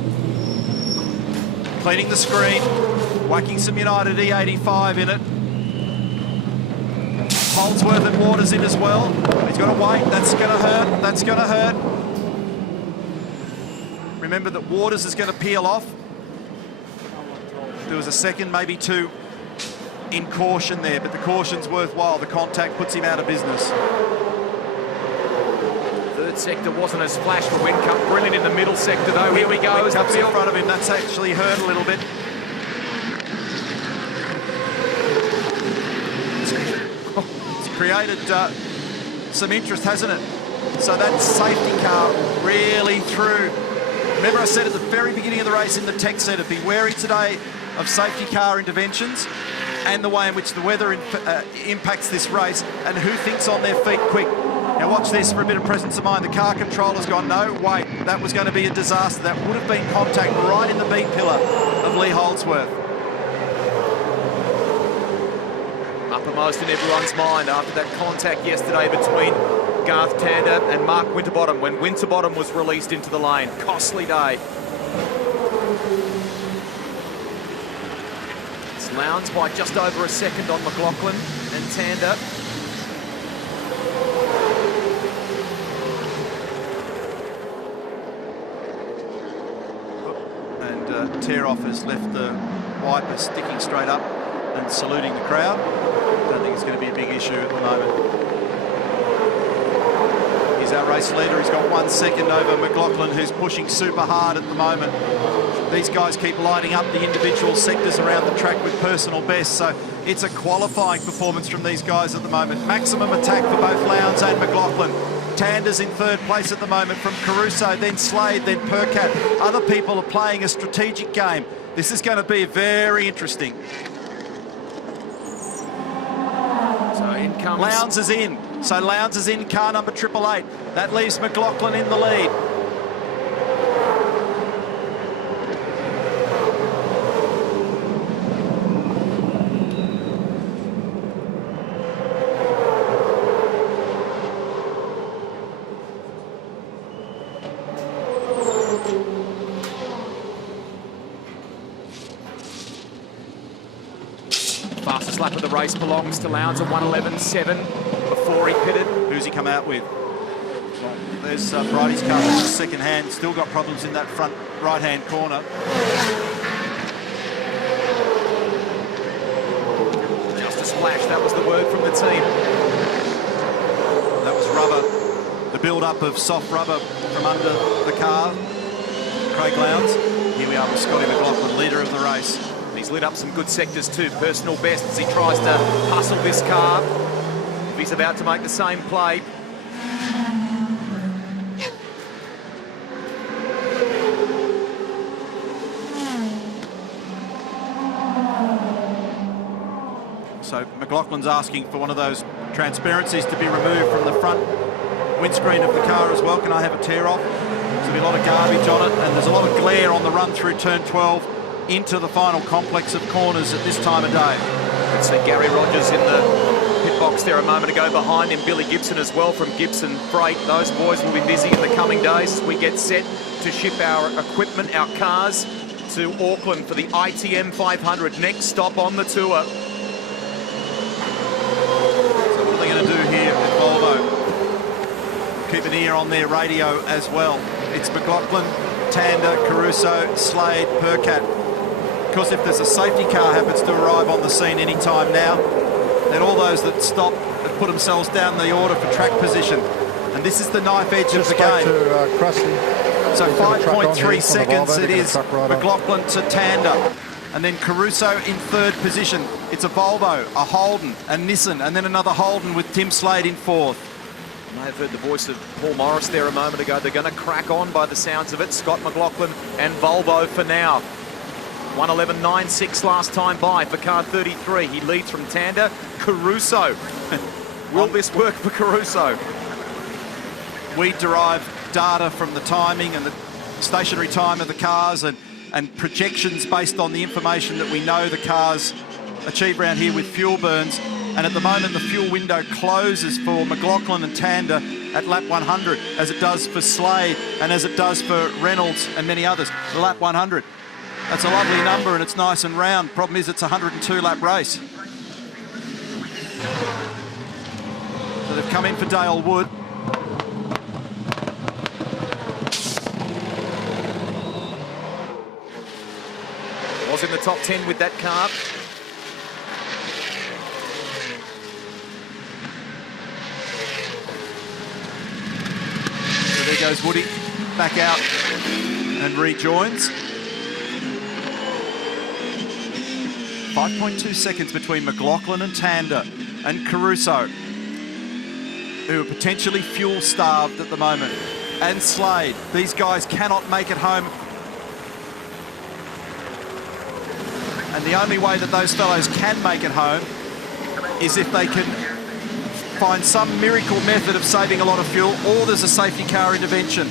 Cleaning the screen. Whacking some United E85 in it. Holdsworth and Waters in as well. He's got to wait. That's going to hurt. That's going to hurt. Remember that Waters is going to peel off. There was a second, maybe two, in caution there, but the caution's worthwhile. The contact puts him out of business. Third sector wasn't as flash for Whincup. Brilliant in the middle sector, though. Here we go. Whincup's in front of him. That's actually hurt a little bit. It's created some interest, hasn't it? So that safety car really threw. Remember I said at the very beginning of the race in the tech centre, be wary today of safety car interventions and the way in which the weather impacts this race and who thinks on their feet quick. Now watch this for a bit of presence of mind. The car controller's gone, no, wait, that was going to be a disaster. That would have been contact right in the B pillar of Lee Holdsworth. Uppermost in everyone's mind after that contact yesterday between Garth Tander and Mark Winterbottom when Winterbottom was released into the lane. Costly day. It's Lowndes by just over a second on McLaughlin and Tander. And Tear-Off has left the wipers sticking straight up and saluting the crowd. I don't think it's going to be a big issue at the moment. He's our race leader. He's got 1 second over McLaughlin, who's pushing super hard at the moment. These guys keep lighting up the individual sectors around the track with personal bests, so it's a qualifying performance from these guys at the moment. Maximum attack for both Lowndes and McLaughlin. Tander's in third place at the moment from Caruso, then Slade, then Percat. Other people are playing a strategic game. This is going to be very interesting. So in comes... Lowndes is in. So Lowndes is in car number 888. That leaves McLaughlin in the lead. Fastest lap of the race belongs to Lowndes at 1:11.7 before he pitted. Who's he come out with? There's Bridie's car, second hand. Still got problems in that front right-hand corner. Just a splash, that was the word from the team. That was rubber, the build-up of soft rubber from under the car. Craig Lowndes. Here we are with Scotty McLaughlin, leader of the race. He's lit up some good sectors too, personal best as he tries to hustle this car. If he's about to make the same play. So McLaughlin's asking for one of those transparencies to be removed from the front windscreen of the car as well. Can I have a tear off? There's going to be a lot of garbage on it, and there's a lot of glare on the run through turn 12 into the final complex of corners at this time of day. Let's see Gary Rogers in the pit box there a moment ago. Behind him, Billy Gibson as well from Gibson Freight. Those boys will be busy in the coming days as we get set to ship our equipment, our cars, to Auckland for the ADL500. Next stop on the tour. So what are they going to do here with Volvo? Keep an ear on their radio as well. It's McLaughlin, Tander, Caruso, Slade, Percat. Because if there's a safety car happens to arrive on the scene any time now, then all those that stop have put themselves down the order for track position. And this is the knife edge of the game. So 5.3 seconds it is McLaughlin to Tander. And then Caruso in third position. It's a Volvo, a Holden, a Nissan, and then another Holden with Tim Slade in fourth. You may have heard the voice of Paul Morris there a moment ago. They're going to crack on by the sounds of it. Scott McLaughlin and Volvo for now. 1:11.96 last time by for car 33. He leads from Tander. Caruso. Will this work for Caruso? We derive data from the timing and the stationary time of the cars and projections based on the information that we know the cars achieve around here with fuel burns. And at the moment, the fuel window closes for McLaughlin and Tander at lap 100, as it does for Slade and as it does for Reynolds and many others. Lap 100. That's a lovely number and it's nice and round. Problem is, it's a 102-lap race. So they've come in for Dale Wood. Was in the top 10 with that car. So there goes Woody back out and rejoins. 5.2 seconds between McLaughlin and Tander and Caruso, who are potentially fuel starved at the moment, and Slade. These guys cannot make it home. And the only way that those fellows can make it home is if they can find some miracle method of saving a lot of fuel, or there's a safety car intervention.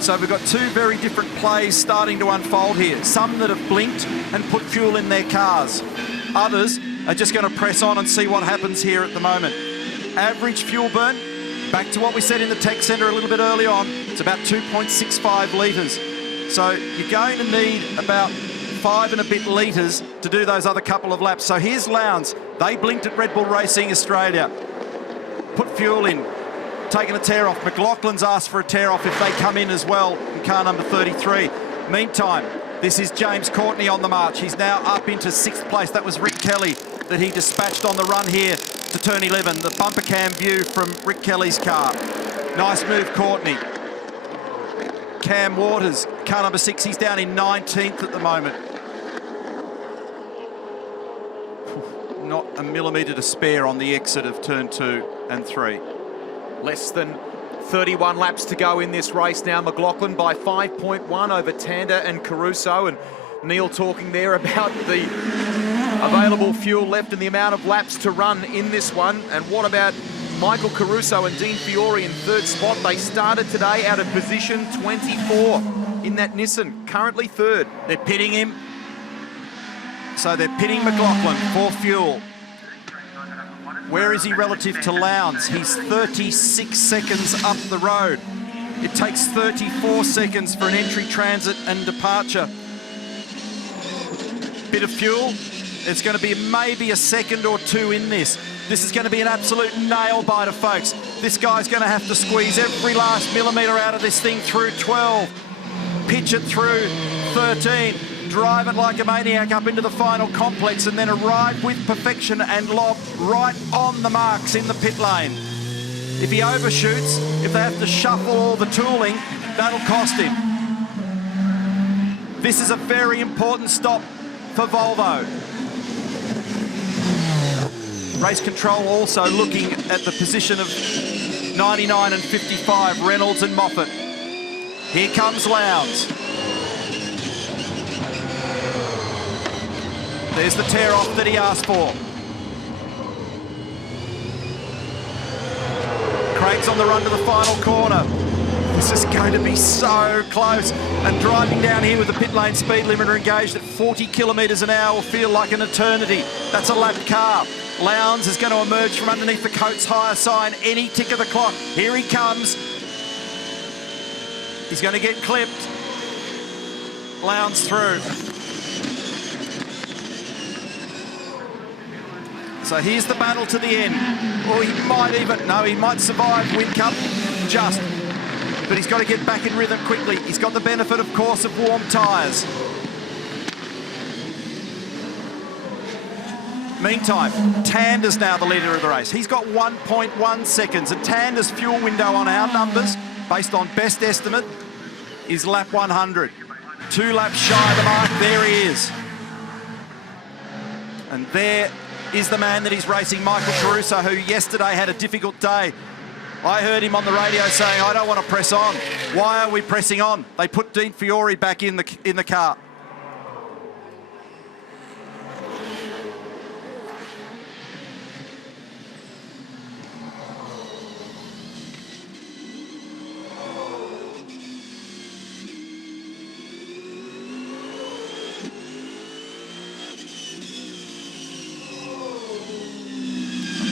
So we've got two very different plays starting to unfold here. Some that have blinked and put fuel in their cars. Others are just going to press on and see what happens here at the moment. Average fuel burn, back to what we said in the tech centre a little bit early on, it's about 2.65 litres. So you're going to need about 5 and a bit litres to do those other couple of laps. So here's Lowndes. They blinked at Red Bull Racing Australia. Put fuel in, taking a tear off. McLaughlin's asked for a tear off if they come in as well in car number 33. Meantime, this is James Courtney on the march. He's now up into 6th place. That was Rick Kelly that he dispatched on the run here to turn 11. The bumper cam view from Rick Kelly's car. Nice move, Courtney. Cam Waters, car number 6, he's down in 19th at the moment. Not a millimetre to spare on the exit of turn 2 and 3. Less than 31 laps to go in this race now. McLaughlin by 5.1 over Tander and Caruso. And Neil talking there about the available fuel left and the amount of laps to run in this one. And what about Michael Caruso and Dean Fiore in 3rd spot? They started today out of position 24 in that Nissan, currently 3rd. They're pitting him. So they're pitting McLaughlin for fuel. Where is he relative to Lowndes? He's 36 seconds up the road. It takes 34 seconds for an entry, transit and departure. Bit of fuel. It's going to be maybe a second or two in this. This is going to be an absolute nail-biter, folks. This guy's going to have to squeeze every last millimetre out of this thing through 12. Pitch it through 13. Drive it like a maniac up into the final complex and then arrive with perfection and lob right on the marks in the pit lane. If he overshoots, if they have to shuffle all the tooling, that'll cost him. This is a very important stop for Volvo. Race control also looking at the position of 99 and 55, Reynolds and Moffat. Here comes Lowndes. There's the tear-off that he asked for. Craig's on the run to the final corner. This is going to be so close. And driving down here with the pit lane speed limiter engaged at 40 kilometres an hour will feel like an eternity. That's a lapped car. Lowndes is going to emerge from underneath the Coates higher sign any tick of the clock. Here he comes. He's going to get clipped. Lowndes through. So here's the battle to the end. Or he might even, no, he might survive Whincup, just. But he's got to get back in rhythm quickly. He's got the benefit, of course, of warm tyres. Meantime, Tander's now the leader of the race. He's got 1.1 seconds, and Tander's fuel window on our numbers, based on best estimate, is lap 100. 2 laps shy of the mark, there he is. And there is the man that he's racing, Michael Caruso, who yesterday had a difficult day. I heard him on the radio saying, I don't want to press on. Why are we pressing on? They put Dean Fiore back in the car.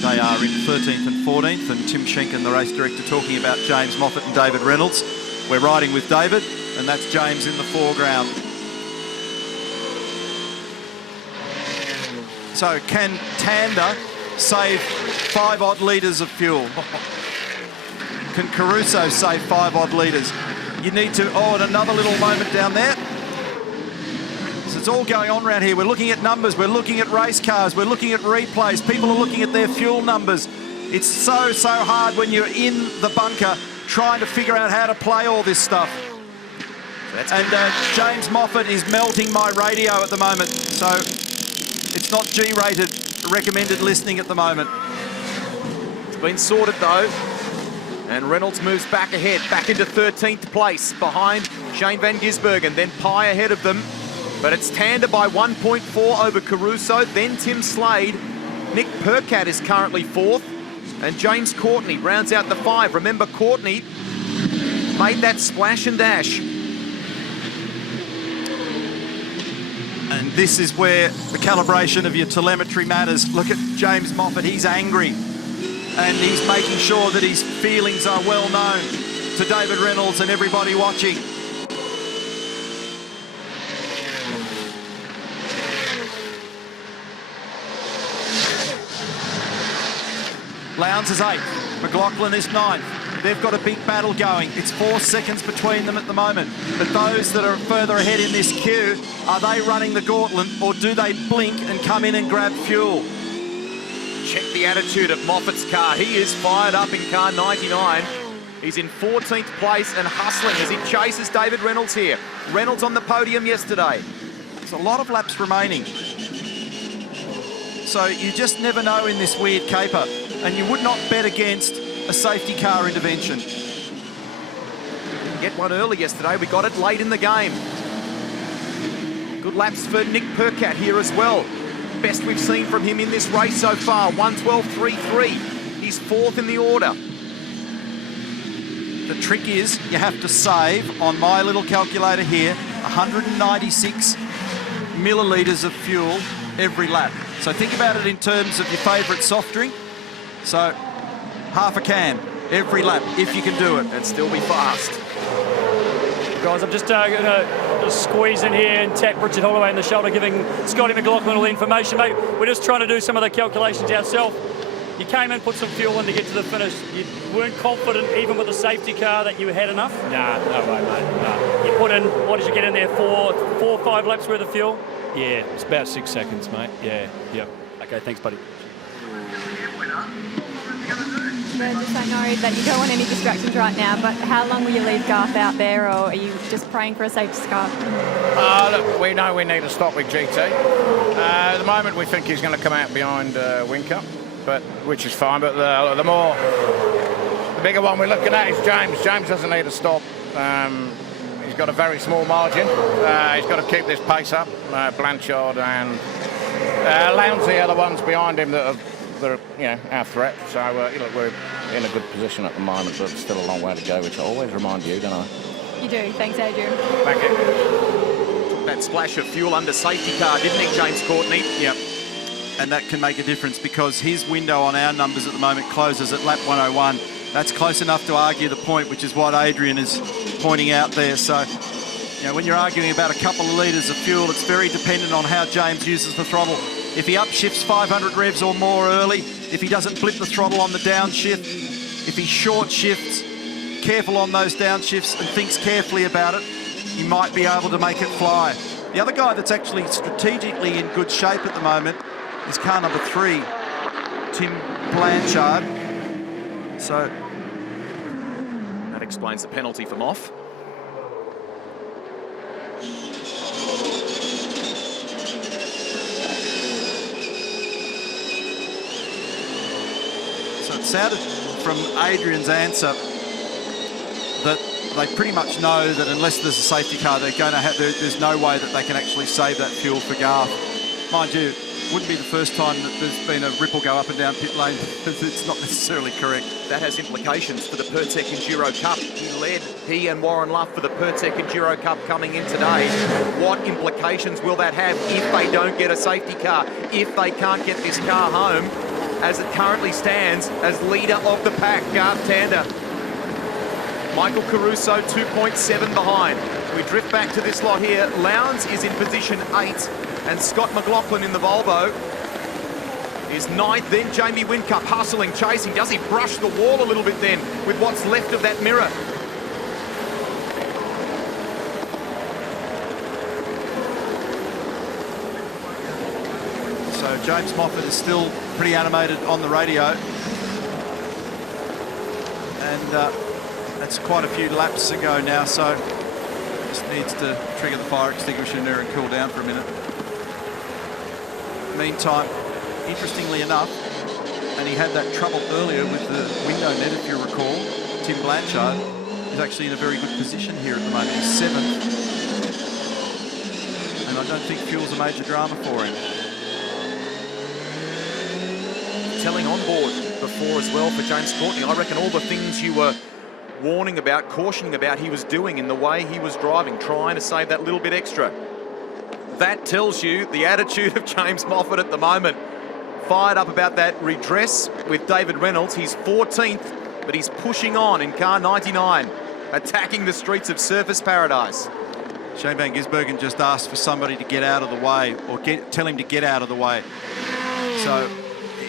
They are in 13th and 14th, and Tim Schenken, the race director, talking about James Moffat and David Reynolds. We're riding with David, and that's James in the foreground. So can Tander save 5 odd litres of fuel? Can Caruso save 5 odd litres? You need to, and another little moment down there. So it's all going on around here. We're looking at numbers, we're looking at race cars, we're looking at replays. People are looking at their fuel numbers. It's so hard when you're in the bunker trying to figure out how to play all this stuff. And James Moffat is melting my radio at the moment. So it's not G-rated recommended listening at the moment. It's been sorted though. And Reynolds moves back ahead, back into 13th place behind Shane van Gisbergen, then Pye ahead of them. But it's Tander by 1.4 over Caruso, then Tim Slade. Nick Percat is currently 4th, and James Courtney rounds out the 5. Remember, Courtney made that splash and dash. And this is where the calibration of your telemetry matters. Look at James Moffat, he's angry. And he's making sure that his feelings are well known to David Reynolds and everybody watching. Lowndes is 8th, McLaughlin is 9th. They've got a big battle going. It's 4 seconds between them at the moment. But those that are further ahead in this queue, are they running the gauntlet or do they blink and come in and grab fuel? Check the attitude of Moffat's car. He is fired up in car 99. He's in 14th place and hustling as he chases David Reynolds here. Reynolds on the podium yesterday. There's a lot of laps remaining. So you just never know in this weird caper. And you would not bet against a safety car intervention. Didn't get one early yesterday. We got it late in the game. Good laps for Nick Percat here as well. Best we've seen from him in this race so far, 1:12.33. He's 4th in the order. The trick is you have to save, on my little calculator here, 196 millilitres of fuel every lap. So think about it in terms of your favourite soft drink. So half a can every lap, if you can do it. And still be fast. Guys, I'm just going to squeeze in here and tap Richard Holloway in the shoulder, giving Scotty McLaughlin all the information. Mate, we're just trying to do some of the calculations ourselves. You came in, put some fuel in to get to the finish. You weren't confident, even with the safety car, that you had enough? Nah, no way, mate. Nah. You put in, what did you get in there, 4 or 5 laps worth of fuel? Yeah, it's about 6 seconds, mate. Yeah, yep. Okay, thanks, buddy. I know that you don't want any distractions right now, but how long will you leave Garth out there, or are you just praying for a safety car? Look, we know we need to stop with GT. At the moment, we think he's going to come out behind Winker, which is fine. But the bigger one we're looking at is James. James doesn't need to stop. He's got a very small margin. He's got to keep this pace up. Blanchard and Lowndes are the ones behind him that are our threat. So look, we're in a good position at the moment, but still a long way to go, which I always remind you, don't I? You do. Thanks, Adrian. Thank you. Took that splash of fuel under safety car, didn't he, James Courtney? Yep. And that can make a difference because his window on our numbers at the moment closes at lap 101. That's close enough to argue the point, which is what Adrian is pointing out there. So, when you're arguing about a couple of litres of fuel, it's very dependent on how James uses the throttle. If he upshifts 500 revs or more early, if he doesn't blip the throttle on the downshift, if he short shifts, careful on those downshifts and thinks carefully about it, he might be able to make it fly. The other guy that's actually strategically in good shape at the moment is car number 3, Tim Blanchard. So that explains the penalty for Moff. It sounded from Adrian's answer that they pretty much know that unless there's a safety car, they're going to have. There's no way that they can actually save that fuel for Garth. Mind you, wouldn't be the first time that there's been a ripple go up and down pit lane. It's not necessarily correct. That has implications for the Pertec Enduro Cup. He and Warren Luff for the Pertec Enduro Cup coming in today. What implications will that have if they don't get a safety car? If they can't get this car home? as it currently stands as leader of the pack, Garth Tander. Michael Caruso 2.7 behind. We drift back to this lot here. Lowndes is in position 8, and Scott McLaughlin in the Volvo is 9th. Then Jamie Whincup hustling, chasing. Does he brush the wall a little bit then with what's left of that mirror? So James Moffat is still pretty animated on the radio. And that's quite a few laps to go now, so just needs to trigger the fire extinguisher in there and cool down for a minute. Meantime, interestingly enough, and he had that trouble earlier with the window net, if you recall, Tim Blanchard is actually in a very good position here at the moment. He's 7th. And I don't think fuel's a major drama for him. Telling on board before as well for James Courtney. I reckon all the things you were warning about, cautioning about, he was doing in the way he was driving, trying to save that little bit extra. That tells you the attitude of James Moffat at the moment. Fired up about that redress with David Reynolds. He's 14th, but he's pushing on in car 99, attacking the streets of Surfers Paradise. Shane Van Gisbergen just asked for somebody to get out of the way, or tell him to get out of the way. So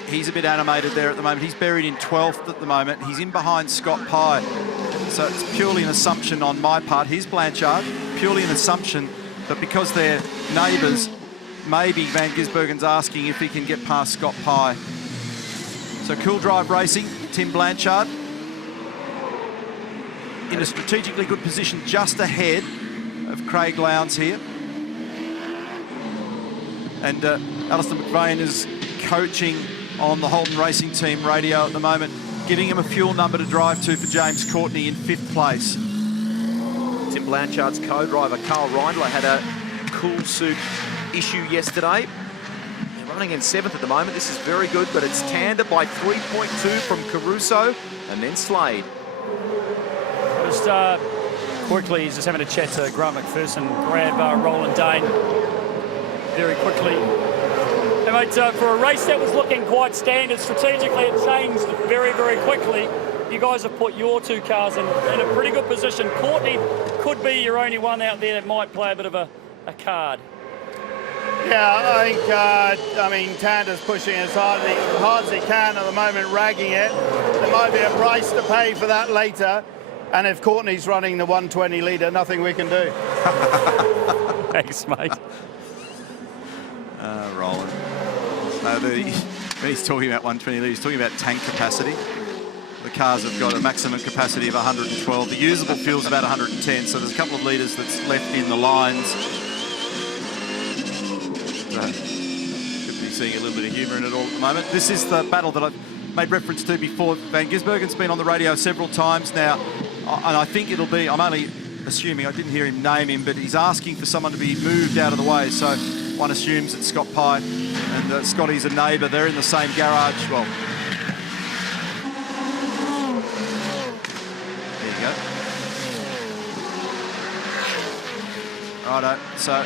he's a bit animated there at the moment. He's buried in 12th at the moment. He's in behind Scott Pye. So it's purely an assumption on my part. Here's Blanchard, purely an assumption, but because they're neighbours, maybe Van Gisbergen's asking if he can get past Scott Pye. So Cool Drive Racing, Tim Blanchard in a strategically good position just ahead of Craig Lowndes here. And Alistair McVeigh is coaching on the Holden Racing Team radio at the moment, giving him a fuel number to drive to for James Courtney in 5th place. Tim Blanchard's co-driver, Carl Reindler, had a cool suit issue yesterday. He's running in 7th at the moment. This is very good, but it's Tander by 3.2 from Caruso and then Slade. Just quickly, he's just having a chat to Grant McPherson, grab Roland Dane very quickly. And mate, for a race that was looking quite standard, strategically it changed very, very quickly. You guys have put your 2 cars in a pretty good position. Courtney could be your only one out there that might play a bit of a card. Yeah, I think, I mean, Tander's pushing as hard as he can at the moment, ragging it. There might be a price to pay for that later. And if Courtney's running the 120 litre, nothing we can do. Thanks, mate. Roland. When he's talking about 120 litres, he's talking about tank capacity. The cars have got a maximum capacity of 112. The usable fuel's about 110, so there's a couple of litres that's left in the lines. Could be seeing a little bit of humour in it all at the moment. This is the battle that I've made reference to before. Van Gisbergen's been on the radio several times now, and I think it'll be, I'm only assuming, I didn't hear him name him, but he's asking for someone to be moved out of the way. So one assumes it's Scott Pye, and Scotty's a neighbour. They're in the same garage. Well, there you go. Righto, so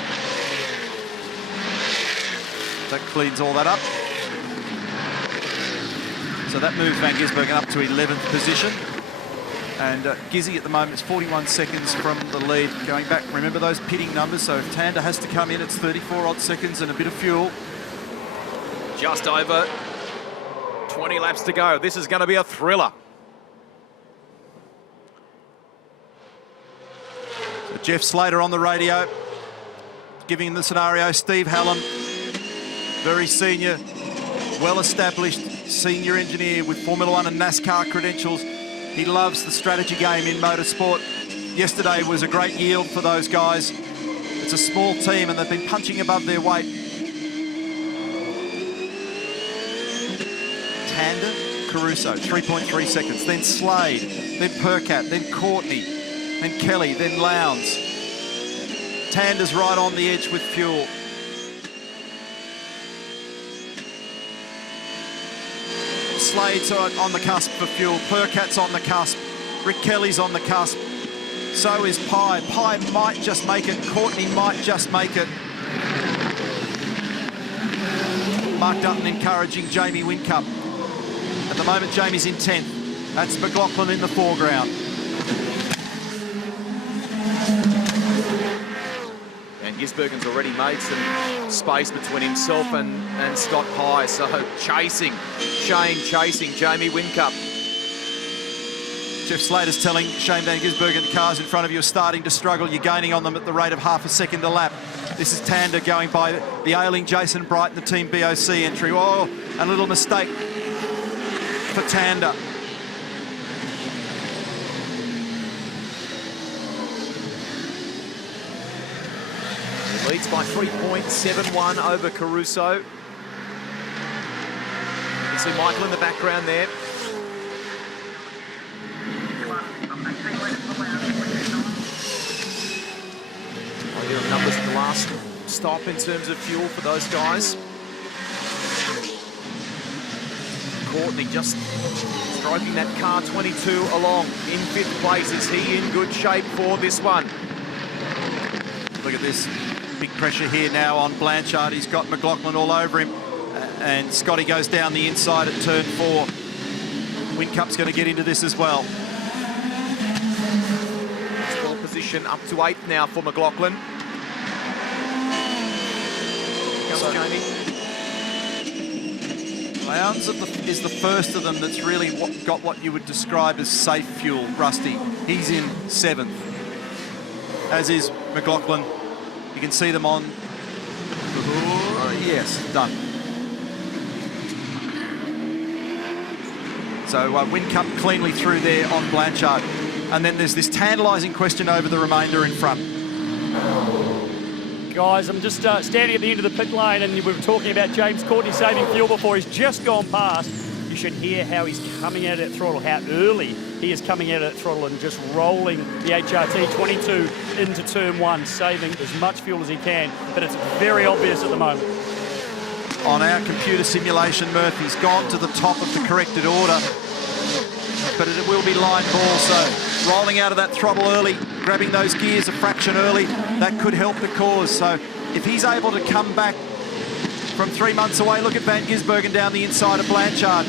that cleans all that up. So that moves Van Gisbergen up to 11th position. And Gizzy at the moment is 41 seconds from the lead. Going back, remember those pitting numbers, so if Tander has to come in, it's 34 odd seconds and a bit of fuel. Just over 20 laps to go. This is going to be a thriller. So Jeff Slater on the radio, giving him the scenario. Steve Hallam, very senior, well-established senior engineer with Formula One and NASCAR credentials. He loves the strategy game in motorsport. Yesterday was a great yield for those guys. It's a small team and they've been punching above their weight. Tander, Caruso, 3.3 seconds. Then Slade, then Percat, then Courtney, then Kelly, then Lowndes. Tander's right on the edge with fuel. Slade's on the cusp for fuel. Percat's on the cusp. Rick Kelly's on the cusp. So is Pye. Pye might just make it. Courtney might just make it. Mark Dutton encouraging Jamie Whincup. At the moment, Jamie's in 10th. That's McLaughlin in the foreground. And Gisbergen's already made some space between himself and Scott Pye. So chasing, Shane chasing Jamie Whincup. Jeff Slater's telling Shane Van Gisbergen the cars in front of you are starting to struggle. You're gaining on them at the rate of half a second a lap. This is Tander going by the ailing Jason Bright, the Team BOC entry. Oh, a little mistake for Tander. He leads by 3.71 over Caruso. You can see Michael in the background there. Idea of numbers at the last stop in terms of fuel for those guys. Courtney just stroking that car 22 along in 5th place. Is he in good shape for this one? Look at this. Big pressure here now on Blanchard. He's got McLaughlin all over him. And Scotty goes down the inside at turn 4. Whincup's going to get into this as well. Well position up to 8th now for McLaughlin. Comes Jamie. Lowndes is the first of them that's really got what you would describe as safe fuel, Rusty. He's in 7th, as is McLaughlin. You can see them on... yes, done. So Whincup cleanly through there on Blanchard. And then there's this tantalising question over the remainder in front. Guys, I'm just standing at the end of the pit lane, and we were talking about James Courtney saving fuel before. He's just gone past. You should hear how he's coming out at throttle, how early he is coming out at throttle and just rolling the HRT 22 into turn 1, saving as much fuel as he can, but it's very obvious at the moment. On our computer simulation, Murphy's gone to the top of the corrected order, but it will be line ball, so rolling out of that throttle early, grabbing those gears a fraction early, that could help the cause. So if he's able to come back from 3 months away, look at Van Gisbergen down the inside of Blanchard.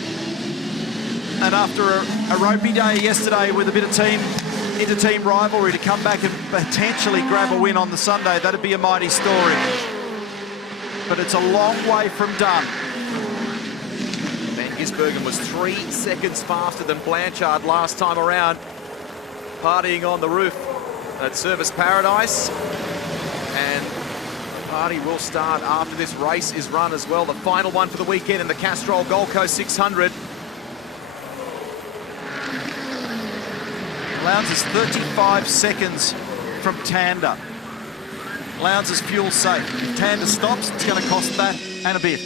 And after a ropey day yesterday with a bit of inter-team rivalry, to come back and potentially grab a win on the Sunday, that'd be a mighty story. But it's a long way from done. Van Gisbergen was 3 seconds faster than Blanchard last time around, partying on the roof at Service Paradise. And the party will start after this race is run as well. The final one for the weekend in the Castrol Gold Coast 600. Lowndes is 35 seconds from Tander. Lowndes is fuel safe. If Tander stops, it's going to cost that and a bit.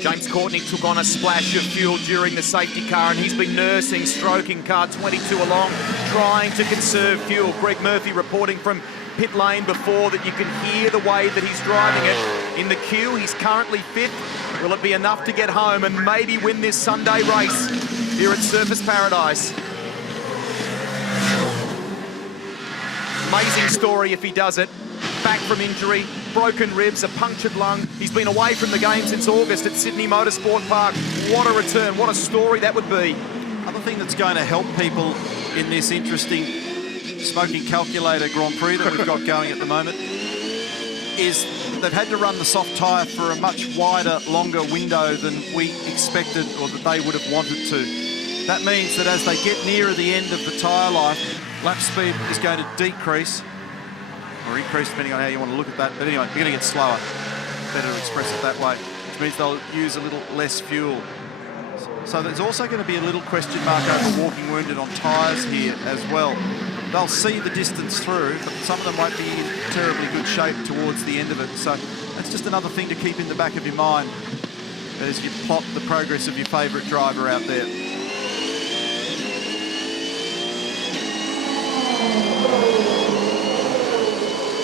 James Courtney took on a splash of fuel during the safety car, and he's been nursing, stroking car 22 along, trying to conserve fuel. Greg Murphy reporting from pit lane before that you can hear the way that he's driving it. In the queue, he's currently 5th. Will it be enough to get home and maybe win this Sunday race here at Surface Paradise? Amazing story if he does it. Back from injury, broken ribs, a punctured lung. He's been away from the game since August at Sydney Motorsport Park. What a return, what a story that would be. Other thing that's going to help people in this interesting smoking calculator Grand Prix that we've got going at the moment is they've had to run the soft tyre for a much wider, longer window than we expected or that they would have wanted to. That means that as they get nearer the end of the tyre life, lap speed is going to decrease or increase depending on how you want to look at that. But anyway, you're going to get slower. Better to express it that way, which means they'll use a little less fuel. So there's also going to be a little question mark over walking wounded on tyres here as well. They'll see the distance through, but some of them won't be in terribly good shape towards the end of it. So that's just another thing to keep in the back of your mind as you plot the progress of your favourite driver out there.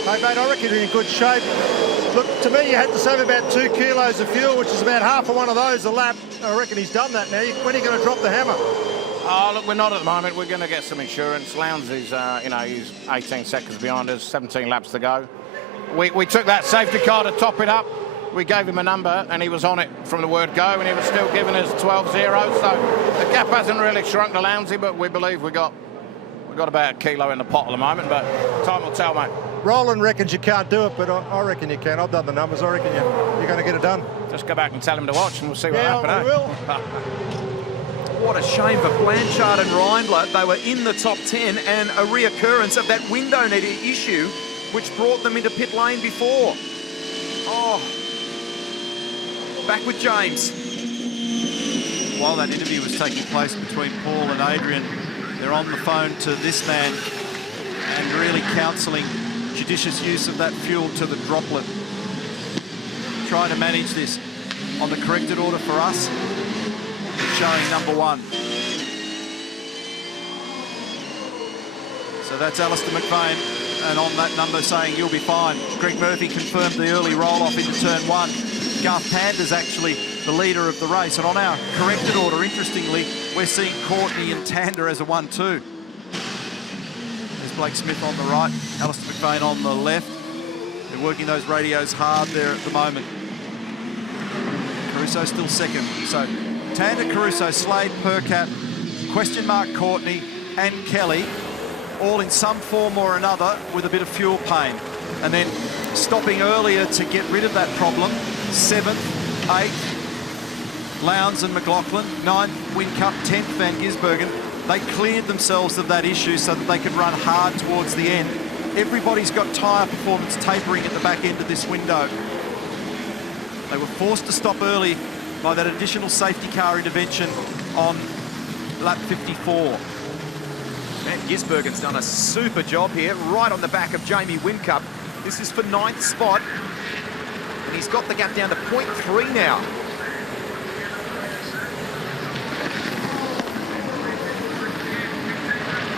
Hey mate, I reckon you're in good shape. Look, to me, you had to save about 2 kilos of fuel, which is about half of one of those a lap. I reckon he's done that now. When are you going to drop the hammer? Oh, look, we're not at the moment. We're going to get some insurance. Lowndes is, he's 18 seconds behind us, 17 laps to go. We took that safety car to top it up. we gave him a number and he was on it from the word go, and he was still giving us 12-0. So the gap hasn't really shrunk to Lowndesy, but we believe we got about a kilo in the pot at the moment, but time will tell, mate. Roland reckons you can't do it, but I reckon you can. I've done the numbers. I reckon you're going to get it done. Just go back and tell him to watch and we'll see what happens. happens. Yeah, we will. What a shame for Blanchard and Reindler. They were in the top 10, and a reoccurrence of that window net issue which brought them into pit lane before. Oh, back with James. While that interview was taking place between Paul and Adrian, they're on the phone to this man and really counselling judicious use of that fuel to the droplet. Trying to manage this on the corrected order for us, showing number 1. So that's Alistair McVeigh, and on that number saying you'll be fine. Greg Murphy confirmed the early roll-off into turn 1. Garth Tander's actually the leader of the race, and on our corrected order, interestingly, we're seeing Courtney and Tander as a 1-2. There's Blake Smith on the right, Alistair McVeigh on the left. They're working those radios hard there at the moment. Caruso still second. So Tander, Caruso, Slade, Percat, question mark Courtney and Kelly, all in some form or another with a bit of fuel pain. And then stopping earlier to get rid of that problem, 7th, 8th, Lowndes and McLaughlin, 9th, Whincup, 10th, Van Gisbergen. They cleared themselves of that issue so that they could run hard towards the end. Everybody's got tyre performance tapering at the back end of this window. They were forced to stop early by that additional safety car intervention on lap 54. Van Gisbergen's done a super job here, right on the back of Jamie Whincup. This is for 9th spot, and he's got the gap down to 0.3 now.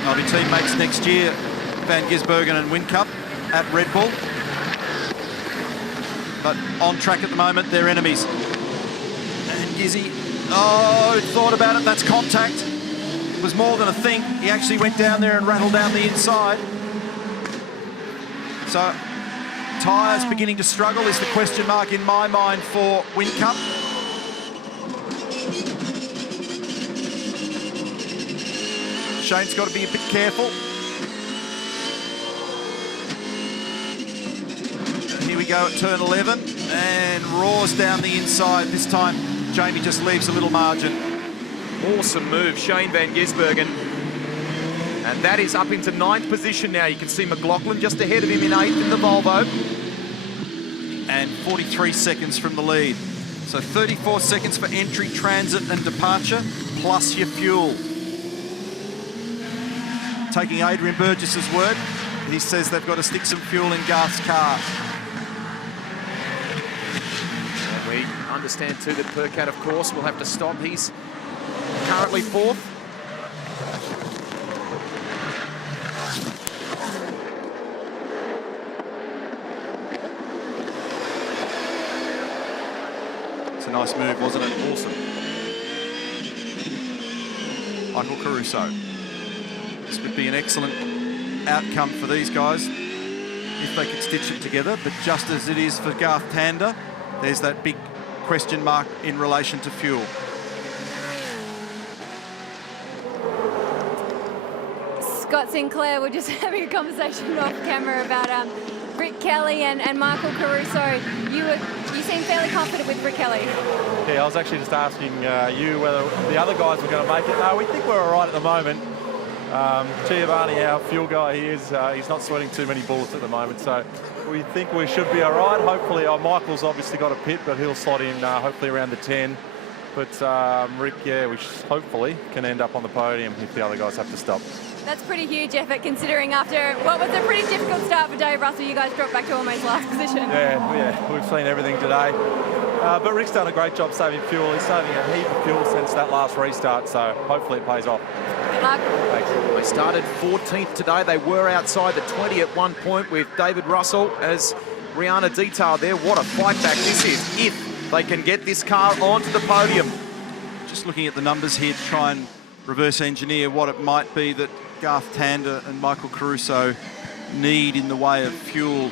They'll be teammates next year, Van Gisbergen and Whincup at Red Bull. But on track at the moment, they're enemies. And Gizzy, oh, thought about it, that's contact. It was more than a think. He actually went down there and rattled down the inside. So, tyres beginning to struggle is the question mark in my mind for Whincup. Shane's got to be a bit careful. And here we go at turn 11, and roars down the inside. This time, Jamie just leaves a little margin. Awesome move, Shane Van Gisbergen. And that is up into 9th position now. You can see McLaughlin just ahead of him in 8th in the Volvo. And 43 seconds from the lead. So 34 seconds for entry, transit and departure, plus your fuel. Taking Adrian Burgess's word, he says they've got to stick some fuel in Garth's car. And we understand too that Percat, of course, will have to stop. He's currently 4th. It's a nice move, wasn't it? Awesome. Michael Caruso. This would be an excellent outcome for these guys if they could stitch it together, but just as it is for Garth Tander, there's that big question mark in relation to fuel. Scott Sinclair, we're just having a conversation off camera about Rick Kelly and Michael Caruso. You seem fairly confident with Rick Kelly. Yeah, I was actually just asking you whether the other guys were going to make it. No, we think we're all right at the moment. Giovanni, our fuel guy, he's not sweating too many bullets at the moment, so we think we should be all right. Hopefully, Michael's obviously got a pit, but he'll slot in hopefully around the 10. But Rick, yeah, we hopefully can end up on the podium if the other guys have to stop. That's pretty huge effort considering after what was a pretty difficult start for Dave Russell, you guys dropped back to almost last position. Yeah, we've seen everything today. But Rick's done a great job saving fuel. He's saving a heap of fuel since that last restart, so hopefully it pays off. Good luck. Thanks. They started 14th today. They were outside the 20 at one point with David Russell, as Rihanna detailed there. What a fight back this is if they can get this car onto the podium. Just looking at the numbers here to try and reverse engineer what it might be that Garth Tander and Michael Caruso need in the way of fuel.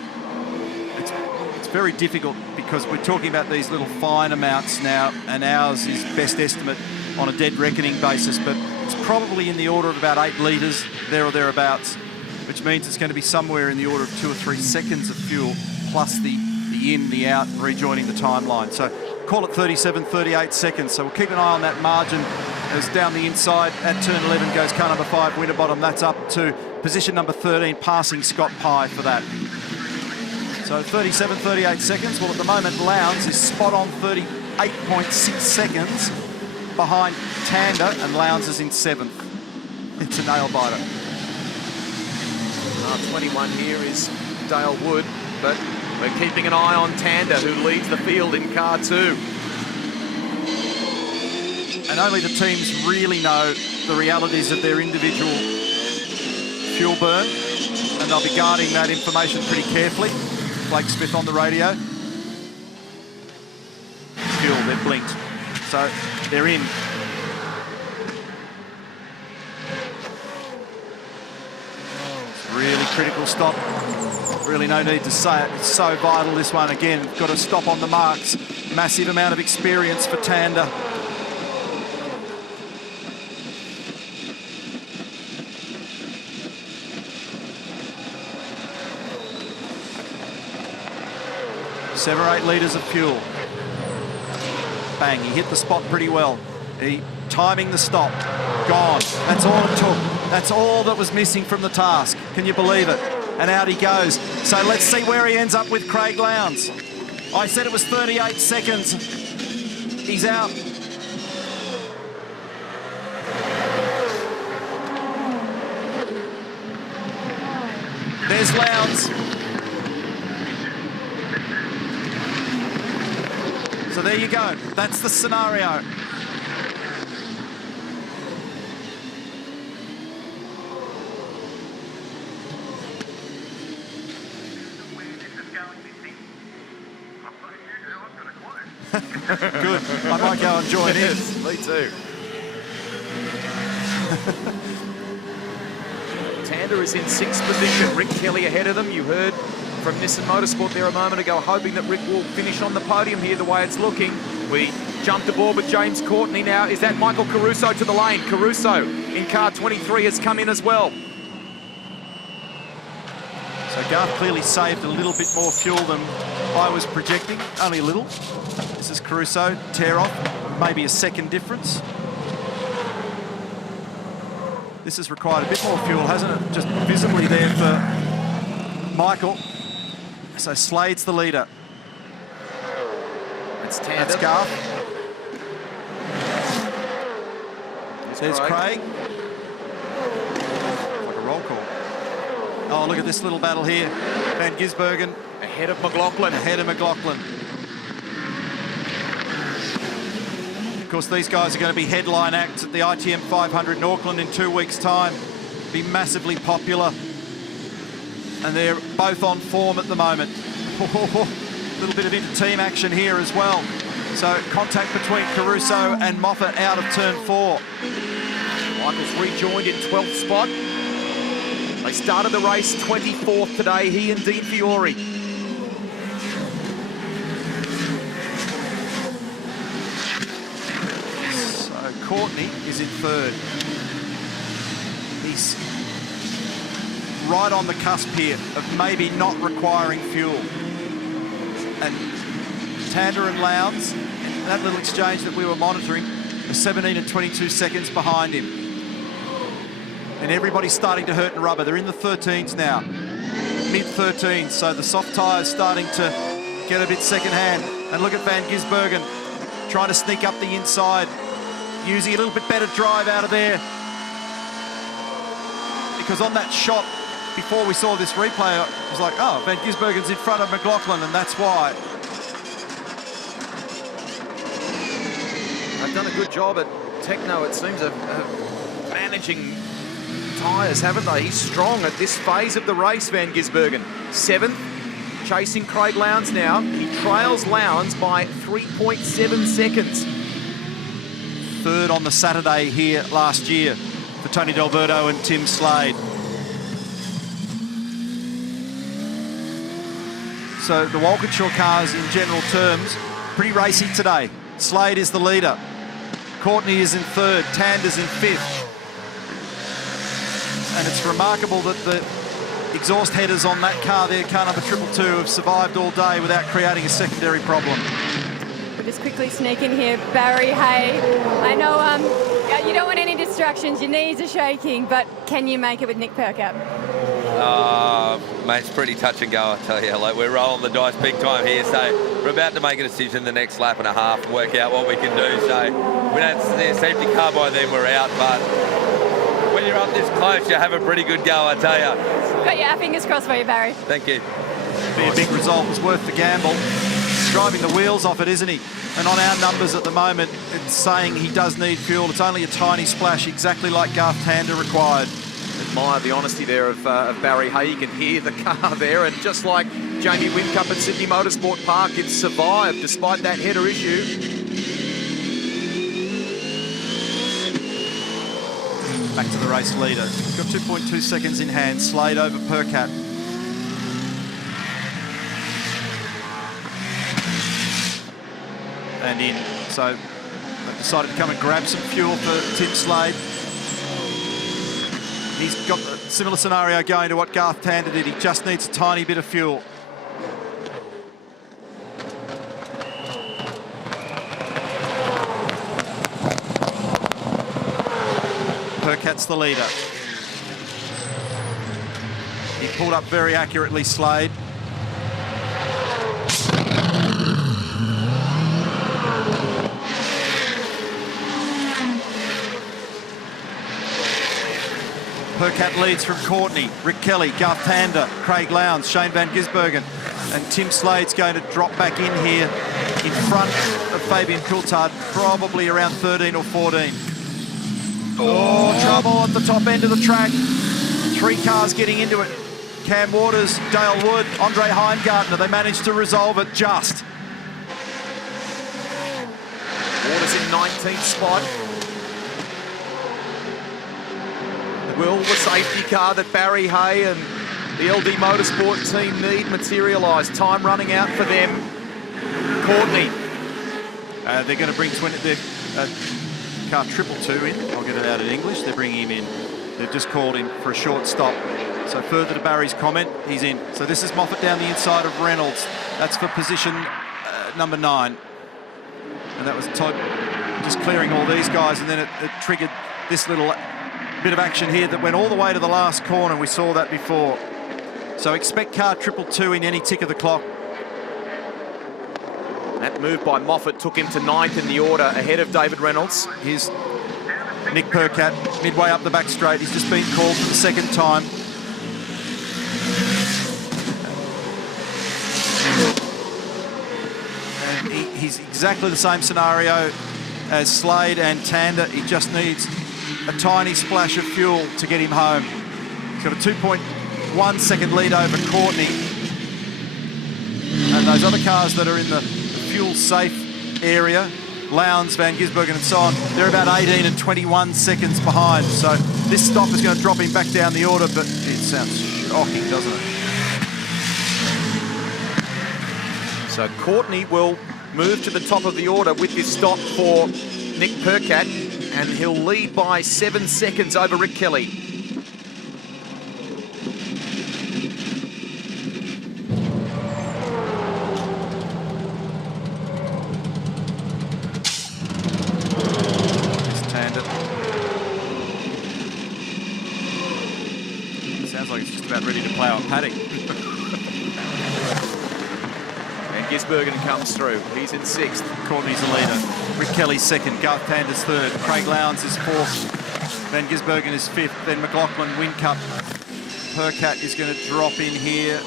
It's very difficult because we're talking about these little fine amounts now, and ours is best estimate on a dead reckoning basis, but it's probably in the order of about 8 litres, there or thereabouts, which means it's going to be somewhere in the order of 2 or 3 seconds of fuel, plus the in, the out, rejoining the timeline. So call it 37, 38 seconds. So we'll keep an eye on that margin as down the inside at turn 11 goes car number 5, Winterbottom. That's up to position number 13, passing Scott Pye for that. So 37, 38 seconds. Well, at the moment, Lowndes is spot on 38.6 seconds behind Tander, and Lowndes is in 7th. It's a nail biter. 21 here is Dale Wood, but we're keeping an eye on Tander, who leads the field in car 2. And only the teams really know the realities of their individual fuel burn, and they'll be guarding that information pretty carefully. Blake Smith on the radio. Fuel, they've blinked. So they're in. Really critical stop. Really no need to say it. It's so vital, this one. Again, got to stop on the marks. Massive amount of experience for Tander. Seven or 8 litres of fuel. Bang, he hit the spot pretty well. He timing the stop. Gone. That's all it took. That's all that was missing from the task. Can you believe it? And out he goes. So let's see where he ends up with Craig Lowndes. I said it was 38 seconds. He's out. There's Lowndes. So there you go. That's the scenario. Good. I might go and join in. Me too. Tander is in 6th position. Rick Kelly ahead of them. You heard from Nissan Motorsport there a moment ago, hoping that Rick will finish on the podium here the way it's looking. We jumped aboard with James Courtney now. Is that Michael Caruso to the lane? Caruso in car 23 has come in as well. So Garth clearly saved a little bit more fuel than I was projecting, only a little. This is Caruso, tear off, maybe a second difference. This has required a bit more fuel, hasn't it? Just visibly there for Michael. So Slade's the leader. It's Tander. That's Garth. There's Craig. Like a roll call. Oh, look at this little battle here. Van Gisbergen. Ahead of McLaughlin. Ahead of McLaughlin. Of course, these guys are going to be headline acts at the ITM500 in Auckland in 2 weeks' time. Be massively popular. And they're both on form at the moment. A little bit of inter-team action here as well. So contact between Caruso and Moffat out of turn 4. Michael's rejoined in 12th spot. They started the race 24th today, he and Dean Fiore. So Courtney is in 3rd. He's right on the cusp here of maybe not requiring fuel. And Tander and Lowndes, in that little exchange that we were monitoring, are 17 and 22 seconds behind him. And everybody's starting to hurt and rubber. They're in the 13s now, mid-13s, so the soft tyre's starting to get a bit second-hand. And look at Van Gisbergen trying to sneak up the inside, using a little bit better drive out of there. Because on that shot, before we saw this replay, it was like, oh, Van Gisbergen's in front of McLaughlin, and that's why. They've done a good job at Techno, it seems, of managing tyres, haven't they? He's strong at this phase of the race, Van Gisbergen. 7th, chasing Craig Lowndes now. He trails Lowndes by 3.7 seconds. 3rd on the Saturday here last year for Tony D'Alberto and Tim Slade. So the Walkinshaw cars, in general terms, pretty racy today. Slade is the leader. Courtney is in third. Tander's in fifth. And it's remarkable that the exhaust headers on that car there, car number 222, have survived all day without creating a secondary problem. We'll just quickly sneak in here, Barry Hay. I know you don't want any distractions, your knees are shaking, but can you make it with Nick Percat? Mate, it's pretty touch and go, I tell you. Like, we're rolling the dice big time here, so we're about to make a decision the next lap and a half and work out what we can do. So we don't see a safety car by then, we're out, but when you're up this close, you have a pretty good go, I tell you. Got your fingers crossed for you, Barry. Thank you. Be a big result, was worth the gamble. He's driving the wheels off it, isn't he? And on our numbers at the moment, it's saying he does need fuel. It's only a tiny splash, exactly like Garth Tander required. Admire the honesty there of Barry Hay. You can hear the car there, and just like Jamie Whincup at Sydney Motorsport Park, it's survived despite that header issue. Back to the race leader. He's got 2.2 seconds in hand. Slade over Percat. And in. So they've decided to come and grab some fuel for Tim Slade. He's got a similar scenario going to what Garth Tander did. He just needs a tiny bit of fuel. Percat's the leader. He pulled up very accurately, Slade. Percat leads from Courtney, Rick Kelly, Garth Tander, Craig Lowndes, Shane Van Gisbergen, and Tim Slade's going to drop back in here in front of Fabian Coulthard, probably around 13 or 14. Oh, trouble at the top end of the track. 3 cars getting into it. Cam Waters, Dale Wood, Andre Heimgartner. They managed to resolve it just. Waters in 19th spot. Will the safety car that Barry Hay and the LD Motorsport team need materialise? Time running out for them. Courtney. They're going to bring their car 222 in. I'll get it out in English. They're bringing him in. They've just called him for a short stop. So further to Barry's comment, he's in. So this is Moffat down the inside of Reynolds. That's for position number 9. And that was Todd just clearing all these guys, and then it triggered this little bit of action here that went all the way to the last corner. We saw that before. So expect car 222 in any tick of the clock. That move by Moffat took him to 9th in the order, ahead of David Reynolds. Here's Nick Percat, midway up the back straight. He's just been called for the second time. And he's exactly the same scenario as Slade and Tander. He just needs a tiny splash of fuel to get him home. He's got a 2.1 second lead over Courtney. And those other cars that are in the fuel safe area, Lowndes, Van Gisbergen and so on, they're about 18 and 21 seconds behind. So this stop is going to drop him back down the order, but it sounds shocking, doesn't it? So Courtney will move to the top of the order with this stop for Nick Percat, and he'll lead by 7 seconds over Rick Kelly. Sounds like it's just about ready to play on paddock. And Gisbergen comes through. He's in 6th. Courtney's the leader. Rick Kelly's 2nd. Garth Tander's 3rd. Craig Lowndes is 4th. Van Gisbergen is 5th. Then McLaughlin, Whincup. Percat is going to drop in here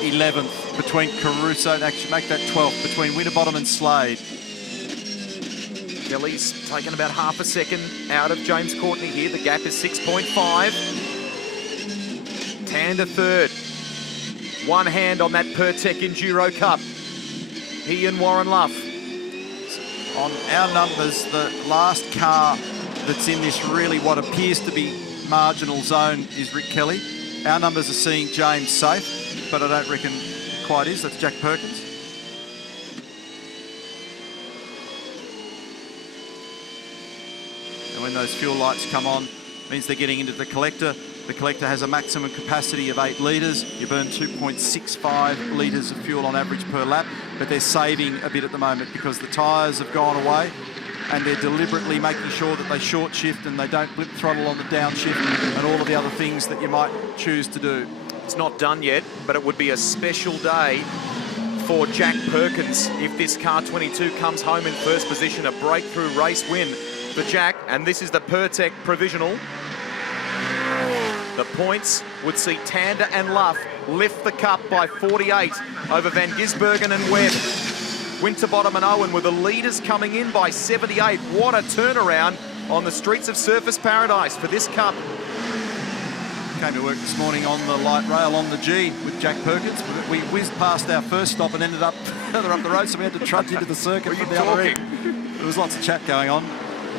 11th between Caruso. Actually, make that 12th between Winterbottom and Slade. Kelly's taken about half a second out of James Courtney here. The gap is 6.5. Tander 3rd. One hand on that Pertec Enduro Cup. He and Warren Luff. On our numbers, the last car that's in this really what appears to be marginal zone is Rick Kelly. Our numbers are seeing James safe, but I don't reckon quite is. That's Jack Perkins. And when those fuel lights come on, means they're getting into the collector. The collector has a maximum capacity of 8 litres. You burn 2.65 litres of fuel on average per lap, but they're saving a bit at the moment because the tyres have gone away and they're deliberately making sure that they short shift and they don't blip throttle on the downshift and all of the other things that you might choose to do. It's not done yet, but it would be a special day for Jack Perkins if this car 22 comes home in first position, a breakthrough race win for Jack, and this is the Pertec provisional. The points would see Tander and Luff lift the cup by 48 over Van Gisbergen and Webb. Winterbottom and Owen were the leaders coming in by 78. What a turnaround on the streets of Surfers Paradise for this cup. Came to work this morning on the light rail on the G with Jack Perkins. We whizzed past our first stop and ended up further up the road, so we had to trudge into the circuit from the other end. There was lots of chat going on.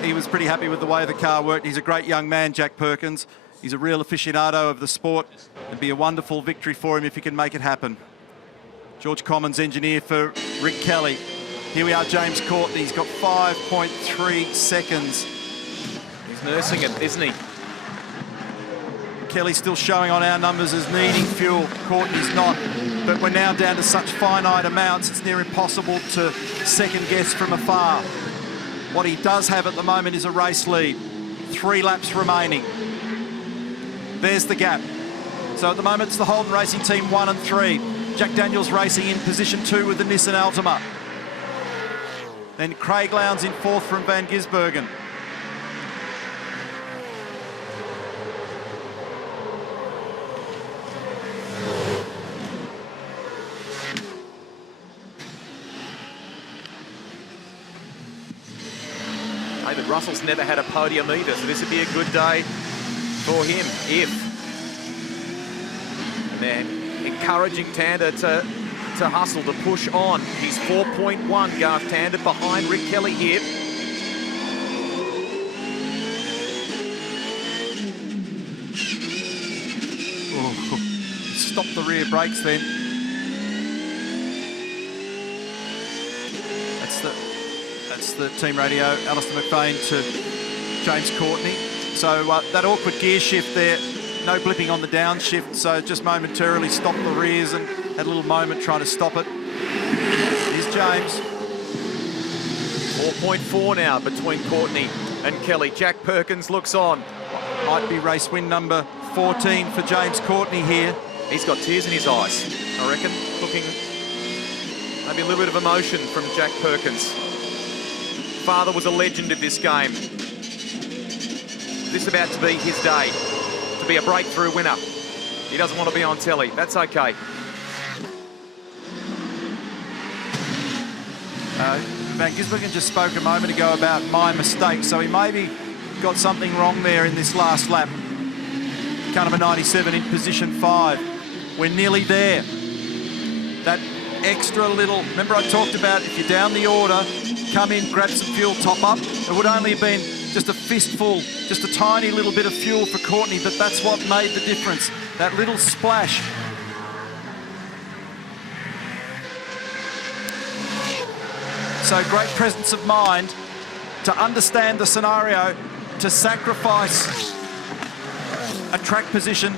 He was pretty happy with the way the car worked. He's a great young man, Jack Perkins. He's a real aficionado of the sport. It'd be a wonderful victory for him if he can make it happen. George Commons, engineer for Rick Kelly. Here we are, James Courtney. He's got 5.3 seconds. He's nursing it, isn't he? Kelly's still showing on our numbers as needing fuel. Courtney's not. But we're now down to such finite amounts, it's near impossible to second guess from afar. What he does have at the moment is a race lead. 3 laps remaining. There's the gap. So at the moment it's the Holden Racing Team 1 and 3. Jack Daniels racing in position 2 with the Nissan Altima. Then Craig Lowndes in 4th from Van Gisbergen. David Russell's never had a podium either, so this would be a good day for him if. And they're encouraging Tander to hustle, to push on. He's 4.1, Garth Tander, behind Rick Kelly here. Oh, stop the rear brakes then. That's the team radio, Alistair McBain to James Courtney. So that awkward gear shift there, no blipping on the downshift, so just momentarily stopped the rears and had a little moment trying to stop it. Here's James. 4.4 now between Courtney and Kelly. Jack Perkins looks on. Might be race win number 14 for James Courtney here. He's got tears in his eyes, I reckon. Looking maybe a little bit of emotion from Jack Perkins. Father was a legend of this game. This is about to be his day, to be a breakthrough winner. He doesn't want to be on telly. That's okay. Van Gisbergen just spoke a moment ago about my mistake, so he maybe got something wrong there in this last lap. Car number 97 in position 5. We're nearly there. That extra little, remember I talked about if you're down the order, come in, grab some fuel, top up. It would only have been just a fistful, just a tiny little bit of fuel for Courtney, but that's what made the difference. That little splash. So great presence of mind to understand the scenario, to sacrifice a track position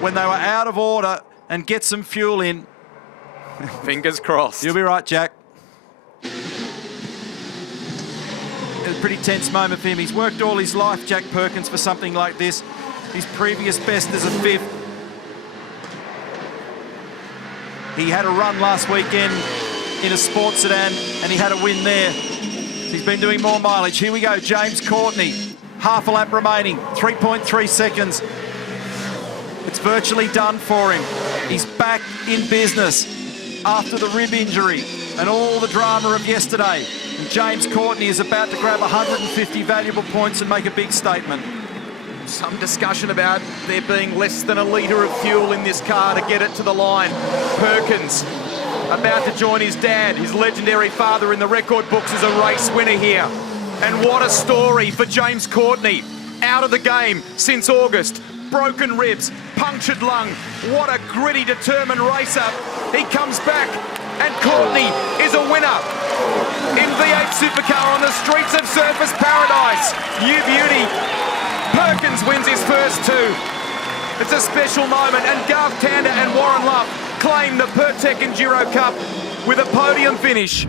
when they were out of order and get some fuel in. Fingers crossed. You'll be right, Jack. It was a pretty tense moment for him. He's worked all his life, Jack Perkins, for something like this. His previous best is a 5th. He had a run last weekend in a sports sedan and he had a win there. He's been doing more mileage. Here we go, James Courtney. Half a lap remaining, 3.3 seconds. It's virtually done for him. He's back in business after the rib injury and all the drama of yesterday. And James Courtney is about to grab 150 valuable points and make a big statement. Some discussion about there being less than a litre of fuel in this car to get it to the line. Perkins about to join his dad, his legendary father in the record books as a race winner here. And what a story for James Courtney. Out of the game since August. Broken ribs, punctured lung. What a gritty, determined racer. He comes back, and Courtney is a winner in V8 Supercar on the streets of Surfers Paradise. New beauty. Perkins wins his first two. It's a special moment, and Garth Tander and Warren Luff claim the Pertec Enduro Cup with a podium finish.